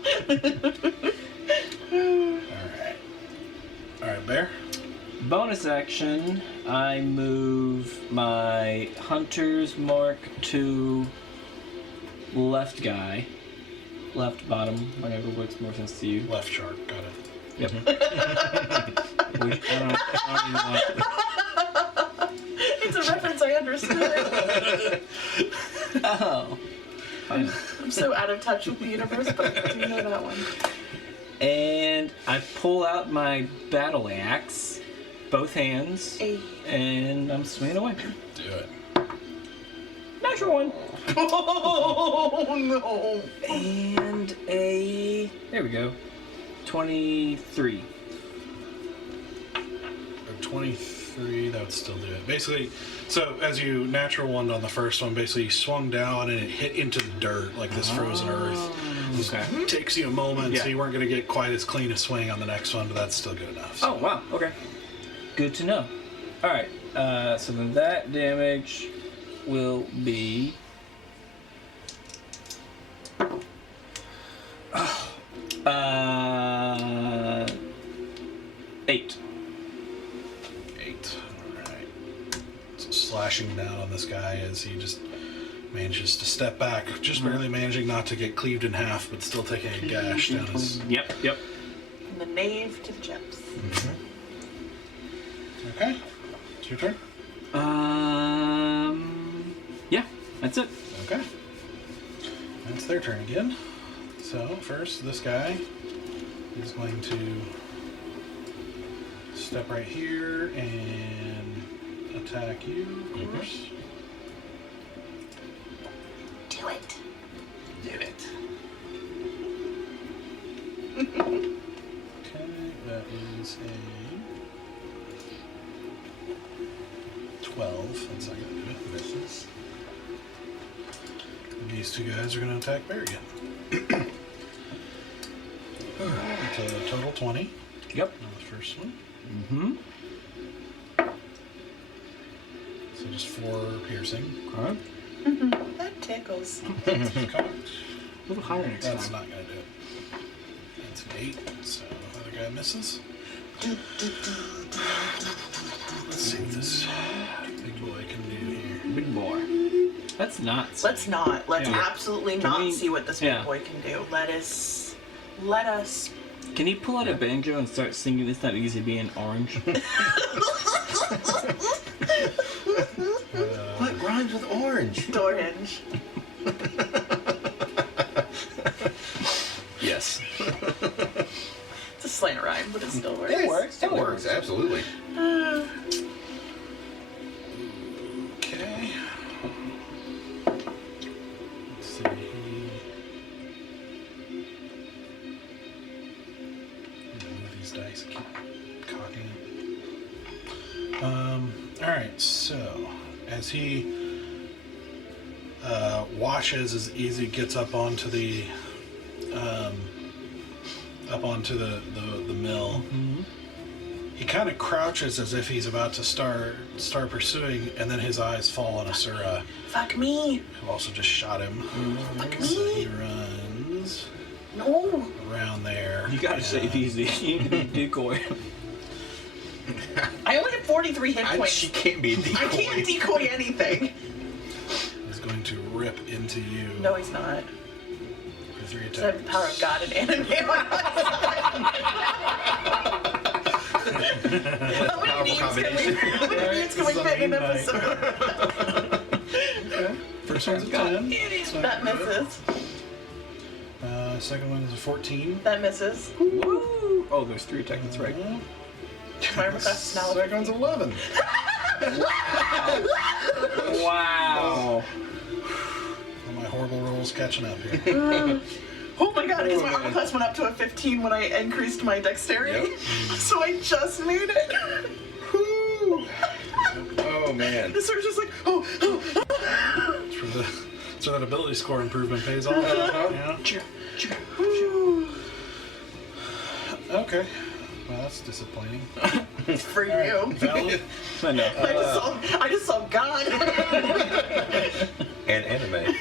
All right, Bear. Bonus action, I move my Hunter's Mark to left guy. Left bottom, whatever works more sense to you. Left shark. Got it. Yep. Which, I don't even want. It's a reference I understood. Oh. Fine. I'm so out of touch with the universe, but I do know that one. And I pull out my battle axe both hands, Hey. and I'm swinging away. Do it. Natural one. Oh no! And there we go. 23. 23, that would still do it. Basically, so as you natural one on the first one, basically you swung down and it hit into the dirt, like this frozen earth. This Okay. takes you a moment, Yeah. so you weren't going to get quite as clean a swing on the next one, but that's still good enough. So. Oh, wow. Okay. Good to know. Alright, so then that damage will be... 8. 8. Alright. So slashing down on this guy as he just manages to step back, just barely managing not to get cleaved in half, but still taking a gash down his... Yep. From the knave to the chips. Okay. It's your turn. Yeah, that's it. Okay. It's their turn again. So, first, this guy is going to step right here and attack you, of course. Do it. Did it. Okay, that is a 12. That's not going to do it. Misses. And these two guys are going to attack Bear again. It's a total 20 Yep. on the first one. Mm-hmm. So just 4 piercing. Alright. That tickles. Cocked. A little higher next That's time. not going to do it. That's an 8, so the other guy misses. Let's see what this big boy can do here. Big boy. Let's not. Let's not. Let's Yeah. absolutely Can not we- see what this yeah. big boy can do. Let us. Can you pull out a banjo and start singing It's Not Easy Being Orange? What rhymes with orange? Orange. Yes. It's a slant rhyme, but it still works. It works. It works, absolutely. Okay. Let's see. Move these dice. I keep cocking it. Alright, so as he washes as easy gets up onto the mill. He kind of crouches as if he's about to start pursuing, and then his eyes fall on Asura, Fuck me. who also just shot him. Fuck So me. he runs No. around there. You gotta save easy. You can be decoy. I only have 43 hit points. She can't be a decoy. I can't decoy anything. He's going to rip into you. No, he's not. For 3 It's the attacks. power of God in anime. How many needs can we fit in an episode? Okay. First one's a 10. So That misses. Second one is a 14. That misses. Woo! Oh, there's 3 attacks. That's right. My request is now. Second one's 11. Wow. All my horrible rolls catching up here. Oh my god, because my armor class went up to a 15 when I increased my dexterity. Yep. So I just made it. Oh, man. The surge is like, oh. So that ability score improvement pays off. Yeah. Okay. Well, that's disappointing. For you. Val, I know. I just saw God. And anime.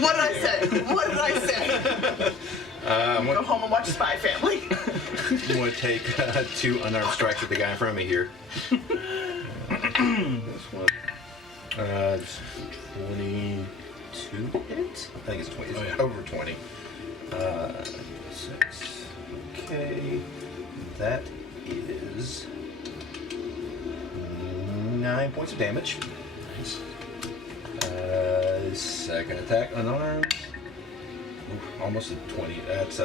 What did I say? Go home and watch Spy Family. I'm going to take 2 unarmed strikes at the guy in front of me here. This one. It's 22 hit? I think it's 20. It's Oh, yeah. over 20. 6. Okay. That is 9 points of damage. nice. Second attack, unarmed. Ooh, almost a 20. That's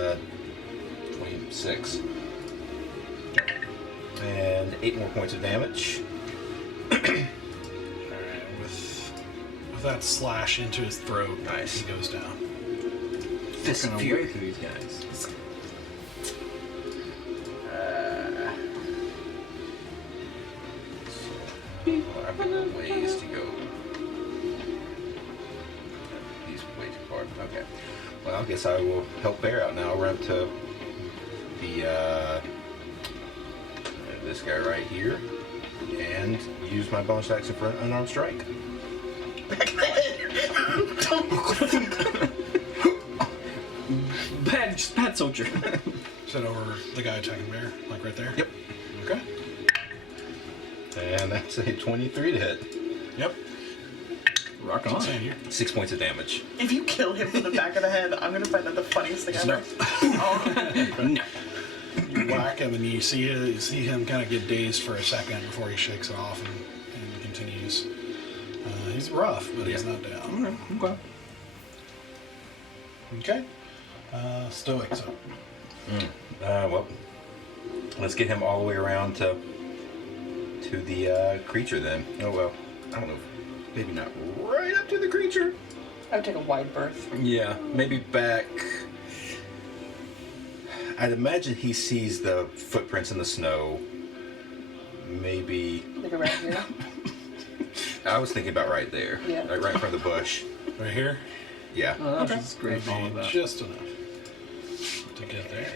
26. And 8 more points of damage. Alright, with that slash into his throat, Nice. he goes down. Fist of Fucking Fury. away through these guys. I've got ways to go. He's way too far. Okay. Well, I guess I will help Bear out now. I'll run up to the this guy right here and use my bonus action for an unarmed strike. Back in the head. Bad soldier. Is that over the guy attacking Bear? Like right there? Yep. Okay. And that's a 23 to hit. Yep. Rock That's on. insane here. 6 points of damage. If you kill him from the back of the head, I'm gonna find that the funniest thing ever. No. You whack him and you see him kind of get dazed for a second before he shakes it off and continues. He's rough, but he's not down. Okay. Okay. Stoic's up. Well, let's get him all the way around to the creature then. Oh well, I don't know. Maybe not right up to the creature. I would take a wide berth. Yeah, maybe back. I'd imagine he sees the footprints in the snow. Maybe. Like around here. I was thinking about right there. Yeah. Like right in front of the bush. Right here? Yeah. Oh, that's just great. That'd All of be that. just enough to get there.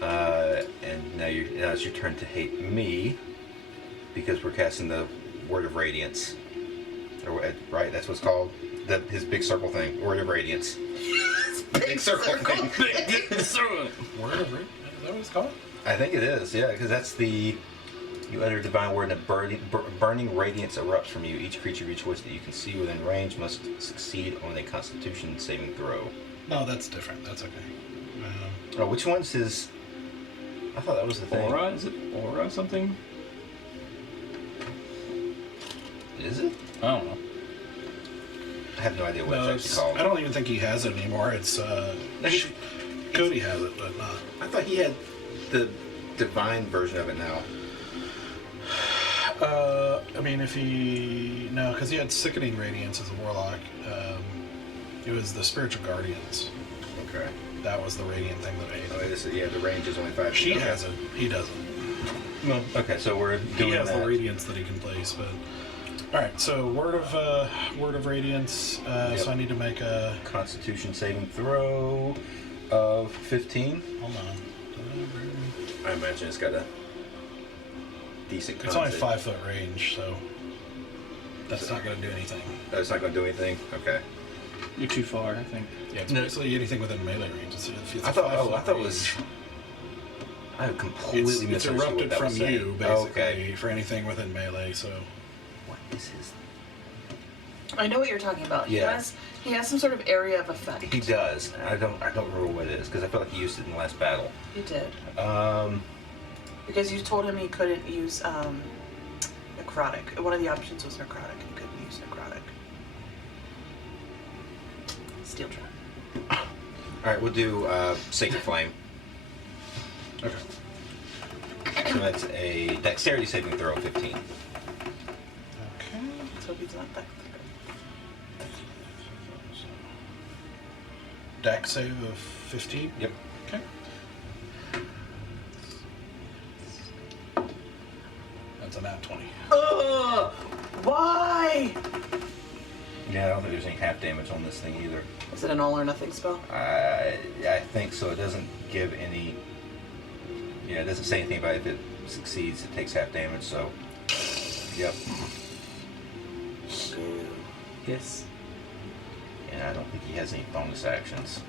And now it's your turn to hate me because we're casting the Word of Radiance. Right? That's what's called. His big circle thing. Word of Radiance. Big circle thing. Word of Root? Is that what it's called? I think it is, yeah, because that's the... You utter a divine word and a burning radiance erupts from you. Each creature of your choice that you can see within range must succeed on a Constitution saving throw. No, that's different. That's okay. Oh, which one's his... I thought that was the thing. Aura? Is it aura something? Is it? I don't know. I have no idea what No, it's actually called. I don't even think he has it anymore. It's Cody has it, but not. I thought he had the divine version of it now. I mean, if he because he had sickening radiance as a warlock. It was the spiritual guardians. Okay. That was the radiant thing that Oh, made. it is, yeah, the range is only 5 She feet. Okay. has it. He doesn't. No. Okay, so we're doing He has that. the radiance that he can place, but. All right, so word of radiance. Yep. So I need to make a. Constitution saving throw of 15. Hold on. I imagine it's got a decent It's only con save. 5-foot range, so that's not going to do anything. Oh, it's not going to do anything? Okay. You're too far, I think. Yeah, it's No. basically anything within melee range. It's I thought it range. was... I completely It's misunderstood what erupted that from was saying. you, basically, Oh, okay. for anything within melee. So What is his... I know what you're talking about. Yeah. He has some sort of area of effect. He does. I don't remember what it is, because I feel like he used it in the last battle. He did. Um... Because you told him he couldn't use necrotic. One of the options was necrotic. He couldn't use necrotic. Steel trap. Alright, we'll do Sacred Flame. okay. So that's a dexterity saving throw of 15. Okay. So he's not that. Dex save of 15. Yep. Okay. That's a nat 20. Ugh! Why? Yeah, I don't think there's any half damage on this thing either. Is it an all or nothing spell? I think so. It doesn't give any... Yeah, it doesn't say anything about if it succeeds, it takes half damage, so... Yep. Yes. And I don't think he has any bonus actions.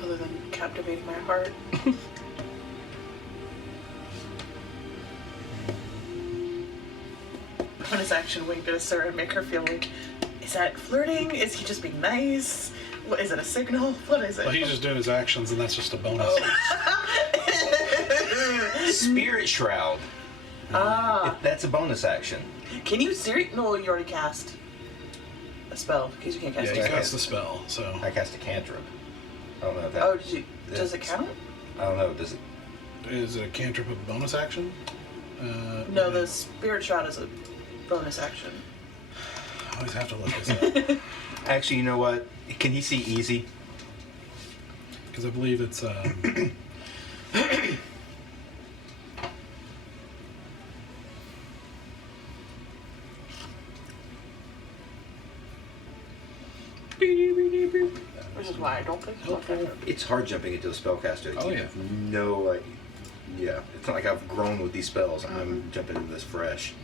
Other than captivate my heart. Bonus action wink at a sir and make her feel like, is that flirting? Is he just being nice? What is it, a signal? What is it? Well, he's just doing his actions, and that's just a bonus. Spirit Shroud. Ah. That's a bonus action. Can you No, you already cast a spell because you can't cast Yeah, a he spell. casts the spell, so. I cast a cantrip. I don't know if that... Oh, did you? Does it count? I don't know. Does it... Is it a cantrip of bonus action? No, the Spirit Shot is a bonus action. I always have to look this up. Actually, you know what? Can he see easy? Because I believe it's... Which is why I don't think so. It's hard jumping into a spellcaster. Oh, You yeah. have no, like, yeah. It's not like I've grown with these spells. I'm jumping into this fresh.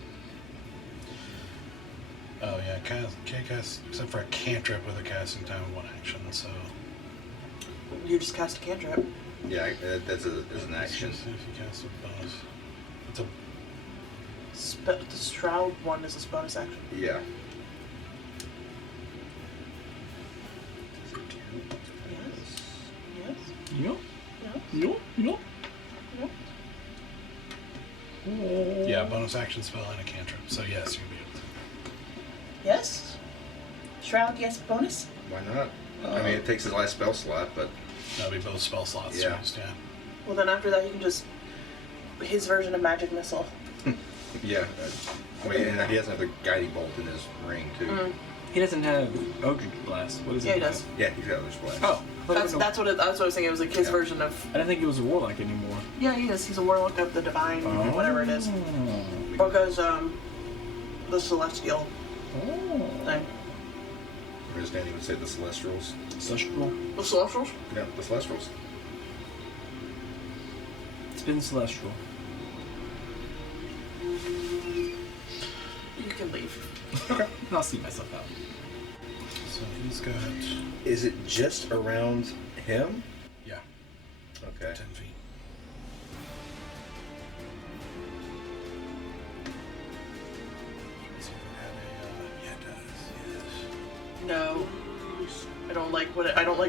Oh yeah, can't cast except for a cantrip with a casting time of 1 action. So You just cast a cantrip. Yeah, that's an action. If you cast a bonus, it's a The Shroud one is a bonus action. Yeah. Yes. No. Yes. No. No. No. yeah bonus action spell and a cantrip. So yes, you'll be able to. Yes. Shroud. Yes. Bonus. Why not? I mean, it takes his last spell slot, but That'll be both spell slots Yeah. used. Yeah. Well, then after that, you can just his version of magic missile. yeah. Wait, and he doesn't have the guiding bolt in his ring too. He doesn't have Eldritch Blast. What is Yeah, it? he does. Yeah, he's got other splash. Oh. That's what I was saying. It was like his Yeah. version of. I didn't think he was a warlock anymore. Yeah, he is. He's a warlock of the divine, whatever it is. Oh. Because the celestial Oh. thing. I understand he would say the Celestials. Celestial. The celestials. Yeah, the Celestials. It's been celestial. You can leave. Okay. I'll see myself out. So he's got Is it just around him? yeah Okay. 10 feet. Let's see if it had a yeah, it does. Yes. No. I don't like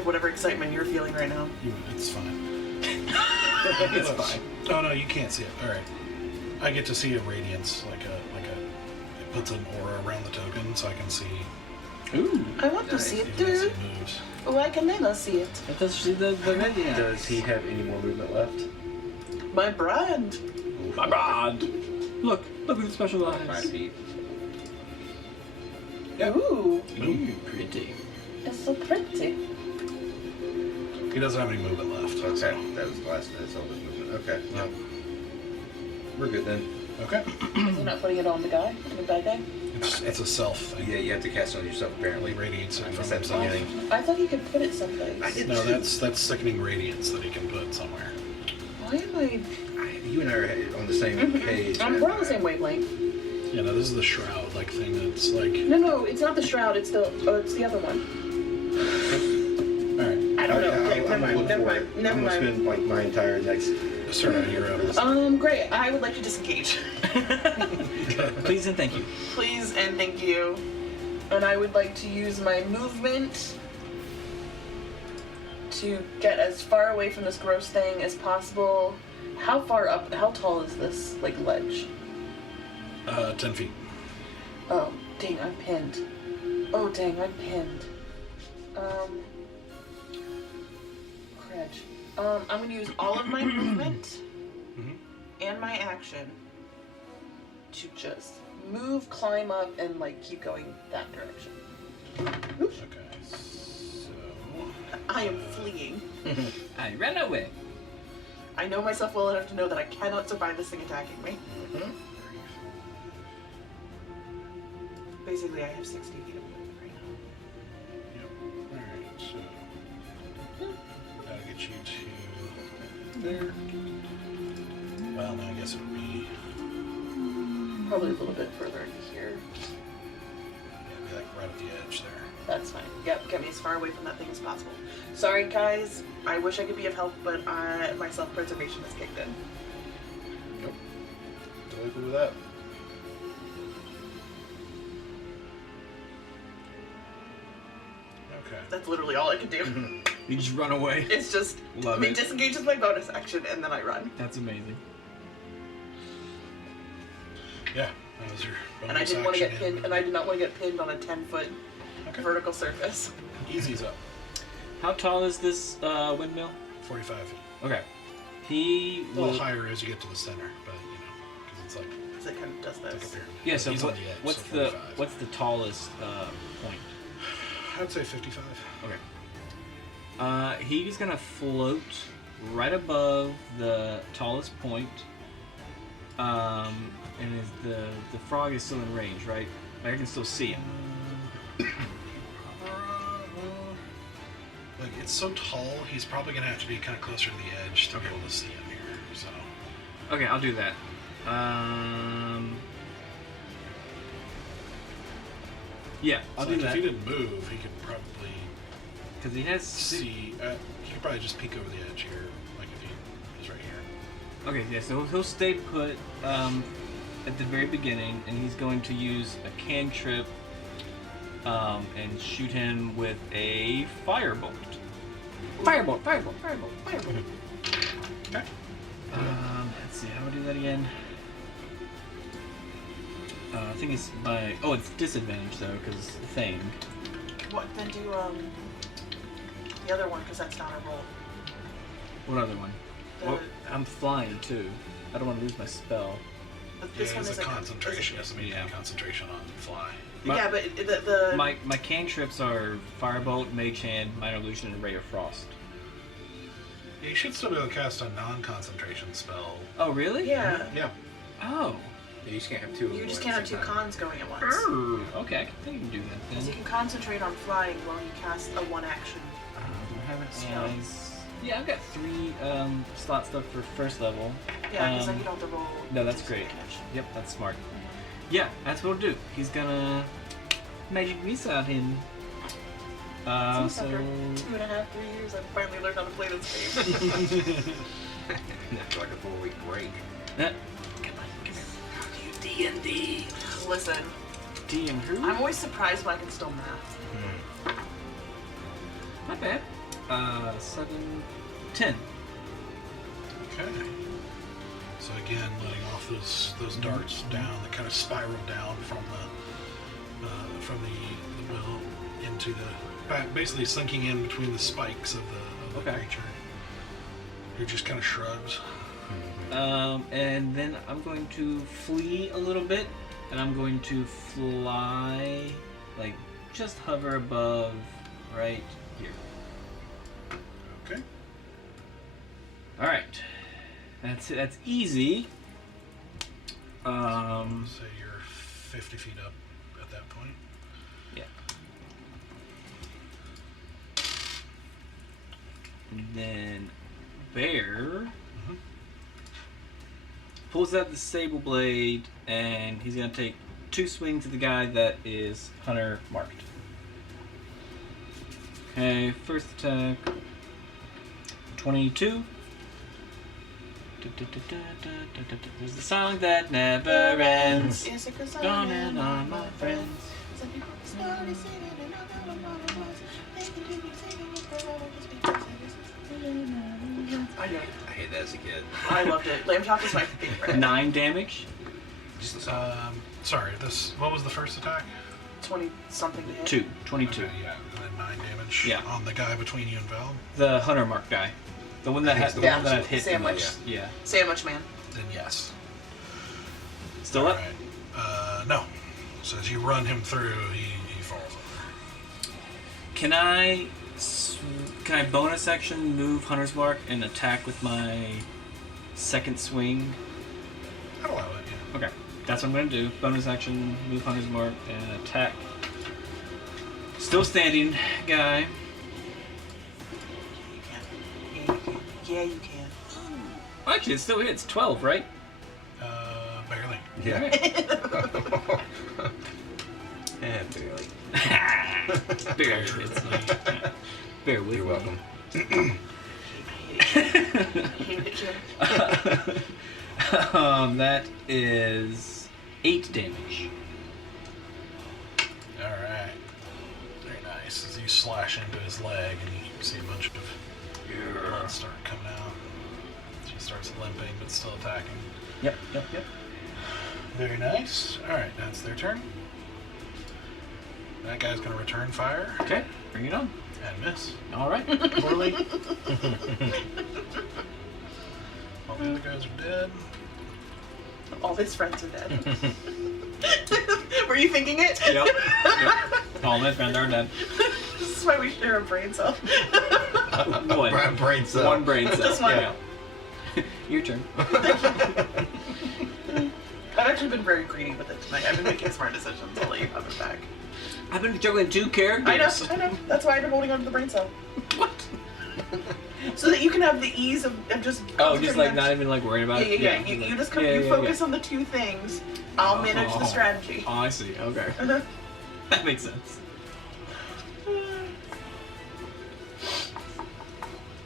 whatever excitement you're feeling right now. It's fine. It's fine. Oh no, you can't see it. All right. I get to see a radiance, like a. It puts an aura around the token, so I can see. Ooh. I want to Nice. see it Even as too. he moves. Why can they not see it? It does see the radiance. Does he have any more movement left? My brand. My God. Look at the special 5 eyes. feet. Yep. Ooh, Ooh, pretty. it's so pretty. He doesn't have any movement left. Okay, so- that was the last. That's all his movement. Okay. Well, we're good then. Okay. Is he not putting it on the guy? The bad guy? It's a self thing. Yeah, you have to cast it on yourself apparently. He radiates it I from missed that himself. beginning. I thought he could put it someplace. I did No, too. that's sickening radiance that he can put somewhere. Why am I? You and I are on the same page. We're on the same wavelength. Yeah, no, this is the shroud like thing that's like. No, it's not the shroud. It's the other one. All right, I don't know. Okay, I'm gonna look never for mind. it. Never I'm gonna mind. spend like my entire next. sir, you're up. Great. I would like to disengage. Please and thank you. Please and thank you. And I would like to use my movement to get as far away from this gross thing as possible. How far up? How tall is this ledge? 10 feet. Oh, dang, I'm pinned. Crutch. I'm gonna use all of my movement and my action to just move, climb up, and keep going that direction. Oops. Okay, so. I am fleeing. I ran away. I know myself well enough to know that I cannot survive this thing attacking me. Basically, I have 60 feet of movement right now. Yep. Alright, so. Gotta get you to there. Well, no, I guess it would be. Probably a little bit further into here. Yeah, it'd be like right at the edge there. That's fine. Yep, get me as far away from that thing as possible. Sorry, guys. I wish I could be of help, but my self-preservation has kicked in. Nope. Totally cool with that. Okay. That's literally all I can do. You just run away. It's just, Love it. disengage is my bonus action, and then I run. That's amazing. Yeah, that was your bonus And I didn't want to get action pinned, and I did not want to get pinned on a 10-foot Okay. vertical surface. Easy's up. How tall is this windmill? 45 feet. Okay. He A little will. higher as you get to the center, but because it's like Because it kind of does a this. pyramid. Yeah. So He's on the edge, what's so the 45. what's the tallest point? I'd say 55. Okay. He's gonna float right above the tallest point. And the frog is still in range, right? I can still see him. Like it's so tall, he's probably gonna have to be kind of closer to the edge to be able to see him here. So Okay, I'll do that. Yeah, I'll do If that. he didn't move, he could probably Because he has. see. He could probably just peek over the edge here, like if he is right here. Okay, yeah, so he'll stay put at the very beginning, and he's going to use a cantrip and shoot him with a firebolt. Firebolt, firebolt, firebolt, firebolt. Okay. Let's see, how do I do that again? I think it's by. Oh, it's disadvantage though, because it's the thing. What? Then do the other one, because that's not a roll. What other one? The, Well, I'm flying too. I don't want to lose my spell. but this Yeah, one it's is a concentration. Yes, I mean, Yeah. concentration on fly. Yeah, but the My cantrips are Firebolt, Mage Hand, Minor Illusion, and Ray of Frost. Yeah, you should still be able to cast a non-concentration spell. Oh, really? yeah, Yeah. Oh. You just can't have two. of you them just at can't the have two same time. cons going at once. Okay, I think you can do that Because you then. can concentrate on flying while you cast a one action. Do I have it Spell. as... Yeah, I've got 3 slots stuff for first level. Yeah, because then you don't have to roll. No, that's great. disadvantage. Yep, that's smart. Yeah, that's what we'll do. He's gonna magic missile him. Since So... after 2.5, 3 years, I finally learned how to play this game. After like a 4-week break. Come on, come here. D&D. Listen, DM who? I'm always surprised when I can still math. Not bad. 7, 10. Okay. So again, letting off those darts down that kind of spiral down from the will into the basically sinking in between the spikes of the Okay. creature. He just kind of shrugs. And then I'm going to flee a little bit, and I'm going to fly, like, just hover above right here. Okay. All right, that's it. That's easy. So you're 50 feet up at that point. Yeah. And then Bear pulls out the sable blade, and he's gonna take 2 swings at the guy that is Hunter marked. Okay, first attack. 22. There's the song that never ends. Is it 'cause I'm Gone in and on my friends. Some people slowly singing and I don't know what it was. They continue singing it forever just because it is. I know. I hate that as a kid. I loved it. Lamb chop is my favorite. 9 damage. Just the song. Sorry, what was the first attack? 20 something to hit. 2. 22. Okay, yeah, and then 9 damage Yeah. on the guy between you and Val. The Hunter mark guy. The one that has the Yeah, one that I've hit the sandwich. most. Yeah. Sandwich man. Then yes. Still up? Alright. No. So as you run him through, he falls over. Can I bonus action move Hunter's Mark and attack with my second swing? I'd allow it, yeah. Okay, that's what I'm gonna do. Bonus action, move Hunter's Mark and attack. Still standing, guy. Yeah, you can. Actually, it still hits 12, right? Barely. Yeah. Alright. Yeah, barely. Barely hits. Bear with You're me. welcome. That is 8 damage. Alright. Very nice. As you slash into his leg and you see a bunch of blood start coming out. She starts limping but still attacking. Yep. Very nice. Alright, that's their turn. That guy's gonna return fire Okay, bring it on. and miss. All right. Poorly. All the other guys are dead. All his friends are dead. Were you thinking it? Yep. All my friends are dead. This is why we share a brain cell. One. Brain cell. One brain cell. Just one. Yeah. Your turn. I've actually been very greedy with it tonight. I've been making smart decisions. I'll let you have it back. I've been juggling 2 characters. I know. That's why I've been holding on to the brain cell. What? So that you can have the ease of just. Oh, just like concentrating not on- even like worrying about it? Yeah. You just come, you focus on the 2 things. I'll manage the strategy. Oh, I see. Okay. Uh-huh. That makes sense.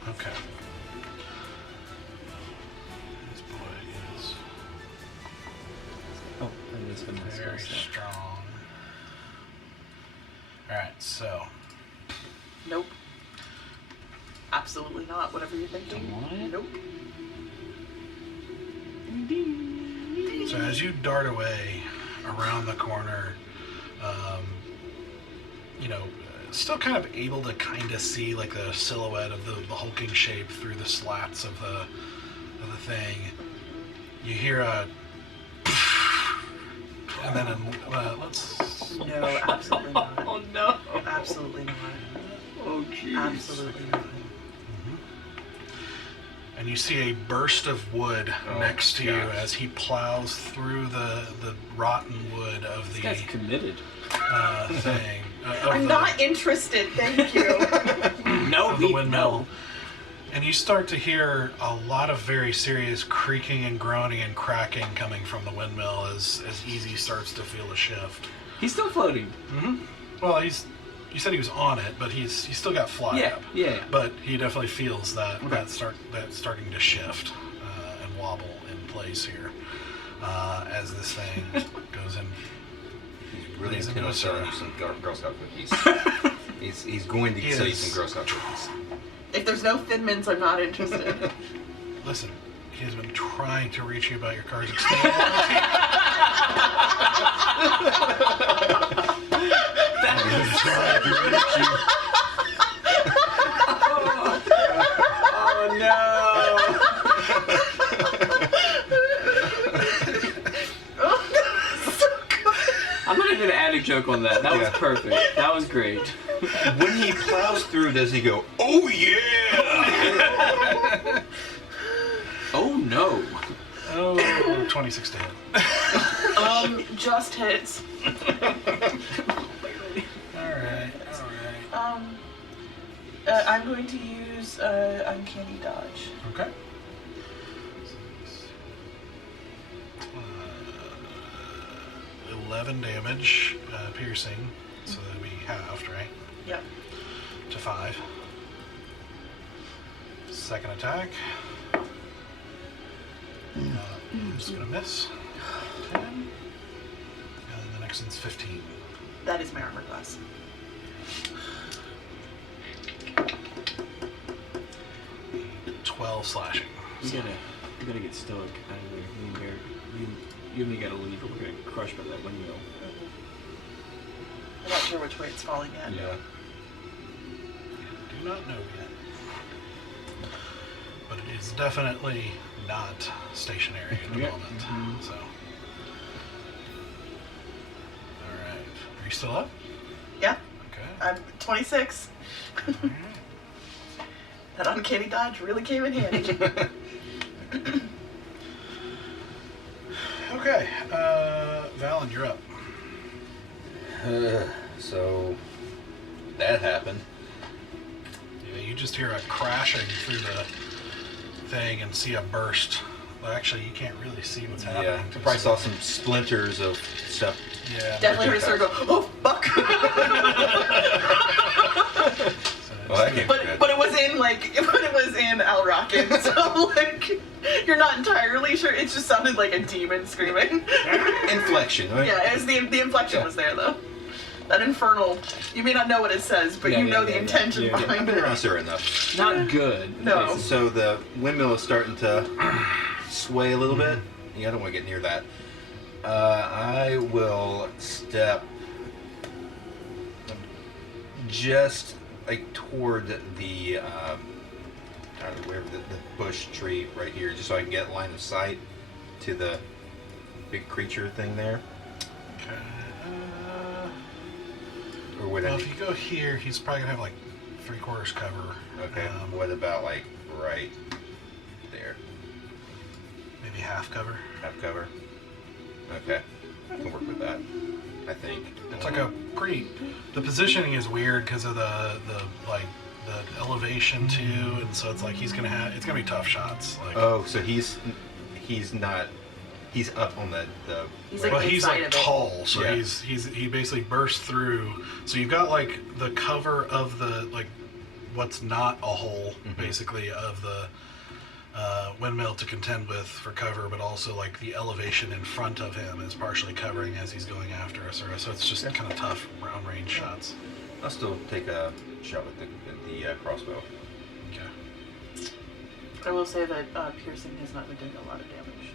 Okay. This boy is Oh, I just spend my very spell slot. strong. Alright, so. Nope. Absolutely not. Whatever you're thinking. What? Nope. So as you dart away around the corner, still kind of able to kind of see like the silhouette of the hulking shape through the slats of the thing. You hear a, and then let's. No, absolutely not. Oh no. Absolutely not. Oh jeez. Absolutely not. And you see a burst of wood next to you gosh. as he plows through the rotten wood of This the guy's committed. thing. I'm not interested, thank you. No, of the Beep, windmill. no. And you start to hear a lot of very serious creaking and groaning and cracking coming from the windmill as Easy starts to feel a shift. He's still floating. Well, you said he was on it, but he's still got fly up. Yeah. But he definitely feels that that's starting to shift and wobble in place here as this thing goes in. He's really He's intent on into selling a- you some Girl Scout cookies. he's going to sell you some Girl Scout cookies. If there's no Thin Mints, I'm not interested. Listen, he has been trying to reach you about your car's extended Oh no. I'm not even gonna add a joke on that. That was Yeah. perfect. That was great. When he plows through, does he go, "Oh yeah"? Oh no. Oh, 26 to hit. Just hits. Alright. I'm going to use Uncanny Dodge. Okay. 11 damage, piercing, so that'll be halved, right? Yep. To 5. Second attack. I'm just gonna miss. 10. And then the next one's 15. That is my armor class. 12 slashing. You gotta get stoic out of there. Me and Garrett, you and me gotta leave or we're gonna get crushed by that windmill. I'm not sure which way it's falling yet. Yeah. Do not know yet. But it is definitely not stationary at the Okay. moment. So. Alright. Are you still up? Yeah. Okay. I'm 26. Alright. That Uncanny Dodge really came in handy. Okay. Valen, you're up. So that happened. Yeah, you just hear a crashing through the thing and see a burst. Well, actually, you can't really see what's happening. Yeah, I probably saw some splinters of stuff. Yeah. Definitely heard Sarah go, oh, fuck. Well, that came good. But it was in Al Rockin, so like you're not entirely sure. It just sounded like a demon screaming. Inflection, right? Yeah, it's the inflection was there though. That infernal. You may not know what it says, but Yeah, you know yeah, the yeah, intention yeah, yeah. I've behind been it. around Sarah enough. Not good. No. So the windmill is starting to sway a little bit. Yeah, I don't want to get near that. I will step just like toward the wherever the bush tree right here, just so I can get line of sight to the big creature thing there? Okay. Or would Well, I? if you go here, he's probably gonna have like 3/4 cover. Okay. What about like right there? Maybe half cover. Half cover. Okay. I can work with that. I think. It's like a pretty. The positioning is weird because of the elevation too, and so it's like it's gonna be tough shots. Like, Oh, so he's not. He's up on the. He's like well, he's inside like of it. tall, so Yeah. he basically bursts through. So you've got like the cover of the like what's not a hole, basically of the windmill to contend with for cover, but also like the elevation in front of him is partially covering as he's going after us. So it's just kind of tough round range shots. I'll still take a shot with the crossbow. Okay. I will say that piercing has not been doing a lot of damage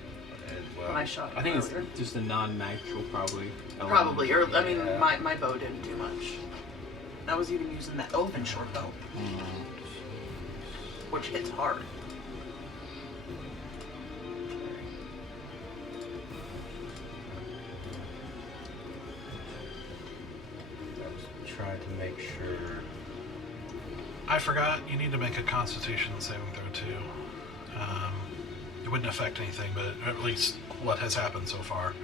And, when I shot. I think it's earlier. just a non-natural, probably. Probably, or I mean, Yeah. my bow didn't do much. I was even using that elven short bow, which hits hard. I was trying to make sure. I forgot you need to make a Constitution saving throw too. It wouldn't affect anything, but at least what has happened so far,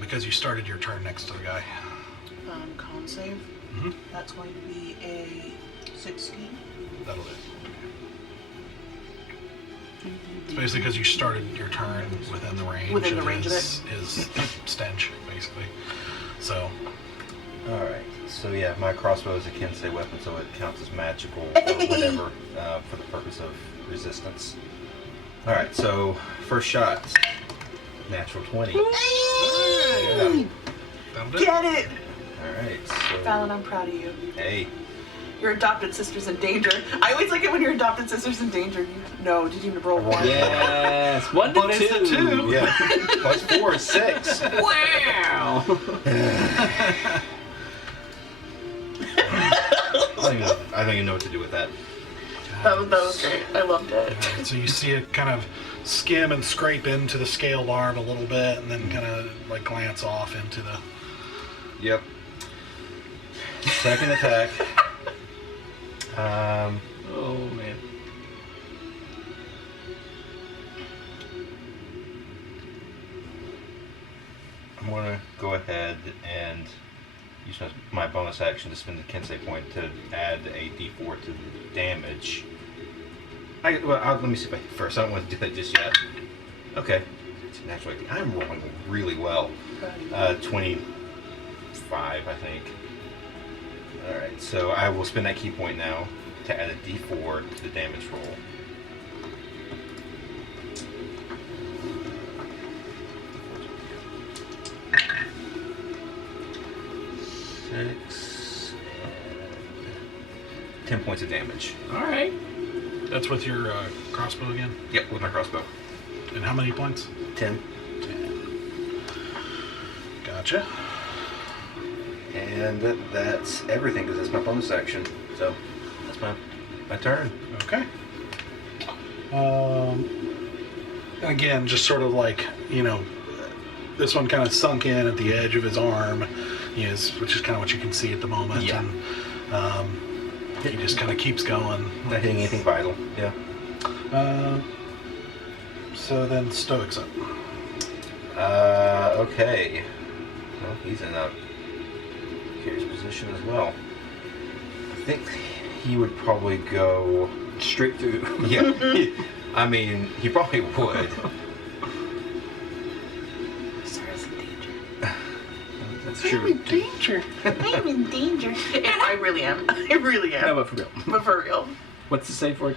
because you started your turn next to the guy. Con save. Mhm. That's going to be a 16. That'll do. It's basically because you started your turn within the range. Within the of range of his, his stench, basically. So, All right. So yeah, my crossbow is a Kensei weapon, so it counts as magical or whatever for the purpose of resistance. All right. So first shot, natural 20. Yeah. that'll do. Get it! All right. So Fallon, I'm proud of you. hey, Your adopted sister's in danger. I always like it when your adopted sister's in danger. No, did you roll 1? Yes, 1 to But it's a 2. yeah, plus 4 is 6. Wow. I don't even know what to do with that. That was great. I loved it. Alright, so you see it kind of skim and scrape into the scaled arm a little bit, and then kind of like glance off into the. Yep. Second attack. Oh man. I'm gonna go ahead and use my bonus action to spend the Kensei point to add a D4 to the damage. Let me see if I first. I don't want to do that just yet. Okay. It's a natural 18. I'm rolling really well. 25, I think. All right. So I will spend that key point now to add a D4 to the damage roll. Six and 10 points of damage. All right. That's with your crossbow again. Yep, with my crossbow. And how many points? 10. Gotcha. And that's everything because that's my bonus action. So that's my turn. Okay. Again, just sort of like, this one kind of sunk in at the edge of his arm, which is kind of what you can see at the moment. Yeah. And he just kind of keeps going. Not hitting anything vital. Yeah. So then Stoic's up. Okay. Well, he's in a curious position as well. I think he would probably go Straight through. Yeah. I mean, he probably would. Sarah's in danger. That's I'm true. in danger. I'm in danger. I really am. I really am. No, but for real. But for real. What's the save for it?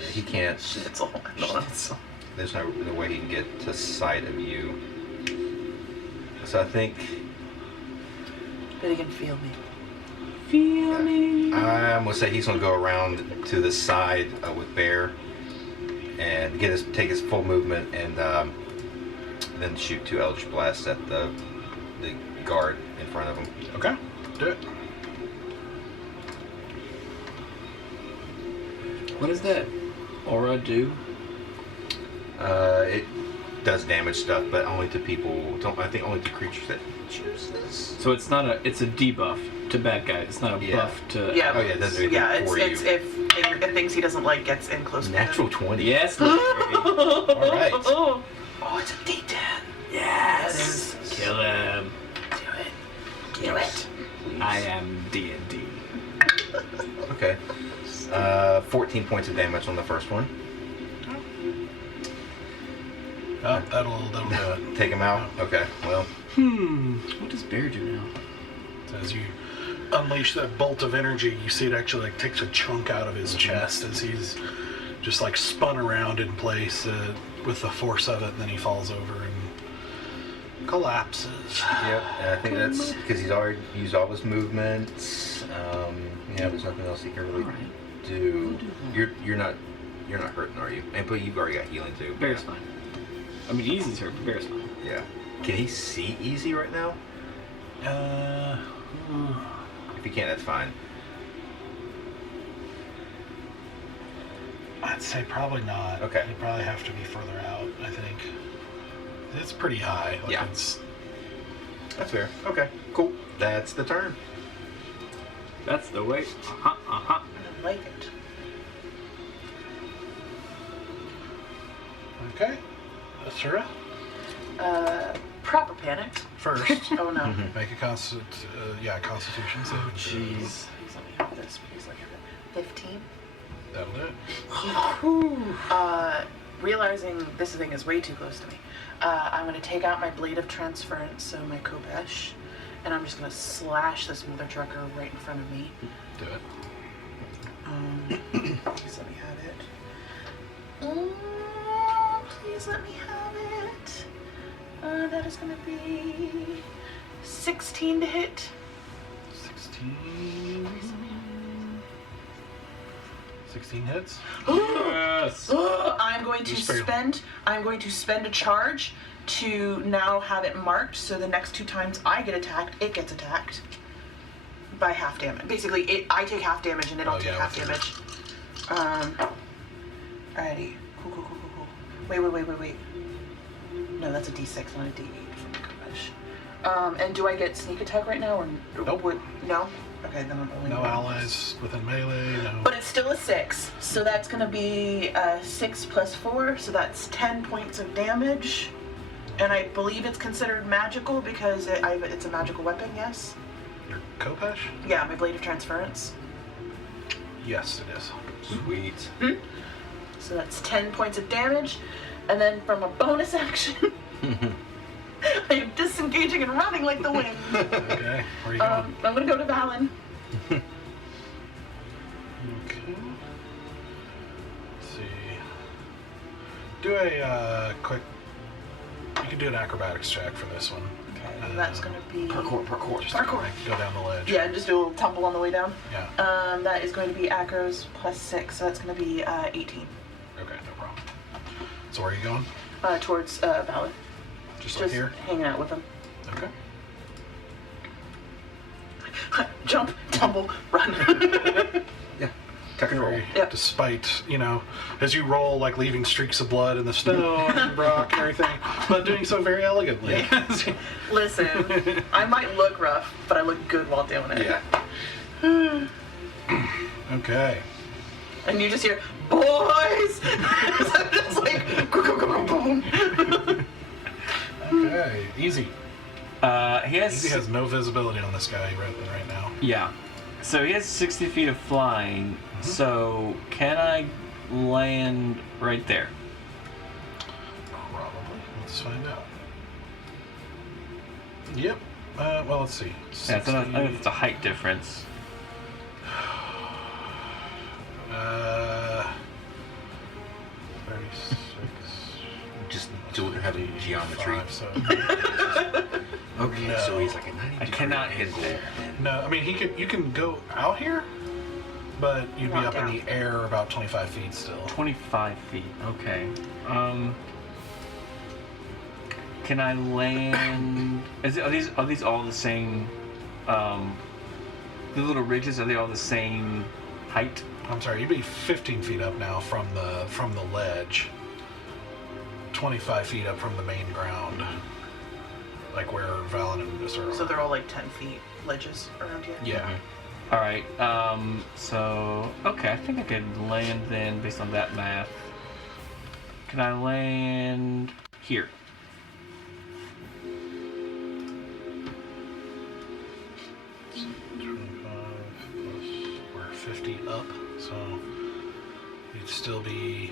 Yeah, he can't. It's all. There's no way he can get to sight of you. So I think But he can feel me. Feel me. I'm gonna say he's gonna go around to the side with Bear and take his full movement and then shoot 2 Eldritch Blasts at the guard in front of him. Okay. Do it. What does that aura do? It does damage stuff, but only to people. I think only to creatures that choose this. So it's not it's a debuff to bad guys. It's not a buff to. Yeah. Oh yeah, it does anything for it's you. if things he doesn't like gets in close. Natural 20. Yes. All right. Oh, it's a D10. Yes. Kill him. Do it. I am D&D. Okay. 14 points of damage on the first one. Oh, that'll do it. Take him out. Okay. Well. What does Bear do now? So as you unleash that bolt of energy, you see it actually like takes a chunk out of his chest as he's just like spun around in place with the force of it, and then he falls over and collapses. Yep. And I think that's because he's already used all his movements. Yeah. There's nothing else he can really do. You're not hurting, are you? And but you've already got healing too. Bear's fine. I mean, Easy's hurt, but Bear's fine. Yeah. Can he see Easy right now? If he can't, that's fine. I'd say probably not. Okay. You probably have to be further out, I think. It's pretty high. Like Yeah. That's fair. Okay. Cool. That's the turn. That's the way. I like it. Okay. Asura? Proper panicked. First. Oh no. Make a Constitution save. Oh, jeez. Please let me have this. Please let me have it. 15. That'll do it. Realizing this thing is way too close to me, I'm going to take out my Blade of Transference, so my Kopesh, and I'm just going to slash this mother trucker right in front of me. Do it. Please let me have it. Please let me have it. That is going to be 16 to hit. 16 hits. Yes. I'm going to spend a charge to now have it marked, so the next 2 times I get attacked, it gets attacked by half damage. Basically, I take half damage and it'll take half damage. Alrighty. Cool. Wait. No, that's a D6, not a D8 for my gosh. And do I get sneak attack right now, or Nope. no? Okay, then I'm only No allies within melee. No. But it's still a 6, so that's going to be 6 plus 4, so that's 10 points of damage. And I believe it's considered magical because it's a magical weapon, yes? Your Kopesh? Yeah, my Blade of Transference. Yes, it is. Sweet. So that's 10 points of damage. And then from a bonus action, I am disengaging and running like the wind. Okay, where are you going? I'm going to go to Valen. Okay. Let's see. Do a quick. You can do an acrobatics check for this one. Okay, and that's going to be... Parkour. Just Parkour. Like, go down the ledge. Yeah, just do a little tumble on the way down. Yeah. That is going to be acros plus 6, so that's going to be 18. Okay, no problem. So where are you going? Towards Valen. Just like here? Hanging out with him. Okay. Jump, tumble, run. Yeah. Tuck and roll. Yep. Despite, as you roll, like leaving streaks of blood in the snow and the rock and everything, but doing so very elegantly. Listen, I might look rough, but I look good while doing it. Yeah. Okay. And you just hear, boys! It's like, boom. Okay. Easy. He has. Easy has no visibility on this guy right now. Yeah. So he has 60 feet of flying. So can I land right there? Probably. Let's find out. Yep. Well, let's see. Yeah, I think it's a height difference. 36. Just have a geometry. 5, so Okay, No. so he's like a 90 I cannot hit angle. there. no, I mean you can go out here, but you'd be Not up in down. the air about 25 feet still. 25 feet. Okay. Can I land? Are these all the same? The little ridges, are they all the same height. I'm sorry, you'd be 15 feet up now from the ledge. 25 feet up from the main ground. Like where Valen and Miss are. So they're all like 10 feet ledges around here? Yeah. All right. So okay, I think I could land then based on that math. Can I land here? 25 plus, we're 50 up, so you'd still be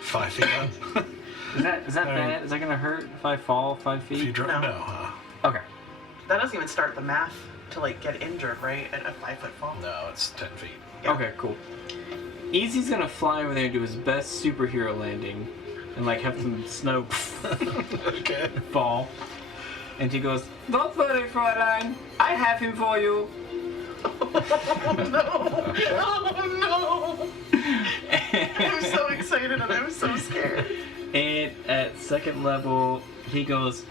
5 feet up. Is that bad? Is that gonna hurt if I fall 5 feet? If you drop, No. no, huh? Okay. That doesn't even start the math to like get injured, right? At a 5-foot fall. No, it's 10 feet. Yeah. Okay, cool. Easy's gonna fly over there and do his best superhero landing, and like have some snow Okay. fall. And he goes, "Don't worry, Fräulein, I have him for you." Oh no! I'm so excited and I'm so scared. And at second level, he goes,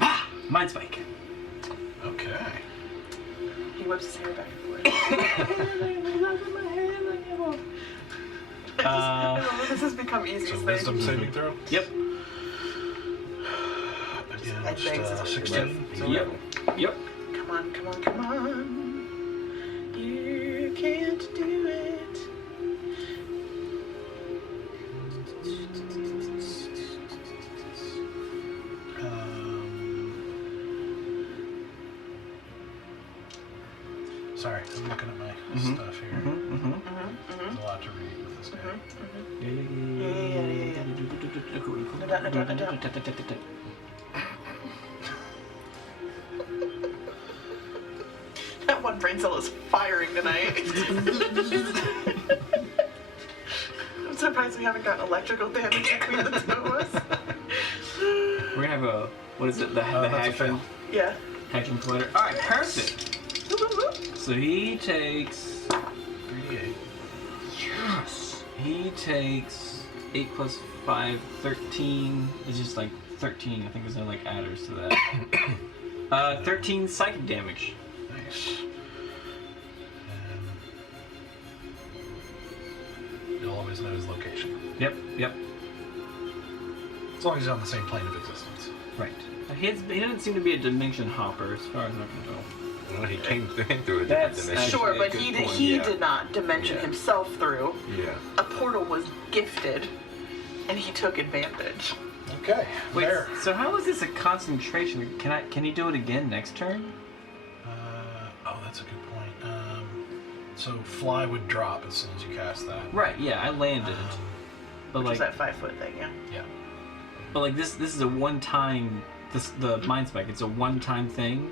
"Ah, mind spike." Okay. He whips his hair back and forth. This has become easy. So wisdom saving throw? Yep. Again, Ed begs just, us to 16. Yep. Yep. Come on, come on, come on. You can't do it. Sorry, I'm looking at my stuff here. There's a lot to read with this guy. That one brain cell is firing tonight. I'm surprised we haven't gotten electrical damage between the two of us. We're gonna have a, what is it, the that's a hatching, fail. Yeah. hatching collider. Alright, perfect. So he takes, 38. yes, he takes 8 plus 5, 13. It's just like 13. I think there's no like adders to that. 13 psychic damage. Nice. And you'll always know his location. Yep, yep. As long as he's on the same plane of existence. Right. He doesn't seem to be a dimension hopper as far as I can tell. Well, he came through a different That's dimension. Sure, but Good he point, he yeah. did not dimension Yeah. himself through. Yeah. A portal was gifted, and he took advantage. Okay. Wait, There. so how is this a concentration? Can he do it again next turn? Oh, that's a good point. So fly would drop as soon as you cast that. Right, yeah, I landed. But Which like is that 5-foot thing, yeah. Yeah. but like this is a one time the mind spike, it's a one time thing.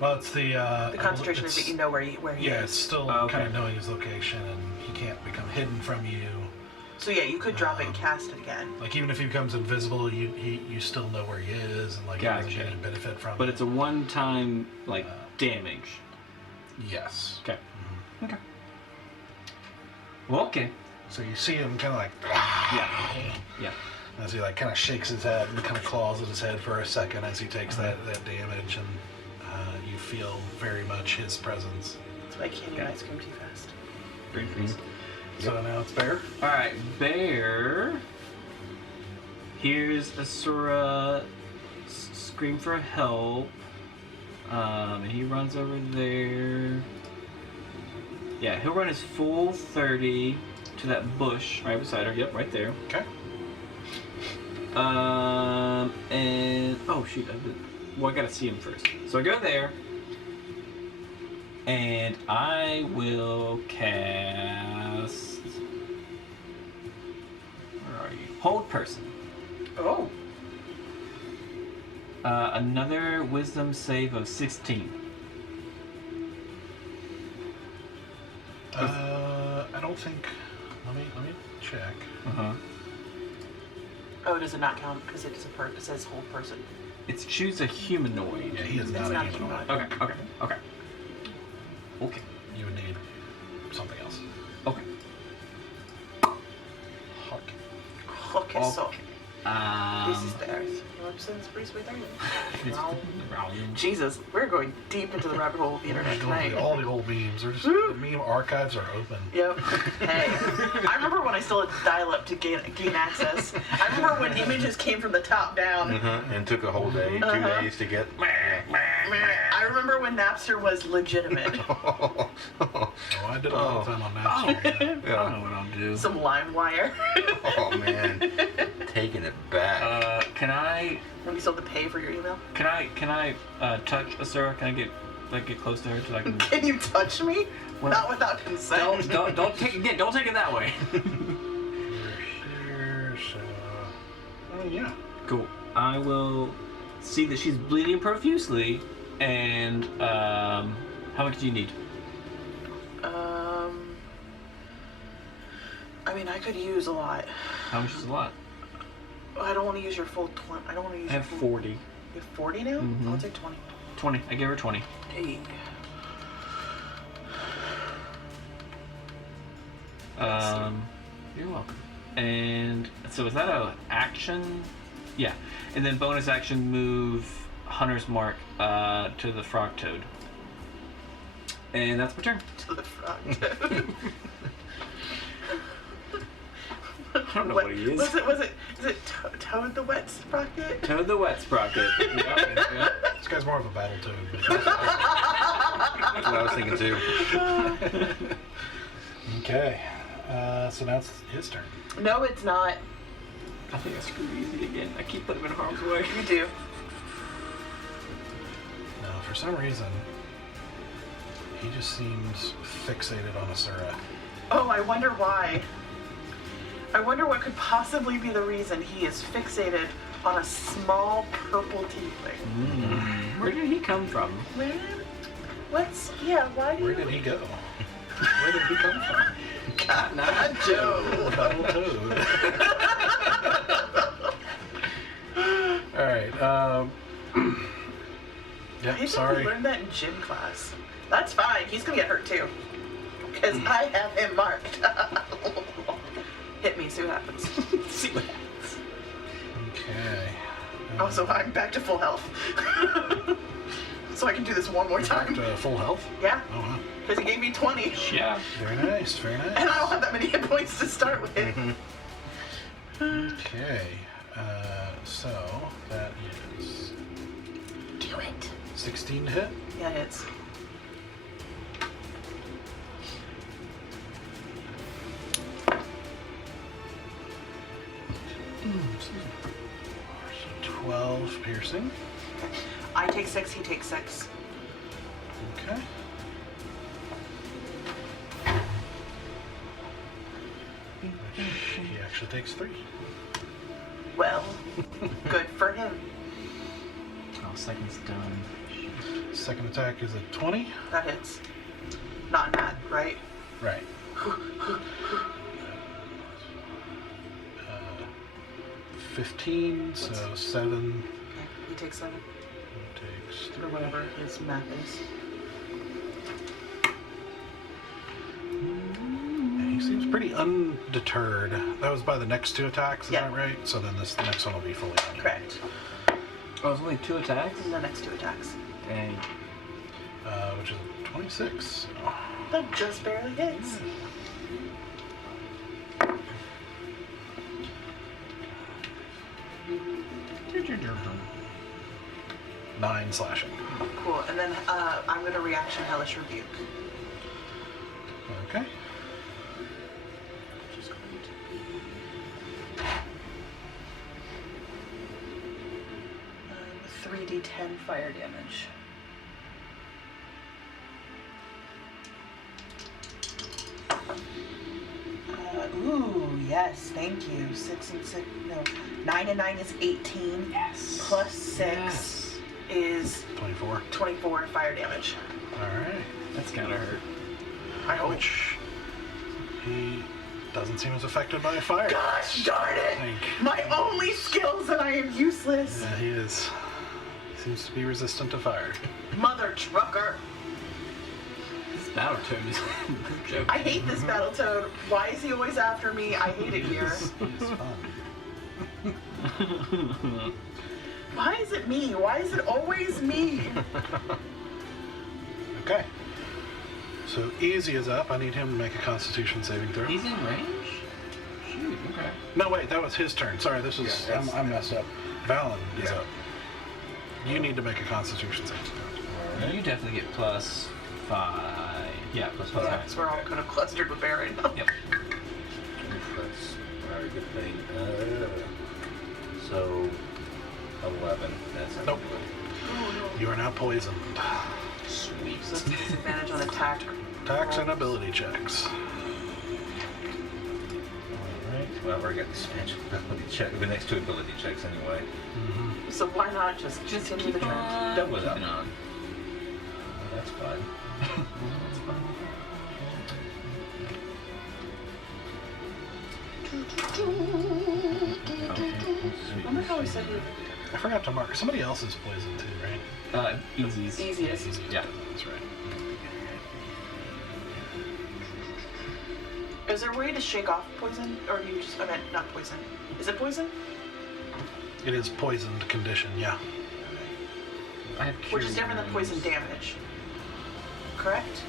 Well, it's the The concentration is that you know where he Yeah, is. it's still Oh, okay. kind of knowing his location, and he can't become hidden from you. So yeah, you could drop it and cast it again. Like even if he becomes invisible, you still know where he is, and like he doesn't Gotcha. get any benefit from But it. it's a one time like damage. Yes. Okay. Okay. Well, okay. So you see him kind of like Yeah. Yeah. as he like kind of shakes his head and kind of claws at his head for a second as he takes that damage, and you feel very much his presence. That's why I can't eat ice cream too fast. Brain freeze. So now it's Bear. Alright, Bear hears Asura scream for help. And he runs over there. Yeah, he'll run his full 30 to that bush right beside her. Yep, right there. Okay. And oh shoot, I gotta see him first. So I go there, and I will cast. Where are you? Hold person. Oh. Another wisdom save of 16. I don't think. Let me check. Oh, does it not count because it says whole person? It's choose a humanoid. Yeah, he is It's not a not a humanoid. humanoid. Okay. Okay. You would need something else. Okay. Hawk. Okay, so Okay. this is the earth. Since Bruce Wayne. It's Jesus, we're going deep into the rabbit hole of the internet tonight. All the old memes. The meme archives are open. Yep. Hey, I remember when I still had dial-up to gain access. I remember when images came from the top down. And took a whole day, 2 days to get. I remember when Napster was legitimate. Oh, I did a lot of time on Napster. I don't know what I'll do. Some LimeWire. Oh man, taking it back. Can I When you still have to pay for your email. Can I touch Asura? Can I get close to her so I can? Can you touch me? Well, Not without consent. Don't take it that way. We're here, so. Oh yeah. Cool. I will see that she's bleeding profusely, and how much do you need? I mean, I could use a lot. How much is a lot? I don't want to use your full 20. I don't want to use. I have your full, 40. You have 40 now? Mhm. I'll take 20. 20. I gave her 20. Hey. You're welcome. And so is that a action? Yeah. And then bonus action move Hunter's Mark to the frog toad. And that's my turn. To the front. I don't know what he is. Is it Toad the Wet Sprocket? Toad the Wet Sprocket. Yep. This guy's more of a battle toad. That's what I was thinking too. Okay. So now it's his turn. No, it's not. I think I screwed easy again. I keep putting him in harm's way. You do. Now, for some reason, he just seems fixated on Asura. Oh, I wonder why. I wonder what could possibly be the reason he is fixated on a small purple tiefling. Where did he come from? Why do Where you... did he go? Where did he come from? Cotton Eye Joe. Battle toad. Alright, I yeah, think sorry. we learned that in gym class. That's fine. He's gonna get hurt too. Because I have him marked. Hit me, see what happens. See what happens. Okay. Also, I'm back to full health. So I can do this one more Back time. to full health? Yeah, Oh, wow. because he gave me 20. Yeah. Very nice, very nice. And I don't have that many hit points to start with. Okay, so that is Do it. 16 to hit. Yeah, it hits. So 12 piercing. I take 6, he takes 6. Okay. He actually takes 3. Well, good for him. Oh, second's done. Second attack is a 20. That hits. Not Nat, right? Right. 15, so 7. Okay, he takes 7. Takes Or whatever his math is. And he seems pretty undeterred. That was by the next 2 attacks, is Yeah. that right? So then this next one will be fully on. Correct. Oh, it's only 2 attacks? And the next 2 attacks. Dang. Which is 26. That just barely hits. 9 slashing. Cool. And then I'm going to reaction Hellish Rebuke. Okay. Which is going to be 3d10 fire damage. Ooh, yes, thank you. 6 and 6, no. 9 and 9 is 18. Yes. Plus 6 Yes. is 24. 24 fire damage. Alright. That's gotta hurt. I hope. Which he doesn't seem as affected by fire. Gosh darn it! Think. My only skills and I am useless. Yeah, he is. Seems to be resistant to fire. Mother trucker. This battle toad is joking. I hate this Battletoad. Why is he always after me? I hate it here. It's fun. Why is it me? Why is it always me? Okay. So Easy is up. I need him to make a Constitution saving throw. He's in range? Shoot, okay. No, wait, that was his turn. Sorry, this was... Yeah, I'm messed up. Valen is Yeah. up. You need to make a Constitution saving throw. Alright. You definitely get +5. Yeah, +5. Yeah, because we're all kind of clustered with Bear right now. Yep. That's a very good thing. So, 11. That's not Nope. good. Oh, no. You are now poisoned. Sweet. So it's a disadvantage on attack. Attacks and rolls. ability checks. Alright. Well, I've already got this ability check. The next 2 ability checks anyway. So why not just continue the turn? Double it up. Keeping on. Oh, that's fun. That's fun. Remember how we said we I forgot to mark. Somebody else is poisoned too, right? Easy's. easiest? Yeah. That's right. Is there a way to shake off poison? Or do you just, I meant not poison. Is it poison? It is poisoned condition, yeah. I have Which is cure different than wounds. poison damage. Correct?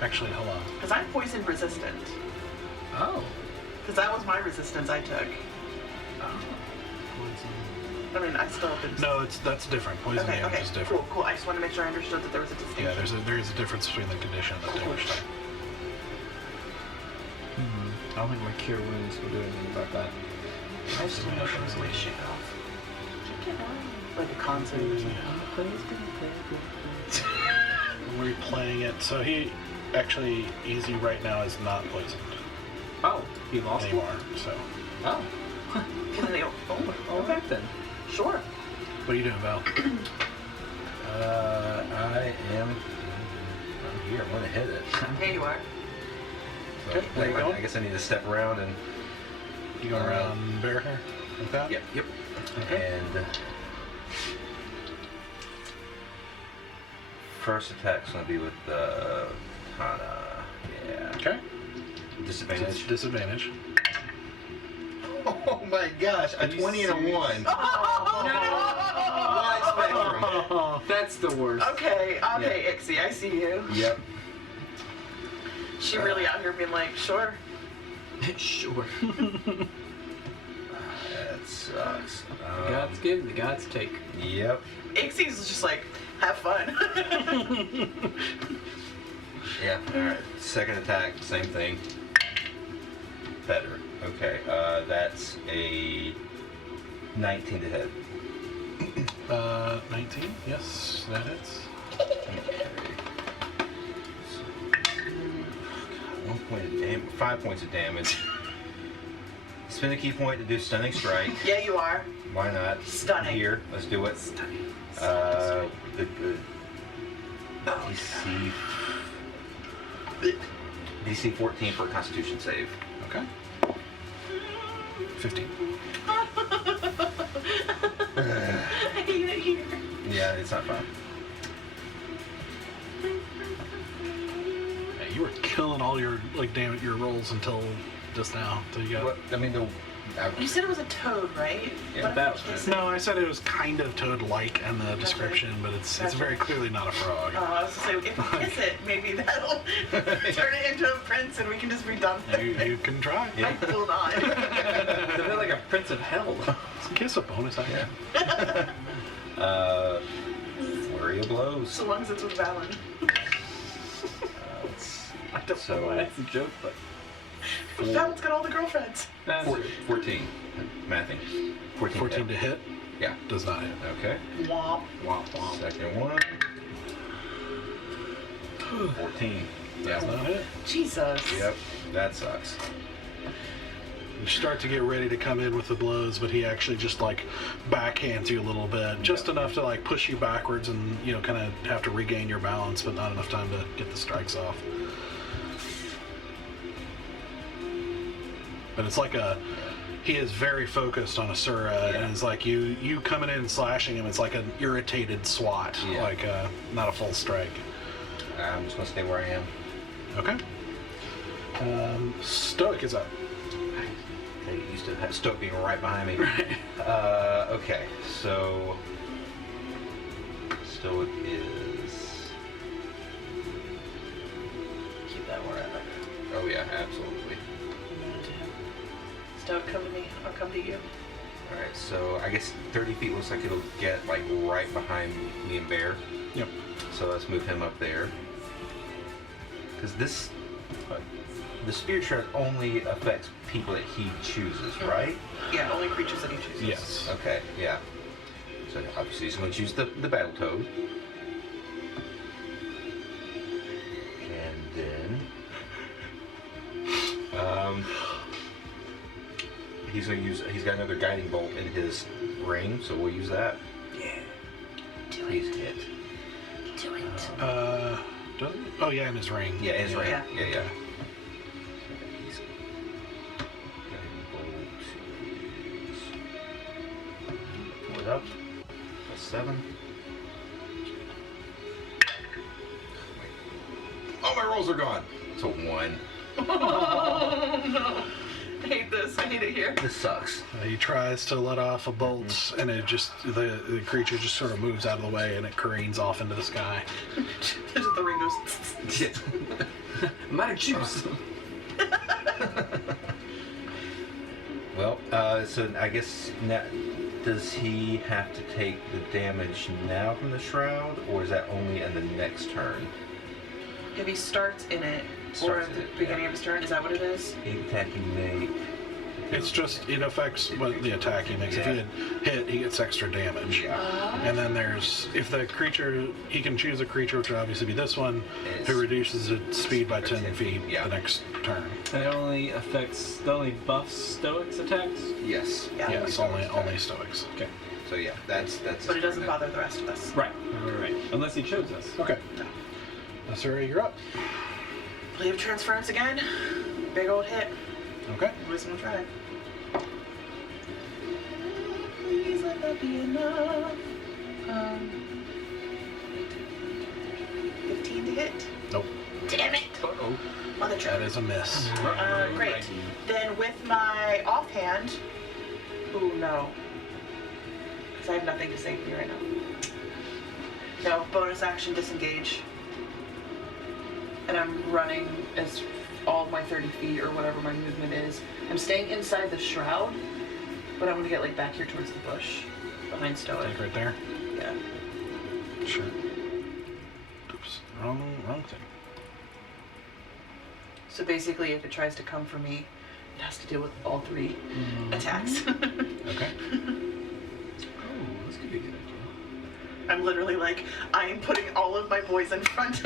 Actually, hold on. Because I'm poison resistant. Oh. Because that was my resistance I took. I mean, I still have been... No, that's different. Poison Okay, damage okay, is different. cool. I just want to make sure I understood that there was a distinction. Yeah, there is a difference between the condition and the damage type. I don't think my cure wounds will do anything about that. I just want to know if there was a way to shake it off. Shake it off. Like a concert or something. I'm replaying it. So he actually Easy right now is not poisoned Oh, he lost anymore. So it? Oh. And then they go, oh, Okay then. sure. what are you doing, Val? I'm here. I'm going to hit it. Here you are. So, Okay, there you go. I guess I need to step around and... You go around Bear here like that? Yep. Okay. And... First attack's going to be with the... Hana. Yeah. Okay. Disadvantage. Disadvantage. Oh my gosh, a 20 and a 1. Wide spectrum. That's the worst. Okay, Ixie, I see you. Yep. She really out here being like, sure. Sure. That sucks. The gods give, the gods take. Yep. Ixie's just like, have fun. Yeah. Alright. Second attack, same thing. Better. Okay. That's a 19 to hit. 19. Yes, that hits. Okay. 1 point of damage. 5 points of damage. Spend a key point to do stunning strike. Yeah, you are. Why not? Stunning. Here, let's do it. Stunning. The DC 14 for a Constitution save. Okay. 15. I hate it here. Yeah, it's not fun. Yeah, you were killing all your damage, your rolls until just now. Until you got. What? I mean, You said it was a toad, right? Yeah, What that if was I No, I said it was kind of toad-like in the description, but it's Gotcha. very clearly not a frog. I was gonna say, if we kiss it, maybe that'll turn it into a prince and we can just be done with You it. can try. I will not. They're like a prince of hell. Kiss a bonus action. flurry of blows. So long as it's with Valen. Let's see. I don't know why So, that's a joke, but Valen's got all the girlfriends. that's 14. Mathing. 14 to hit. Yeah. Does not hit. Okay. Womp. womp womp. Second one. 14. Does not hit. Jesus. Yep. That sucks. You start to get ready to come in with the blows, but he actually just backhands you a little bit, just enough to push you backwards and kind of have to regain your balance, but not enough time to get the strikes off. But it's he is very focused on Asura, and it's like you coming in and slashing him. It's like an irritated swat, Yeah. not a full strike. I'm just gonna stay where I am. Okay. Stoic is up. Okay, you used to Stoke being right behind me. Right. Okay, so Stoic is. Keep that wherever. Oh yeah, absolutely. Stoic, come to me. I'll come to you. All right, so I guess 30 feet looks like it'll get like right behind me and Bear. Yep. So let's move him up there. Because this, the Spirit Shroud only affects people that he chooses, right? Yeah, only creatures that he chooses. Yes. Okay, yeah. So obviously he's going to choose the Battle Toad. And then he's going to use, he's got another guiding bolt in his ring, so we'll use that. Yeah. He's hit. Do it. Does it? Oh yeah, in his ring. Yeah, in his ring. Yeah. Yeah. Okay. He's guiding bolt is pull it up. That's 7. Oh, my rolls are gone. It's a 1. Oh no. I hate this. I hate it here. This sucks. He tries to let off a bolt, and it just the creature just sort of moves out of the way, and it careens off into the sky. Just the ring goes. My juice. Well, so I guess now, does he have to take the damage now from the shroud, or is that only in the next turn? If he starts in it, or Starts at in the it, beginning yeah. of his turn, is that what it is? 8 attacking make. It's just it affects what the attack he makes. If he had hit, he gets extra damage. Yeah. And then there's if the creature he can choose a creature, which would obviously be this one, It's- who reduces its speed by 10 10 feet yeah. the next turn. It only affects, it only buffs Stoic's attacks? Yes. Yeah. Yes, only Stoics. Okay. So yeah, that's. But it doesn't bother the rest of us. Right. Unless he chose us. Okay. No. Sarah, you're up. Plea of transference again. Big old hit. Okay. Always gonna try. Please let that be enough. 15 to hit. Nope. Damn it! Uh-oh. Mother That truck. is a miss. Great. Then with my offhand. Ooh, no. Because I have nothing to save me right now. No, bonus action disengage. And I'm running as all my 30 feet or whatever my movement is. I'm staying inside the shroud, but I'm gonna get like back here towards the bush behind Stoic. Like right there. Yeah. Sure. Oops. Wrong thing. So basically, if it tries to come for me, it has to deal with all 3 attacks. Okay. Oh, this could be a good idea. I'm literally like, I am putting all of my boys in front.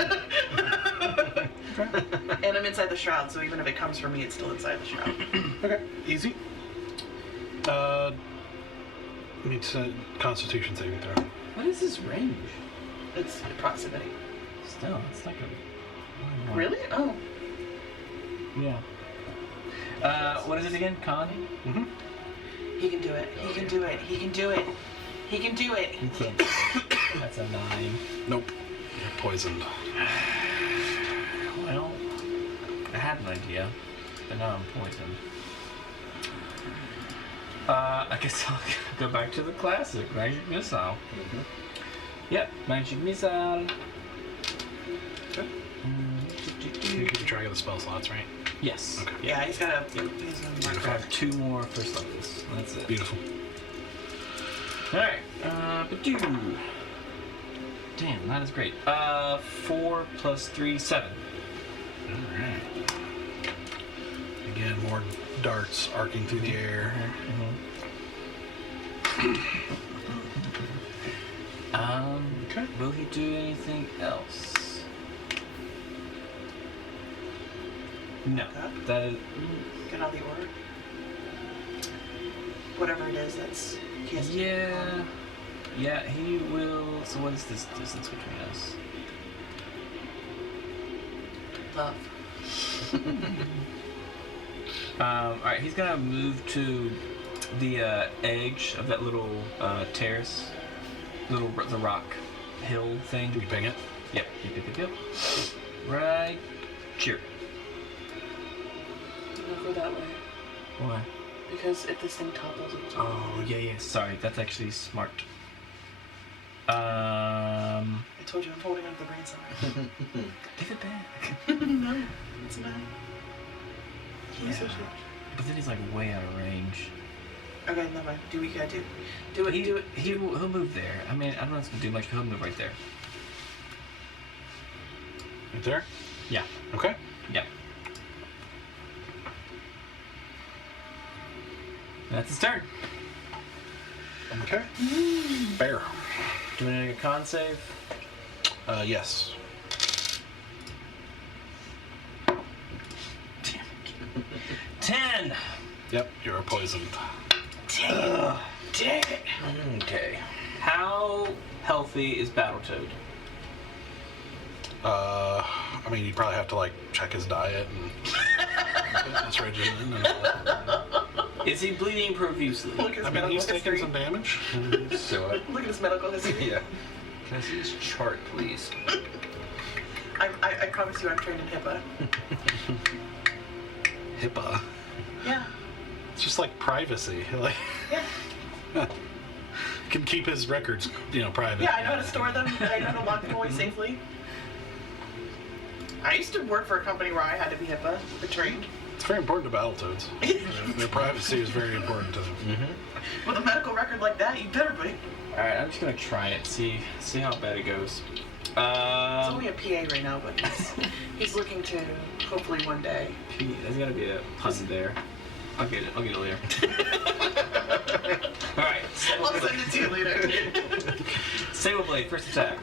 And I'm inside the shroud, so even if it comes for me, it's still inside the shroud. Okay. Easy. Needs a Constitution saving throw. What is his range? It's proximity. Still, it's like a... Really? Oh. Yeah. What is it again? Con? Mm-hmm. He can do it. He can do it. He can do it. He can do it. You can't. That's a 9. Nope. You're poisoned. Well, I had an idea, but now I'm poisoned. I guess I'll go back to the classic, Magic Missile. Mm-hmm. Yep, Magic Missile. Okay. You keep track of the spell slots, right? Yes. Okay. Yeah, he's got a. He's I a have 2 more first levels. That's it. Beautiful. Alright, Badoo. Damn, that is great. 4 plus 3, 7. Alright. Again, more darts arcing through the air. Okay. Will he do anything else? No. Okay. That is. Get out the order. Whatever it is, that's. He has to Yeah. Yeah, he will. So, what is this distance between us? love. Alright, he's gonna move to the edge of that little terrace, the rock hill thing. Can you ping it? Yep. Right here. Don't go that way. Why? Because if this thing topples, it will Oh, yeah. Sorry, that's actually smart. I told you I'm holding on to the brain cell. Give it back. No, it's not. He's so Yeah. shit. But then he's like way out of range. Okay, never mind. Do what you gotta do. Do it, do it. He'll move there. I mean, I don't know if it's gonna do much, but he'll move right there. Right there? Yeah. Okay. Yeah. That's his turn. Okay. Bear. Do we need a con save? Yes. Damn it. 10! Yep, you're poisoned. Dang it. Okay. How healthy is Battletoad? I mean, you'd probably have to, like, check his diet and his regimen and all that. Is he bleeding profusely? Look at his I mean, medical he's taking history. some damage. So, Look at his medical history. yeah. Can I see his chart, please? I promise you I'm trained in HIPAA. HIPAA. Yeah. It's just like privacy. Like, Yeah. can keep his records, private. Yeah, I know how to store them. I know how to lock them away safely. I used to work for a company where I had to be HIPAA trained. It's very important to Battletoads. Their privacy is very important to them. Mm-hmm. With a medical record like that, you better be. Alright, I'm just gonna try it, see how bad it goes. He's only a PA right now, but he's looking to hopefully one day. There's gotta be a pun there. I'll get it later. Alright, I'll send it to you later. Sable Blade, first attack.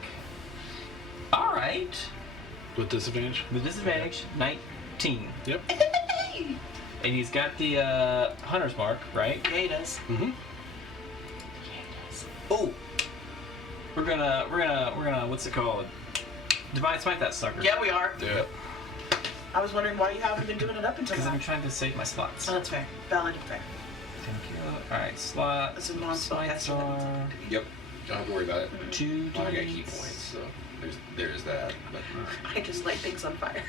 Alright. With disadvantage? With disadvantage, 19. Yep. And he's got the Hunter's Mark, right? Yeah, he does. Mm-hmm. Oh! We're gonna, what's it called? Divine Smite that sucker. Yeah, we are. Yep. I was wondering why you haven't been doing it up until Because now. I'm trying to save my slots. Oh, that's fair. Valid and fair. Thank you. Alright, slot. That's a non-spell Smites caster. are Yep. Don't have to worry about it. 2 Well, I got key d8s. points, so there's that. But, I just light things on fire.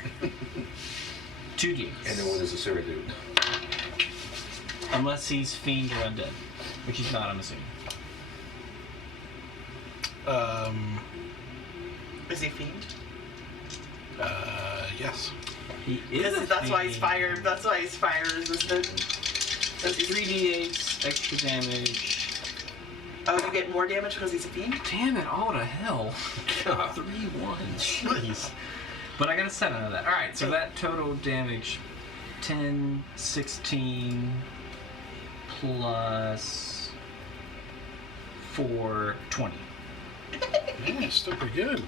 2 d8s. and then what does the servant do? Unless he's fiend or undead. Which he's not, I'm assuming. Is he fiend? Yes. He is a That's why he's fiend. fire. That's why he's fire resistant. That's 3 d8s, extra damage. Oh, you get more damage because he's a fiend? Damn it, all to hell. God. 3 1s. Jeez. But I got a 7 out of that. Alright, so that total damage 10, 16 plus 4, 20. Yeah, still pretty good.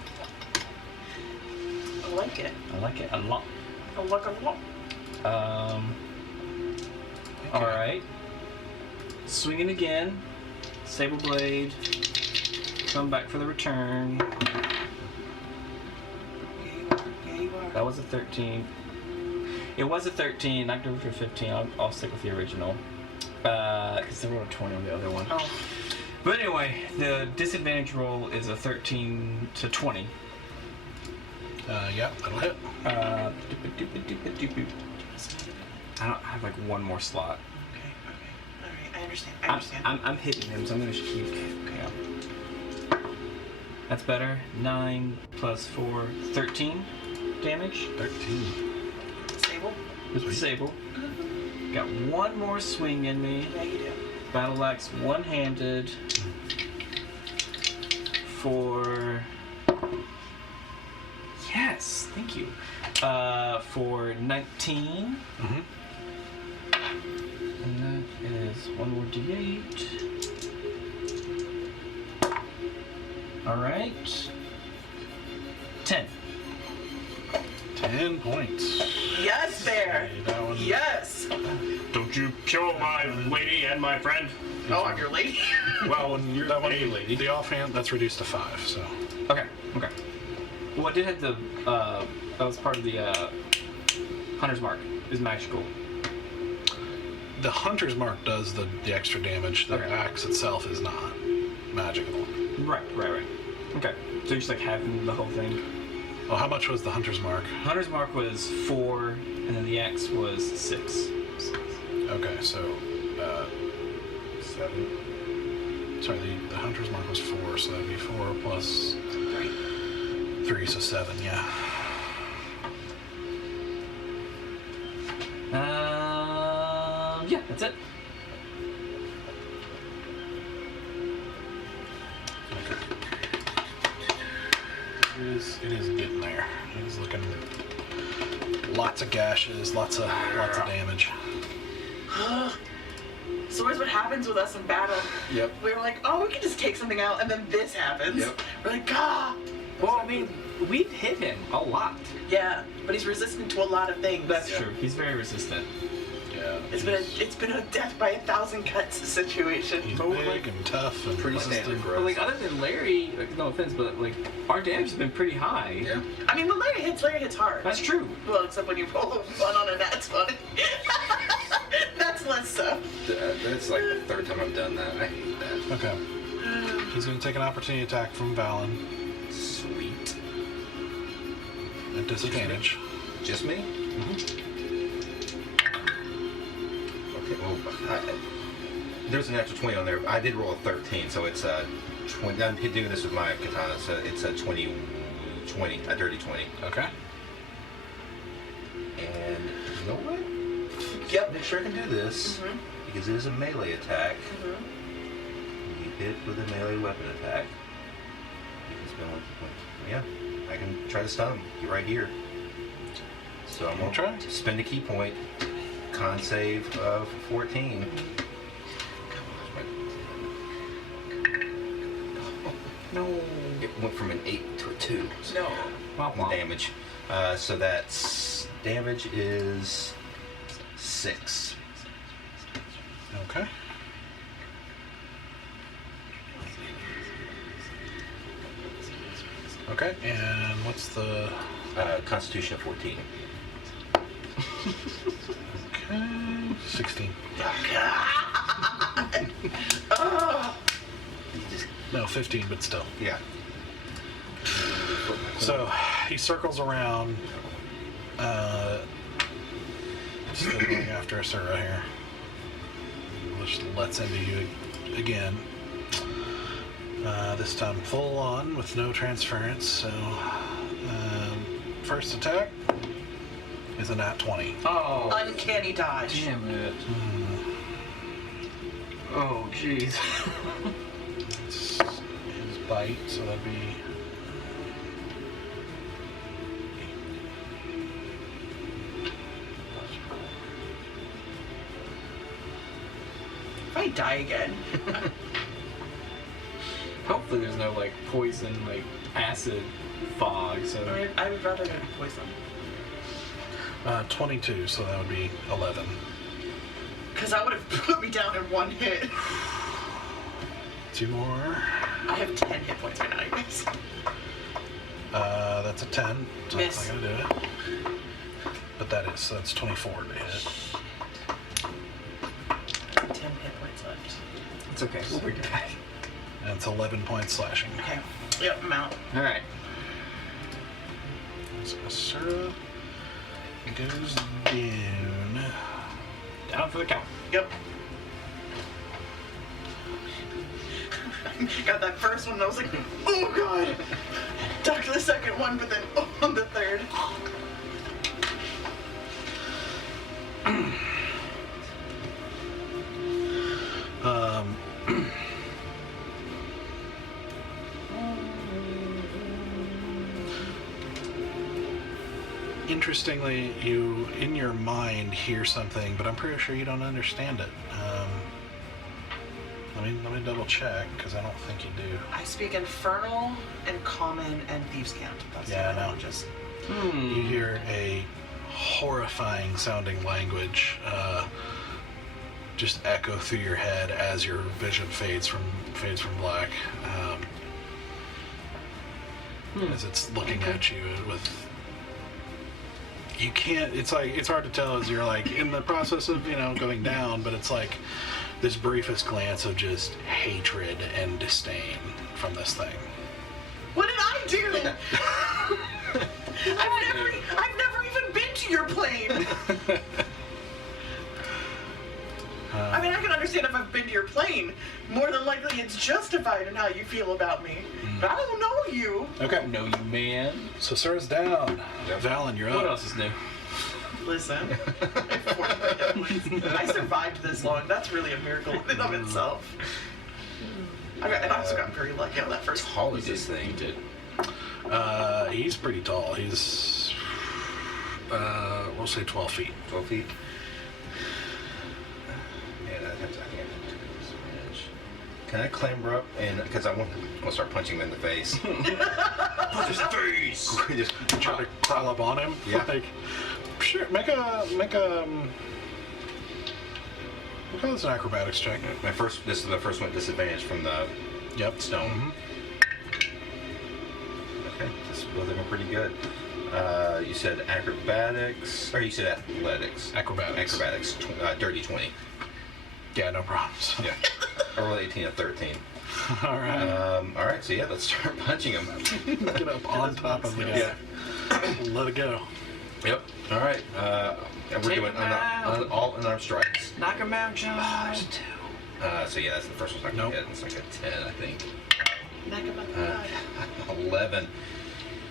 I like it. I like it a lot. I like it a lot. Alright. Swinging again. Sable Blade. Come back for the return. Yeah, you are. That was a 13. It was a 13, knocked over to 15. I'll stick with the original. Because they rolled a 20 on the other one. Oh. But anyway, the disadvantage roll is a 13 to 20. Yeah, that'll hit. I don't have like one more slot. Okay. Alright, I understand. I understand. I'm hitting him, so I'm gonna keep. Okay. That's better. 9 plus 4, 13 damage. 13. Stable? With the sable. Got one more swing in me. Yeah, you do. Battle axe one-handed for. Yes, thank you. For 19. Mm-hmm. And that is one more d8. Alright. 10. 10 points. Yes, Bear! Okay, that one. Yes! Don't you kill my lady and my friend. Oh, I'm your lady. Well, when you're That one, a lady. the offhand, that's reduced to 5, so. Okay, okay. Well, I did have the, that was part of the, Hunter's Mark, is magical. The Hunter's Mark does the extra damage. The Okay. axe itself is not magical. Right. Okay, so you're just like having the whole thing. Well, how much was the Hunter's Mark? Hunter's Mark was 4, and then the axe was 6. Okay, so 7. Sorry, the hunter's mark was 4, so that'd be 4 plus 3, so 7. Yeah. Yeah, that's it. It is getting there. It is looking lots of gashes, lots of damage. So here's what happens with us in battle. Yep. We're like, oh, we can just take something out, and then this happens. Yep. We're like, ah. Well, I mean, we've hit him a lot. Yeah, but he's resistant to a lot of things. That's true. He's very resistant. Yeah. It's been a death by 1,000 cuts situation. He's But, big like, and tough and Pretty resistant. standard for But us. like, other than Larry, like, no offense, but like, our damage has been pretty high. Yeah. I mean, when Larry hits hard. That's true. Well, except when you roll a 1 on a nat 20. That's less so. That's like the 3rd time I've done that. I hate that. Okay. He's going to take an opportunity attack from Valen Sweet. at disadvantage. Just me? Mm-hmm. Okay, well, there's a natural 20 on there. I did roll a 13, so it's a 20. I'm doing this with my katana, so it's a 20, a dirty 20. Okay. And you know what? Yep. Make sure I can do this, because it is a melee attack. You hit with a melee weapon attack. You can spend 1 point. Yeah, I can try to stun him. You're right here. So I'm going Try. to spend a key point. Con save of 14. No. It went from an 8 to a 2. No. The damage. So that's damage is 6. Okay. Okay, and what's the... Constitution of 14. Okay, 16. No, 15, but still. Yeah. So he circles around, still going after Asura here, which lets into you again. This time full on with no transference. So first attack is a nat 20. Oh, Uncanny dodge. damn it. Oh, jeez. It's his bite, so that'd be... If I die again. Hopefully there's no, like, poison, like, acid fog, so... I would rather get poison. 22, so that would be 11. Because that would have put me down in 1 hit. 2 more. I have 10 hit points right now, you guys. That's a 10, so Miss. that's not gonna do it. But that's 24 to hit. 10 hit points left. It's okay, we'll bring it back. And it's 11 points slashing. Okay. Yep, I'm out. Alright. So Asura goes down. Down for the count. Yep. Got that first one and I was like, oh god! Ducked the second one, but then on the third. Interestingly, you, in your mind, hear something, but I'm pretty sure you don't understand it. Let me double check, because I don't think you do. I speak Infernal and Common and Thieves' Cant. That's Yeah, the no. languages. You hear a horrifying sounding language just echo through your head as your vision fades from black. As it's looking at you with... You can't, it's hard to tell as you're like in the process of, going down, but it's like this briefest glance of just hatred and disdain from this thing. What did I do? I've never even been to your plane. I mean, I can understand if I've been to your plane. More than likely, it's justified in how you feel about me. But I don't know you. Okay. Know you, man. So Sura's down. Yep. Valen, you're up. What else is new? Listen, I have 45 hit points. I survived this long. That's really a miracle in and of itself. And I also got very lucky on that first. How tall is this thing? You did. He's pretty tall. He's, we'll say 12 feet. 12 feet? Yeah, I think I have to do this. Can I clamber up and, because I want to start punching him in the face. Punch his face! Just Try to crawl up on him. Yeah. Like, sure. Make a. We'll call this an acrobatics check. This is the first one, disadvantage from the stone. Mm-hmm. Okay, this both of them are pretty good. You said acrobatics, or you said athletics. Acrobatics. Acrobatics, dirty 20. Yeah, no problems. Yeah. I rolled 18 and 13. All right. All right, so yeah, let's start punching him. Get up on top of the guy. Yeah. Let it go. Yep. All right. And we're Take doing him out. all unarmed strikes. Knock him out, John. So yeah, that's the first one's not gonna Nope. hit. It's like a 10, I think. Knock him out the eye. 11.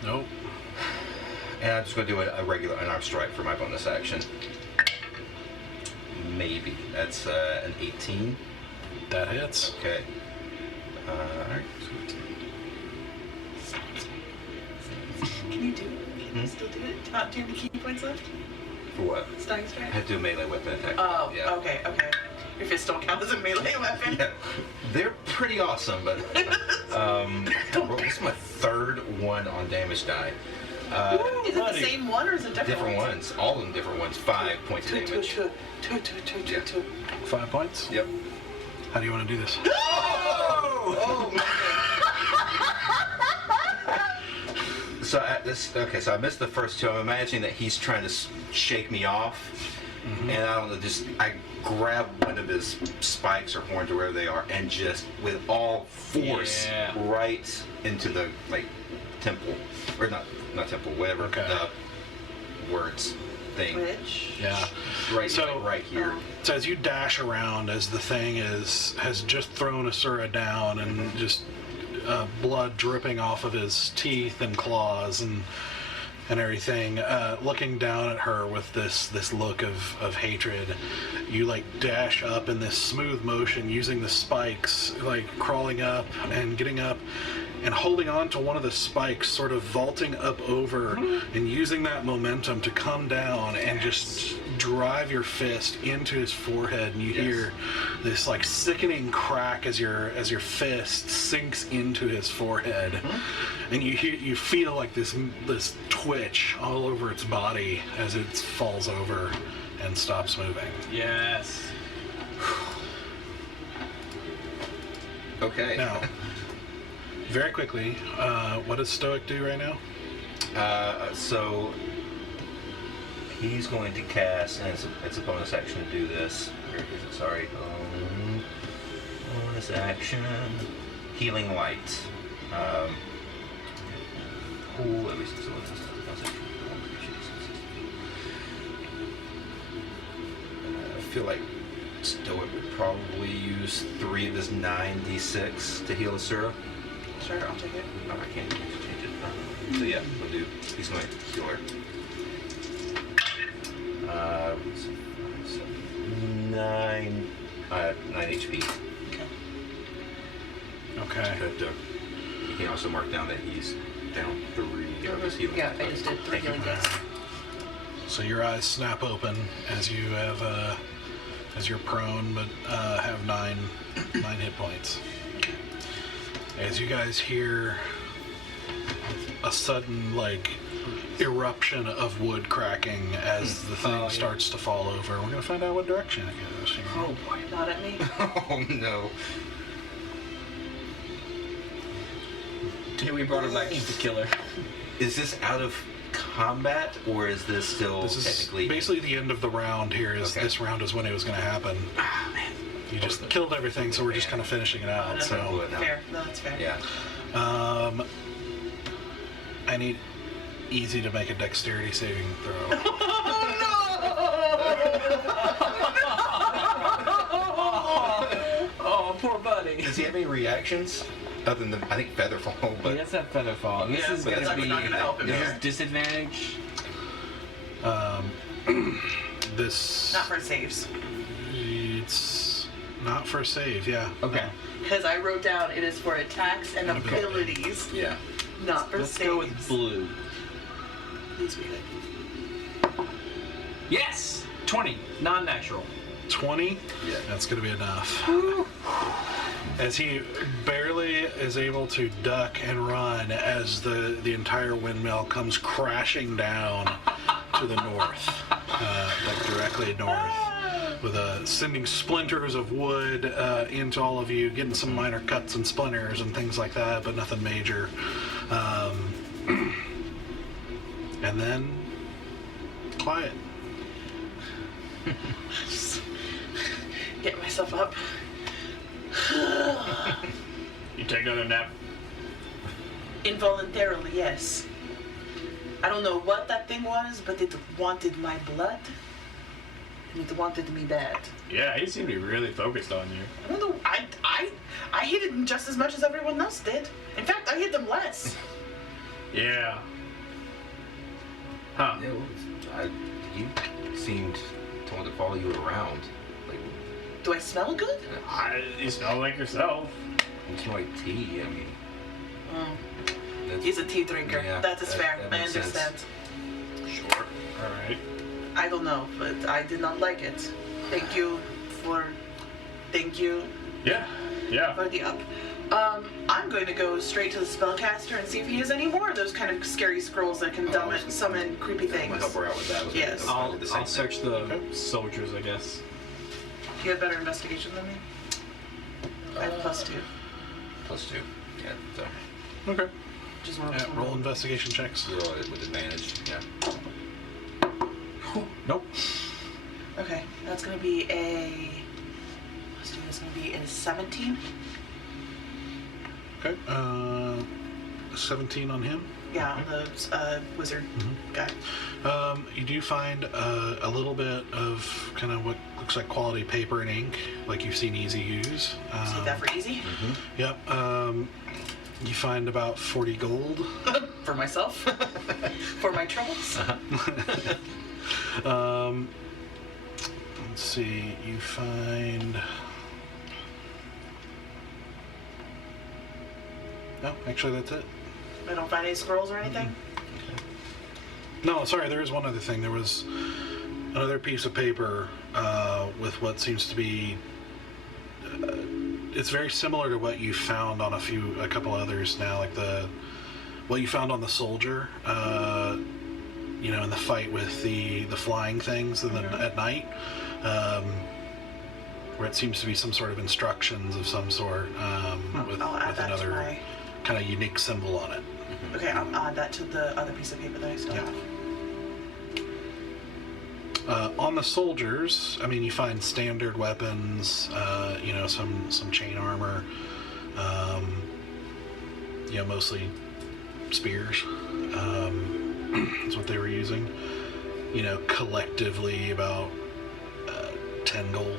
Nope. And I'm just gonna do a regular unarmed strike for my bonus action. Maybe. That's an 18. That hits. Okay. All right. Can you do it? Can you still do it? Do you have any key points left? For what? Stunning I strike? have to do a melee weapon attack. Oh, yeah. okay. Your fists don't count as a melee weapon. Yeah, they're pretty awesome, but this is my third one on damage die. Is it the same one or is it different? Different ones, all of them different ones. 5 points of damage. Two. 5 points. Yep. How do you want to do this? Oh man. So so I missed the first two. I'm imagining that he's trying to shake me off, and I don't know, I grab one of his spikes or horns or wherever they are, and just with all force right into the temple, or not temple, whatever the words thing. Which? Yeah. Right, So- right here. So as you dash around, as the thing has just thrown Asura down, and just blood dripping off of his teeth and claws and everything, looking down at her with this look of hatred, you dash up in this smooth motion, using the spikes, crawling up and getting up and holding on to one of the spikes, sort of vaulting up over and using that momentum to come down and just drive your fist into his forehead, and you hear this sickening crack as your fist sinks into his forehead, and you feel this twitch all over its body as it falls over and stops moving. Yes. Okay. Now, very quickly, what does Stoic do right now? So he's going to cast, and it's a bonus action to do this. Where is it? Sorry. Bonus action. Healing Light. Let me see. So what's this? Bonus action. I feel like Stoic would probably use 3 of his 9d6 to heal Asura. Sure, I'll take it. Oh, I can't change it. So yeah, we'll do. He's going to heal her. 9 HP. Okay. But you can also mark down that he's down 3 of his healing. Yeah, I just did 3 healing dice. So your eyes snap open as you have, as you're prone, but have 9 hit points. As you guys hear a sudden eruption of wood cracking as the thing starts to fall over. We're gonna find out what direction it goes. Oh boy, not at me. Oh no. We brought her back to kill her. Is this out of combat, or is this still This is technically basically the end of the round here. Okay. This round is when it was gonna happen. Ah, man. You just killed everything, so we're just kind of finishing it out. Blew So it now. Fair. No, that's fair. Yeah. I need easy to make a dexterity saving throw. Oh funny. Does he have any reactions? Other than, I think, Featherfall, but... He does have Featherfall. This is but going that's to be... not gonna help him This here. is disadvantage. This... Not for saves. It's not for a save, yeah. Okay. Because I wrote down it is for attacks and And ability. abilities, Yeah. not for Let's saves. go with blue. Please read it. Yes! 20. Non-natural. 20? Yeah. That's going to be enough. As he barely is able to duck and run as the entire windmill comes crashing down to the north, like directly north, with sending splinters of wood into all of you, getting some minor cuts and splinters and things like that, but nothing major. And then quiet. Get myself up. You take another nap. Involuntarily, yes. I don't know what that thing was, but it wanted my blood. And it wanted me bad. Yeah, he seemed to be really focused on you. I don't know. I hit it just as much as everyone else did. In fact, I hit them less. Yeah. Huh. You seemed to want to follow you around. Like, Do I smell good? You smell like yourself. you smell like tea, I mean... that's- He's a tea drinker. Yeah, that is fair. that I makes sense. understand. Sure. All right. I don't know, but I did not like it. Thank you for Yeah. Yeah. the up. I'm going to go straight to the spellcaster and see if he has any more of those kind of scary scrolls that can summon creepy I'm gonna things. help her out with that. Yes. I'll search the soldiers, I guess. You have better investigation than me? I have +2. +2. Yeah, so Okay. Just one Yeah, roll investigation checks. roll it with advantage. Yeah. Nope. Okay, that's going to be a... Let's do this. Going to be a 17. Okay. 17 on him. Yeah, the wizard guy. You do find a little bit of kind of what looks like quality paper and ink, like you've seen Easy use. Save that for easy. Yep. You find about 40 gold. For myself. For my troubles. Let's see. You find. No, actually, that's it. I don't find any scrolls or anything. No, sorry, there is one other thing. There was another piece of paper with what seems to be... it's very similar to what you found on a couple others now, like what you found on the soldier, in the fight with the flying things and then at night, where it seems to be some sort of instructions of some sort with I'll add that to another my... kind of unique symbol on it. Okay, I'll add that to the other piece of paper that I still Yeah. have. On the soldiers, I mean, you find standard weapons, some chain armor, mostly spears. That's what they were using. Collectively about 10 gold.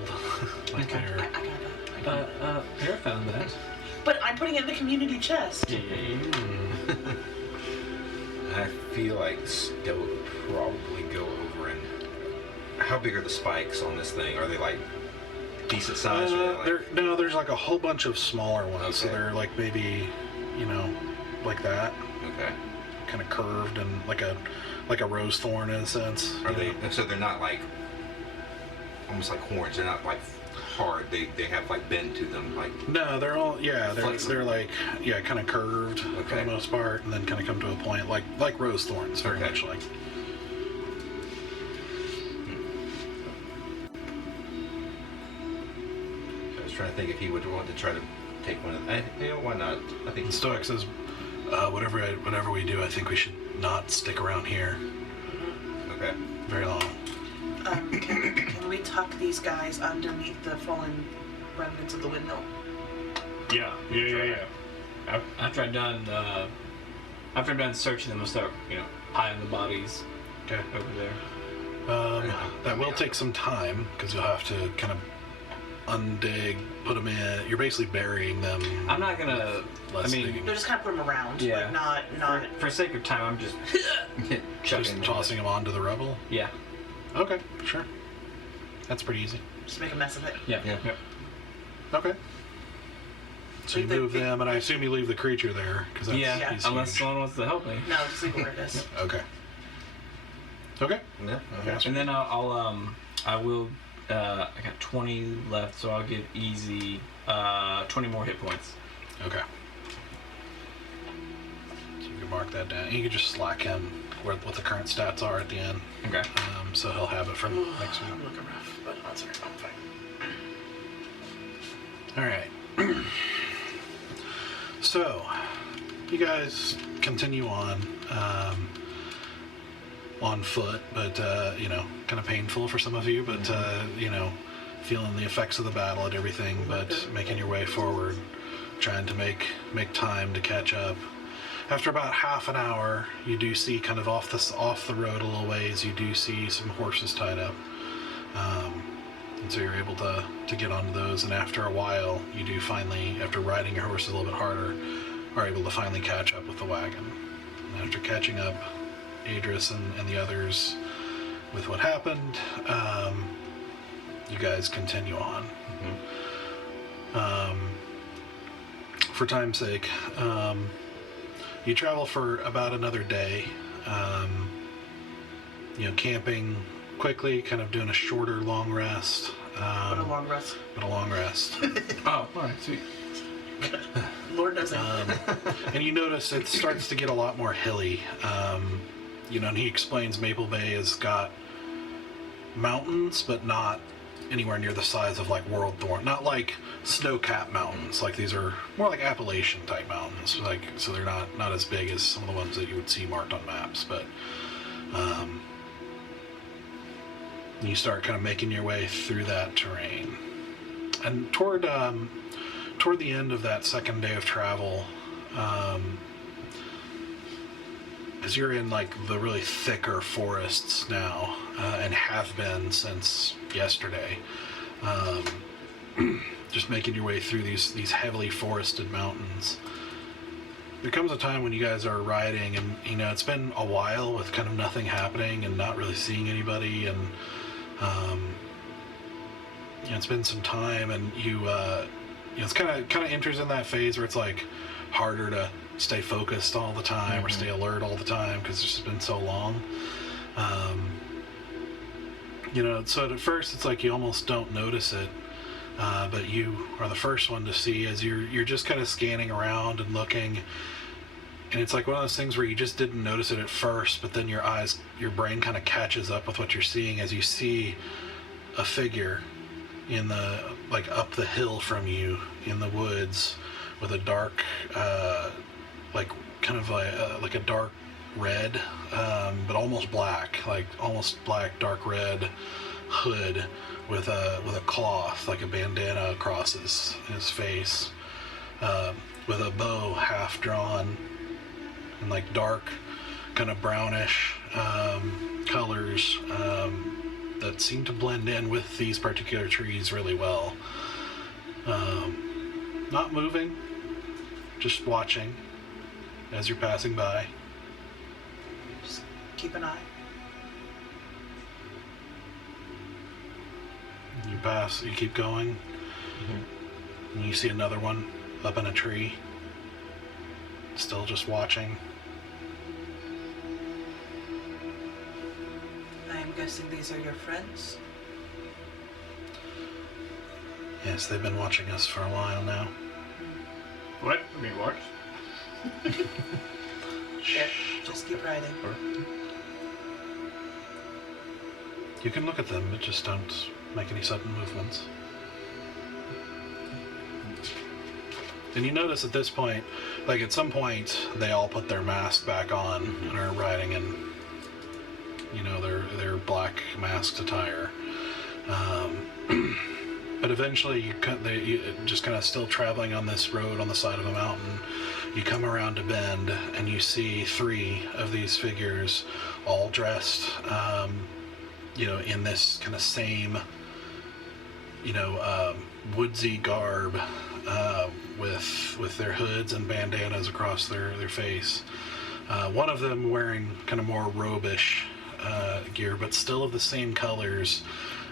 I got that. Here, I found that. But I'm putting it in the community chest. I feel like Stella would probably go over and... How big are the spikes on this thing? Are they like decent size? Or are they like... There's like a whole bunch of smaller ones, so Okay. they're like maybe, like that, Okay. kind of curved and like a rose thorn in a sense. Are they... So they're not like... Almost like horns. They're not like hard. They have like bend to them. Like... No, they're all Flexible. they're like kind of curved for Okay. the most part, and then kind of come to a point like rose thorns, very Okay. much like. I was trying to think if he would want to try to take one of them. Why not? I think The Stoic says, whatever we do, I think we should not stick around here Okay. very long. Can we tuck these guys underneath the fallen remnants of the windmill? Yeah. After I'm done searching them, I'll start, piling the bodies Okay. over there. That will take some time because you'll have to kind of undig, put them in. You're basically burying them. I'm not gonna. Less I mean, digging. No, just kind of put them around. Yeah. Like not. for sake of time, I'm just chucking Just them. tossing them onto the rubble. Yeah. Okay, sure. That's pretty easy. Just make a mess of it. Yeah. Yeah. Okay. So you Leave the- move them, and I assume you leave the creature there because that's Yeah. he's Unless huge. someone wants to help me. No, just leave it where it is. Okay. Okay. Yeah. Yeah. And then I will. I got 20 left, so I'll give Easy 20 more hit points. Okay. So you can mark that down. You can just slack him what the current stats are at the end. Okay. So he'll have it for next week. I'm looking rough, but that's alright. I'm fine. All right. So, you guys continue on foot, but kind of painful for some of you, but feeling the effects of the battle and everything, but making your way forward, trying to make time to catch up. After about half an hour, you do see kind of off the road a little ways. You do see some horses tied up. And so you're able to get onto those, and after a while, you do finally, after riding your horses a little bit harder, are able to finally catch up with the wagon. And after catching up, Adris and the others with what happened, you guys continue on. For time's sake, you travel for about another day, camping quickly, kind of doing a shorter long rest. What a long rest. But a long rest. Oh, alright, sweet. Lord knows it. And you notice it starts to get a lot more hilly. And he explains Maple Bay has got mountains, but not anywhere near the size of like World Thorn. Not like snow-capped mountains. Like these are more like Appalachian type mountains. Like so they're not as big as some of the ones that you would see marked on maps, but you start kind of making your way through that terrain. And toward the end of that second day of travel, as you're in like the really thicker forests now, and have been since yesterday, just making your way through these heavily forested mountains, there comes a time when you guys are riding and it's been a while with kind of nothing happening and not really seeing anybody, and it's been some time, and it's kind of enters in that phase where it's like harder to stay focused all the time or stay alert all the time because it's just been so long. So at first it's like you almost don't notice it, but you are the first one to see as you're just kind of scanning around and looking, and it's like one of those things where you just didn't notice it at first, but then your brain kind of catches up with what you're seeing as you see a figure in the up the hill from you in the woods with a dark like a dark red, but almost black, dark red hood with a cloth, like a bandana across his face, with a bow half drawn, and like dark, kind of brownish colors that seem to blend in with these particular trees really well. Not moving, just watching as you're passing by. Just keep an eye. You pass, you keep going, and you see another one up in a tree, still just watching. I am guessing these are your friends. Yes, they've been watching us for a while now. What? I mean, what? Here, just keep riding. You can look at them, but just don't make any sudden movements. And you notice at this point, like at some point, they all put their mask back on and are riding in, their black masked attire. But eventually, you just kind of still traveling on this road on the side of a mountain, you come around a bend and you see 3 of these figures all dressed, in this kind of same woodsy garb with their hoods and bandanas across their face. One of them wearing kind of more robe-ish gear, but still of the same colors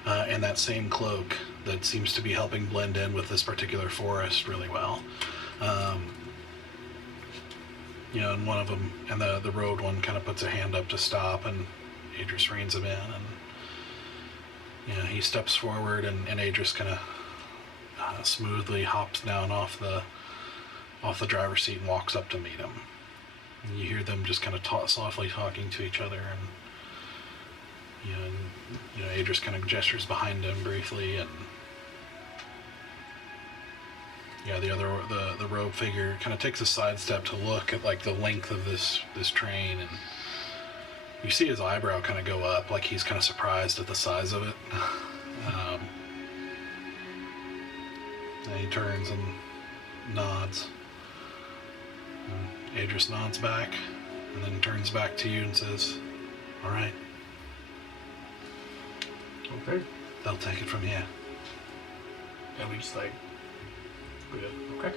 and that same cloak that seems to be helping blend in with this particular forest really well. And one of them, and the robed one kind of puts a hand up to stop, and Adris reins him in, and he steps forward, and Adris kind of smoothly hops down off the driver's seat and walks up to meet him. And you hear them just kind of softly talking to each other, and Adris kind of gestures behind him briefly, and the robe figure kind of takes a sidestep to look at like the length of this train, and you see his eyebrow kind of go up, like he's kind of surprised at the size of it. And he turns and nods. And Adris nods back, and then turns back to you and says, "All right." Okay. They'll take it from here. And we just like, good. Okay.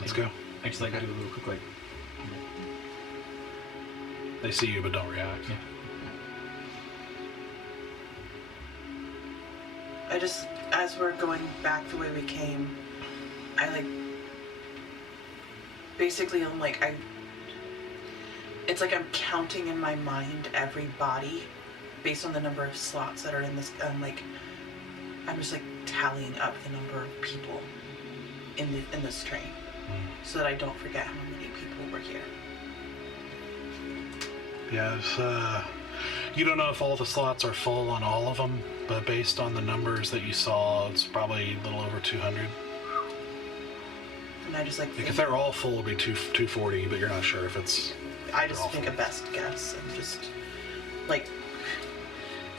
Let's go. I just like do a little quick like. They see you but don't react. Yeah. I just, as we're going back the way we came, it's like I'm counting in my mind every body based on the number of slots that are in this, I'm just like tallying up the number of people in this train so that I don't forget how many people were here. Yes, you don't know if all the slots are full on all of them, but based on the numbers that you saw, it's probably a little over 200. And I just like if they're all full, it'll be 240, but you're not sure if it's... I just make a best guess and just, like,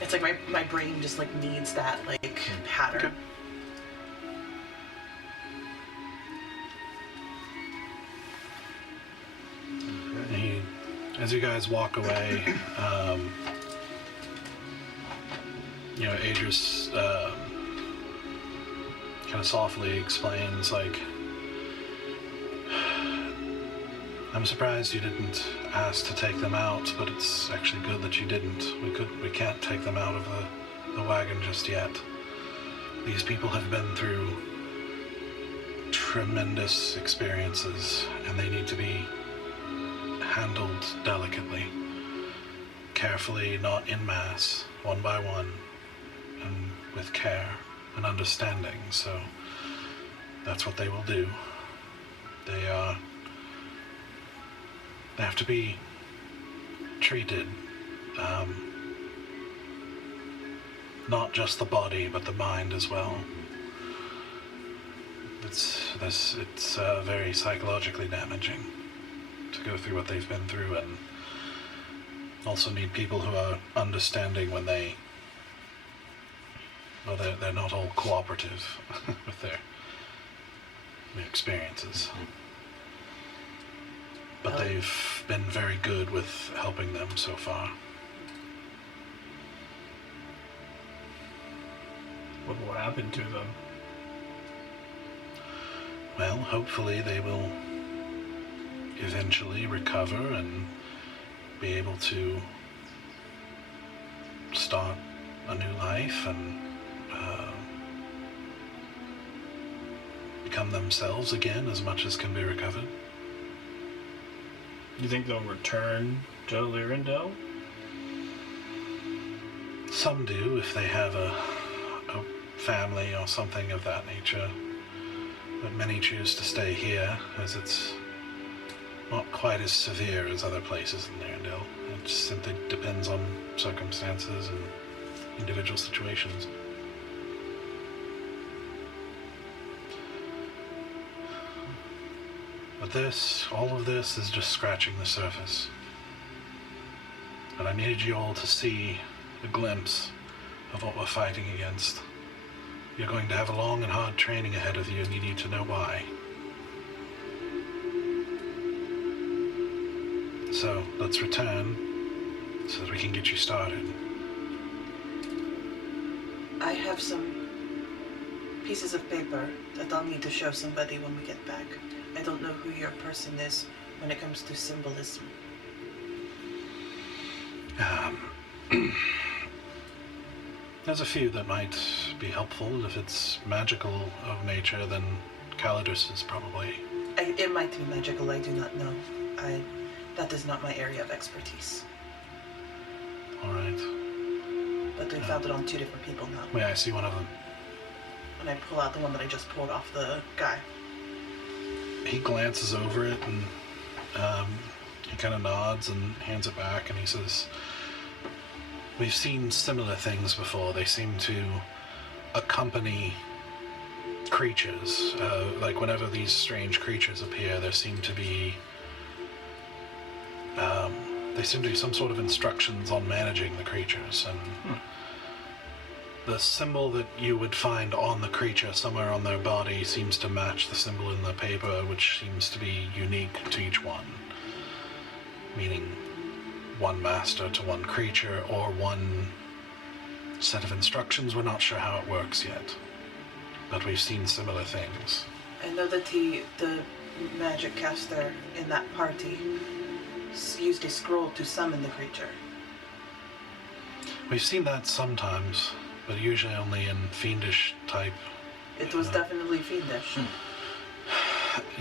it's like my brain just, like, needs that, like, pattern. Okay. As you guys walk away, Adris kind of softly explains, like, "I'm surprised you didn't ask to take them out, but it's actually good that you didn't. We can't take them out of the wagon just yet. These people have been through tremendous experiences, and they need to be handled delicately, carefully, not in mass, one by one, and with care and understanding. So that's what they will do. They have to be treated, not just the body, but the mind as well. It's very psychologically damaging to go through what they've been through, and also need people who are understanding when they're not all cooperative with their experiences. But they've been very good with helping them so far. What will happen to them? Well, hopefully they will eventually recover and be able to start a new life and become themselves again as much as can be recovered. You think they'll return to Lirindil? Some do, if they have a family or something of that nature. But many choose to stay here, as it's not quite as severe as other places in Lirindil. It just simply depends on circumstances and individual situations. But all of this is just scratching the surface. But I needed you all to see a glimpse of what we're fighting against. You're going to have a long and hard training ahead of you, and you need to know why. So, let's return so that we can get you started. I have some pieces of paper that I'll need to show somebody when we get back. I don't know who your person is when it comes to symbolism. There's a few that might be helpful. If it's magical of nature, then Calidus is probably... It might be magical, I do not know. That is not my area of expertise. Alright. But we found it on 2 different people now. May I see one of them? And I pull out the one that I just pulled off the guy. He glances over it and he kind of nods and hands it back, and he says, "We've seen similar things before. They seem to accompany creatures. Like whenever these strange creatures appear, there seem to be some sort of instructions on managing the creatures, and the symbol that you would find on the creature somewhere on their body seems to match the symbol in the paper, which seems to be unique to each one, meaning one master to one creature or one set of instructions. We're not sure how it works yet, but we've seen similar things." I know that the magic caster in that party used a scroll to summon the creature. We've seen that sometimes, but usually only in fiendish type. It was definitely fiendish.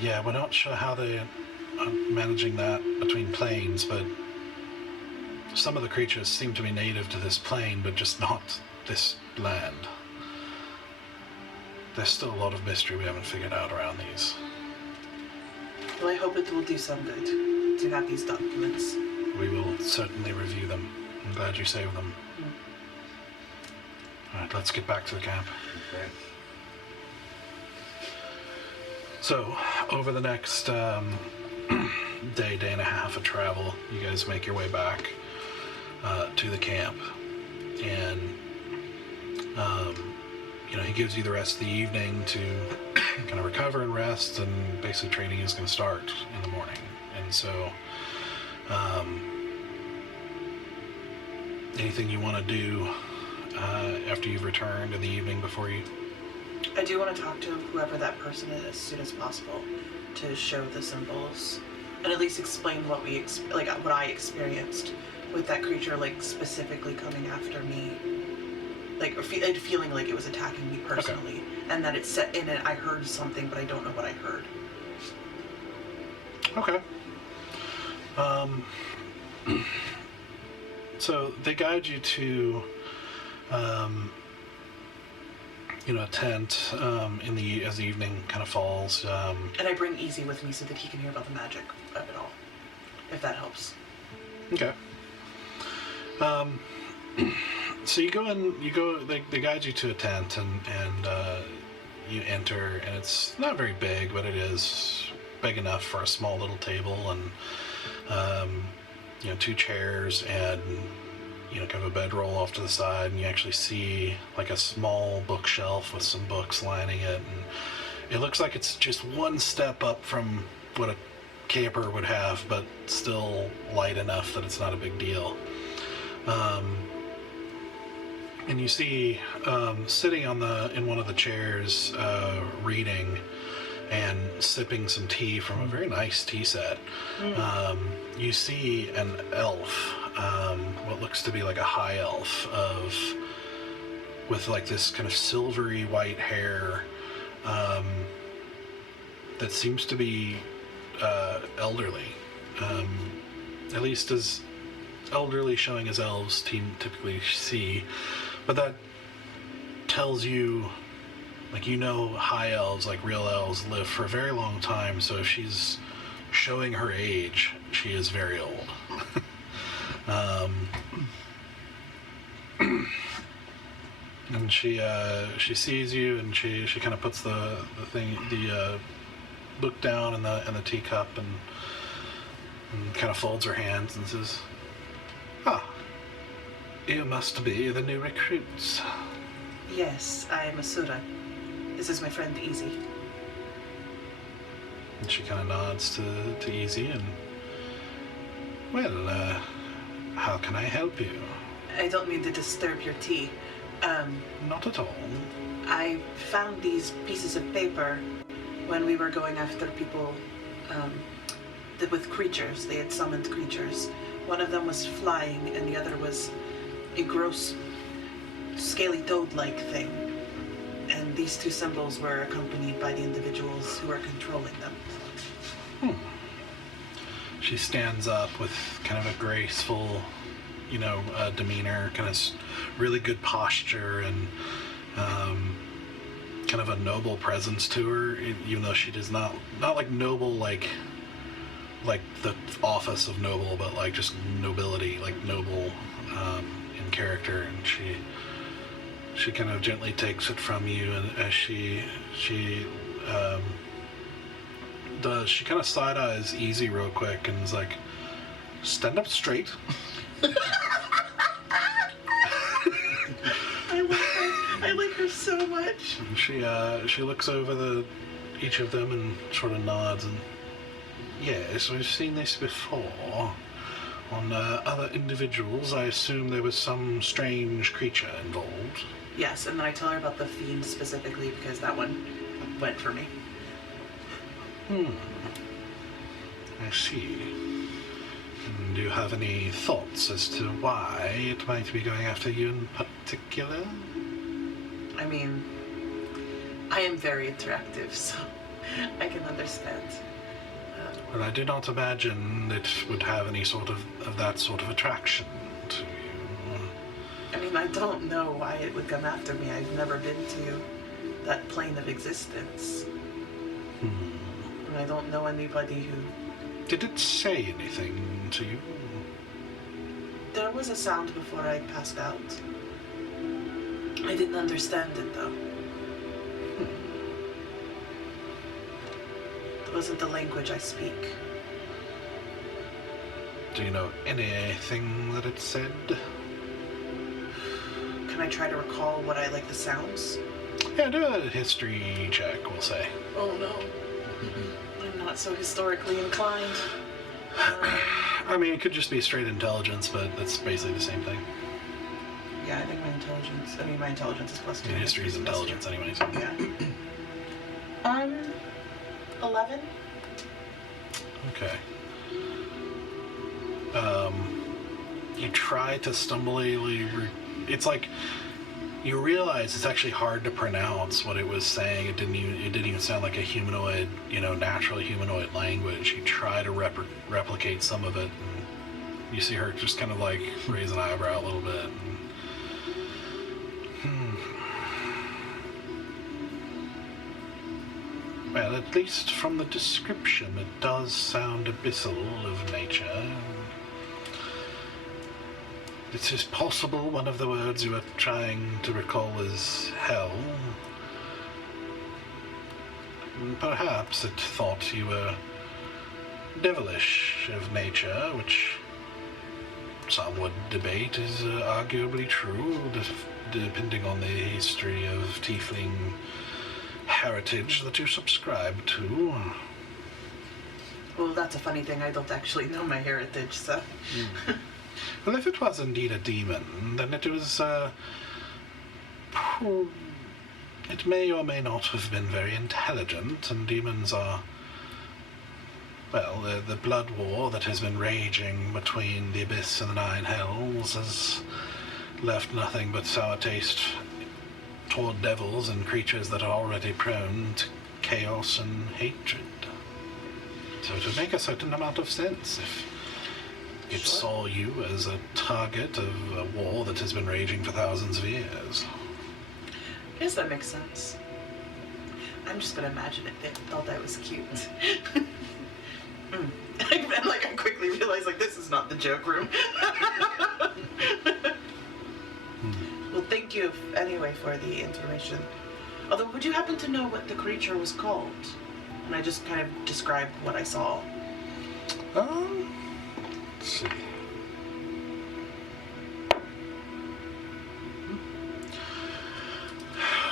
Yeah, we're not sure how they are managing that between planes, but some of the creatures seem to be native to this plane, but just not this land. There's still a lot of mystery we haven't figured out around these. Well, I hope it will do some good to have these documents. We will certainly review them. I'm glad you saved them. Alright, let's get back to the camp. Okay. So, over the next day and a half of travel, you guys make your way back to the camp. And, he gives you the rest of the evening to kind of recover and rest, and basic training is going to start in the morning. And so, anything you want to do after you've returned in the evening before you... I do want to talk to whoever that person is as soon as possible to show the symbols and at least explain what what I experienced with that creature, like specifically coming after me, like feeling like it was attacking me personally, and that it set in it. I heard something, but I don't know what I heard. Okay. So they guide you to, a tent as the evening kind of falls. And I bring Easy with me so that he can hear about the magic of it all, if that helps. Okay. So you go in. They guide you to a tent, and you enter, and it's not very big, but it is big enough for a small little table and 2 chairs and kind of a bedroll off to the side, and you actually see like a small bookshelf with some books lining it, and it looks like it's just one step up from what a camper would have, but still light enough that it's not a big deal. And you see sitting in one of the chairs, reading and sipping some tea from a very nice tea set. You see an elf, what looks to be like a high elf with like this kind of silvery white hair that seems to be elderly, at least as elderly showing as elves typically see, but that tells you, like, high elves, like real elves, live for a very long time, so if she's showing her age, she is very old. And she sees you, and she kind of puts the book down in the teacup, and kind of folds her hands and says, "Ah, you must be the new recruits." Yes, I am Asura. This is my friend Easy. And she kind of nods to Easy, and, well, how can I help you? I don't mean to disturb your tea, Not at all. I found these pieces of paper when we were going after people with creatures. They had summoned creatures. One of them was flying, and the other was a gross, scaly toad-like thing. And these two symbols were accompanied by the individuals who were controlling them. She stands up with kind of a graceful, demeanor, kind of really good posture, and kind of a noble presence to her, even though she does not like noble like the office of noble, but like just nobility, like noble in character. And she kind of gently takes it from you, and as she kind of side eyes Easy real quick and is like, stand up straight. I like her so much. And she looks over each of them and sort of nods, and yes, we've seen this before. On other individuals, I assume there was some strange creature involved. Yes, and then I tell her about the fiend specifically because that one went for me. I see. And do you have any thoughts as to why it might be going after you in particular? I mean, I am very attractive, so I can understand. Well, I do not imagine it would have any sort of that sort of attraction to you. I mean, I don't know why it would come after me. I've never been to that plane of existence. And I don't know anybody who... Did it say anything to you? There was a sound before I passed out. I didn't understand it, though. It wasn't the language I speak. Do you know anything that it said? Can I try to recall what I like the sounds? Yeah, do a history check, we'll say. Oh no. I'm not so historically inclined. I mean, it could just be straight intelligence, but that's basically the same thing. Yeah, I think my intelligence is plus 2. History is intelligence anyway, so. Yeah. 11? Okay. You try to stumbly... It's like... You realize it's actually hard to pronounce what it was saying. It didn't even sound like a humanoid, natural humanoid language. You try to replicate some of it, and you see her just kind of like raise an eyebrow a little bit. Well, at least from the description, it does sound abyssal of nature. It is possible one of the words you are trying to recall is hell. Perhaps it thought you were devilish of nature, which some would debate is arguably true, depending on the history of tiefling heritage that you subscribe to. Well, that's a funny thing. I don't actually know my heritage, so... Well, if it was indeed a demon, then it was, it may or may not have been very intelligent, and demons are, well, the blood war that has been raging between the Abyss and the Nine Hells has left nothing but sour taste toward devils and creatures that are already prone to chaos and hatred. So it would make a certain amount of sense if it saw you as a target of a war that has been raging for thousands of years. I guess that makes sense. I'm just gonna imagine it. They thought I was cute. And I quickly realized, this is not the joke room. Well, thank you anyway for the information. Although, would you happen to know what the creature was called? And I just kind of described what I saw. Let's see.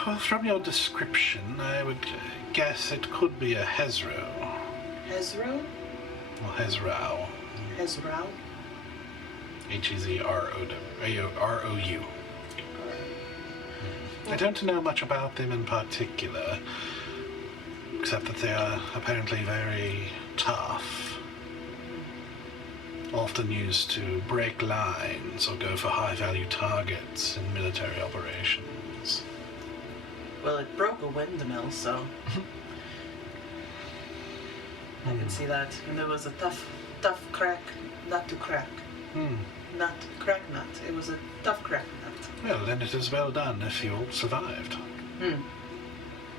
Well, from your description, I would guess it could be a Hezro. Hezro? Or Hezrou. Hezrou? Hezrou. I don't know much about them in particular, except that they are apparently very tough. Often used to break lines or go for high-value targets in military operations. Well, it broke a windmill, so I can see that. And it was a tough crack nut to crack. Not crack nut. It was a tough crack nut. Well, then it is well done if you survived.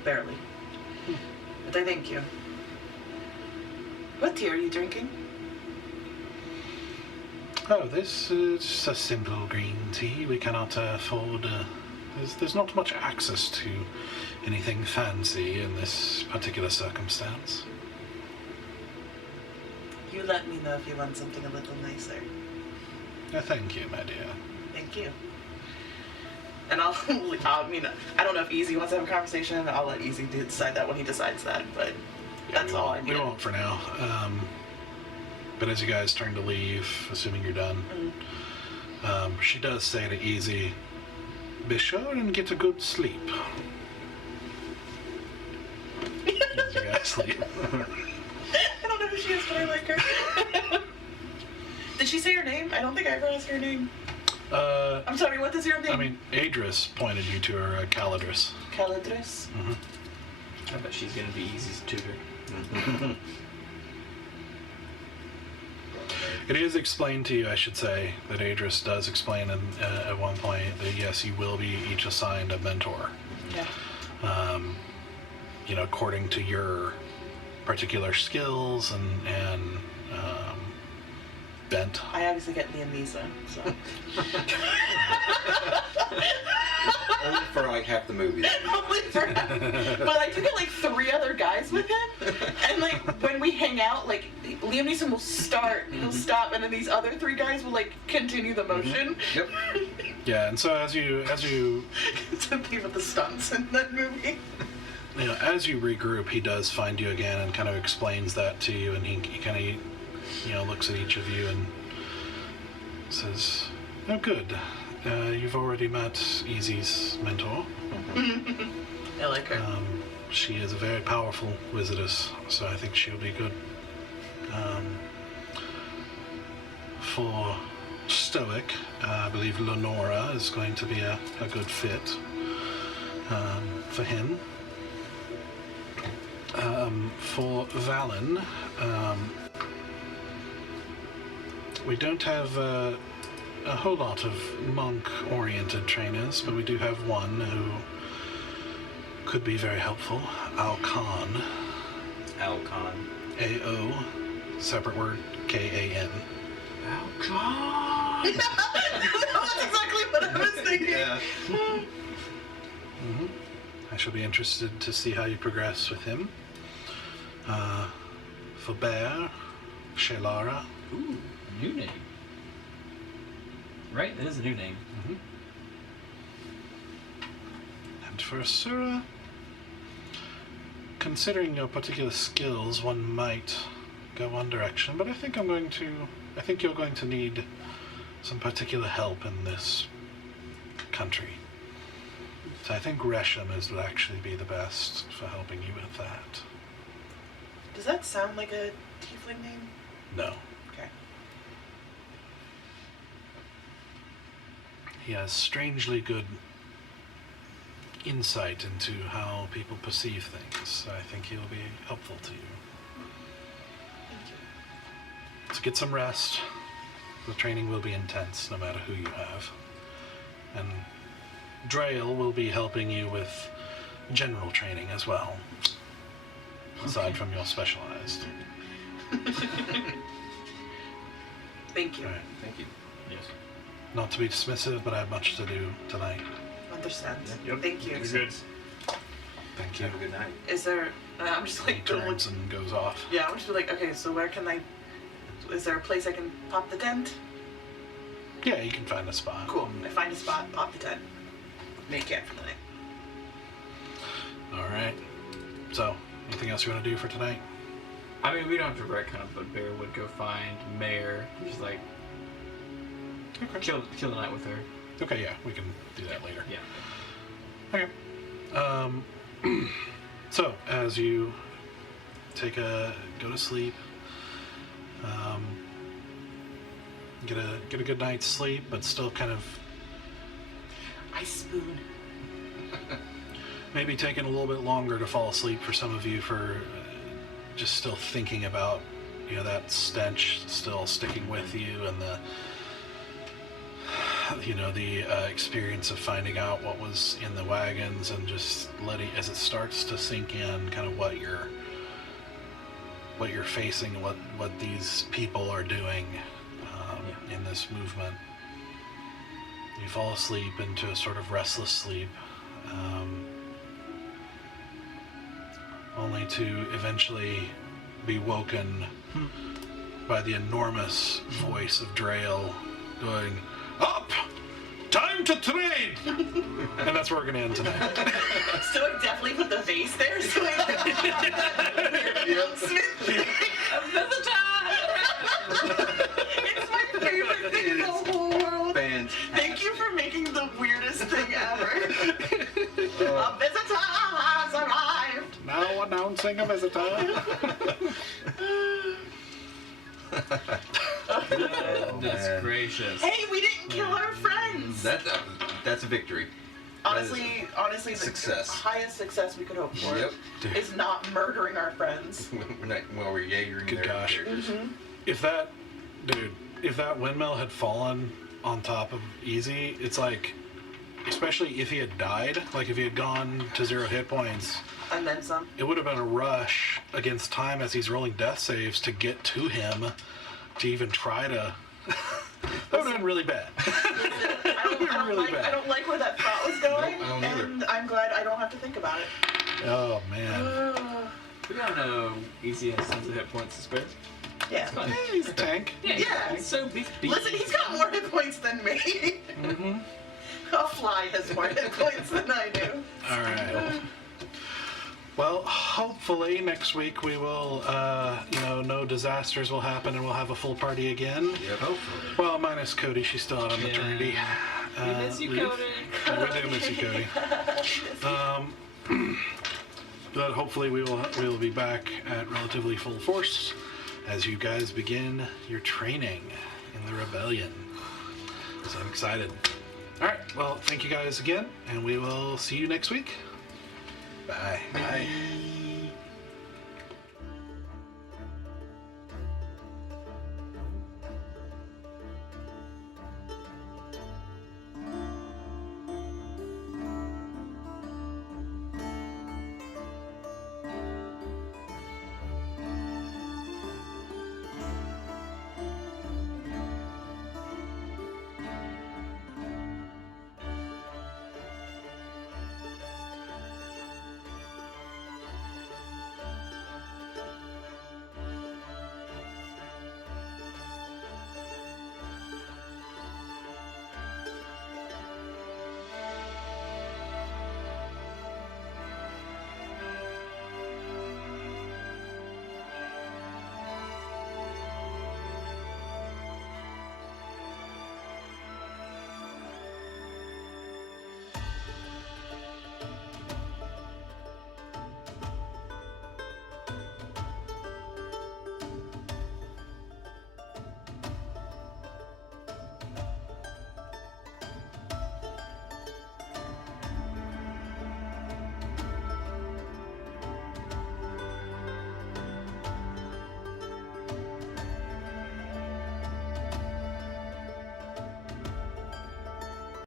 Barely. But I thank you. What tea are you drinking? Oh, this is a simple green tea. We cannot afford... there's not much access to anything fancy in this particular circumstance. You let me know if you want something a little nicer. Thank you, my dear. Thank you. And I mean, I don't know if Easy wants to have a conversation. I'll let Easy decide that when he decides that, but that's all I need. We won't for now. But as you guys turn to leave, assuming you're done, she does say to Easy, be sure and get a good sleep. As you guys leave. I don't know who she is, but I like her. Did she say her name? I don't think I ever asked her name. I'm sorry, what is your name? I mean, Adris pointed you to her, Calidris. Calidris? I bet she's gonna be Easy's tutor. It is explained to you, I should say, that Adris does explain at one point that yes, you will be each assigned a mentor. Yeah. According to your particular skills and bent. I obviously get the amnesia, so. Only for like half the movie. Only for half. But I took it like 3 other guys with him, and like when we hang out, like Liam Neeson will start, he'll stop, and then these other 3 guys will like continue the motion. Yep. Yeah, and so as you It's the theme of the stunts in that movie. as you regroup, he does find you again and kind of explains that to you, and he kind of looks at each of you and says, "Oh, good. You've already met Easy's mentor. I like her. She is a very powerful wizardess, so I think she'll be good. For Stoic, I believe Lenora is going to be a good fit for him. For Valen, we don't have a whole lot of monk-oriented trainers, but we do have one who could be very helpful. Alcan. Alcan. A-O, separate word, K-A-N. Alcan! That's exactly what I was thinking. Yeah. I shall be interested to see how you progress with him. For Bear, Shelara. Ooh, new name. Right, that is a new name. And for Asura, considering your particular skills, one might go one direction, but I think you're going to need some particular help in this country. So I think Gresham would actually be the best for helping you with that. Does that sound like a tiefling name? No. Okay. He has strangely good insight into how people perceive things, so I think he'll be helpful to you. Thank you. So get some rest. The training will be intense, no matter who you have. And Drail will be helping you with general training as well, aside from your specialized. Thank you. All right. Thank you. Yes. Not to be dismissive, but I have much to do tonight. Understand. Yep. Thank you. You're good. Thank you. Have a good night. Is there? I'm just He like gonna look. turns and goes off. Yeah, I'm just like, okay, so where can I? Is there a place I can pop the tent? Yeah, you can find a spot. Cool. I find a spot, pop the tent, make camp for the night. All right. So, anything else you want to do for tonight? I mean, we don't have to retcon, but Bear would go find Mayor. Just like kill the night with her. Okay, yeah, we can do that later. Yeah. Okay. So as you go to sleep, get a good night's sleep, but still kind of I spoon. maybe taking a little bit longer to fall asleep for some of you for just still thinking about, that stench still sticking with you, and the experience of finding out what was in the wagons, and just letting, as it starts to sink in, kind of what you're facing, what these people are doing in this movement. You fall asleep into a sort of restless sleep, only to eventually be woken by the enormous voice of Drael going, "Up! Time to trade!" And that's where we're going to end tonight. So I definitely put the vase there. So It's my favorite thing in the whole world. Fans. Thank you for making the weirdest thing ever. A visitor has arrived. Now announcing a visitor. Goodness gracious. Hey, we didn't kill our friends. That's a victory. Honestly, the success. highest success we could hope for Yep. is not murdering our friends. We're Jaegering Good their gosh. characters. If that windmill had fallen on top of Easy, it's like, especially if he had died, like if he had gone to 0 hit points, And then some. it would have been a rush against time as he's rolling death saves to get to him, to even try to... That would have been really bad. I don't like where that thought was going, Nope, I don't either. and I'm glad I don't have to think about it. Oh, man. We got no easy tons of hit points to spare. Yeah. Hey, he's a tank. Yeah. So Listen, he's got more hit points than me. Mm-hmm. A fly has more hit points than I do. All right. Well, hopefully next week we will, no disasters will happen and we'll have a full party again. Yep. Hopefully. Well, minus Cody, she's still out on maternity. We miss you, leave. Cody. We do miss you, Cody. But hopefully we will be back at relatively full force as you guys begin your training in the rebellion. So I'm excited. All right. Well, thank you guys again, and we will see you next week. Bye. Bye.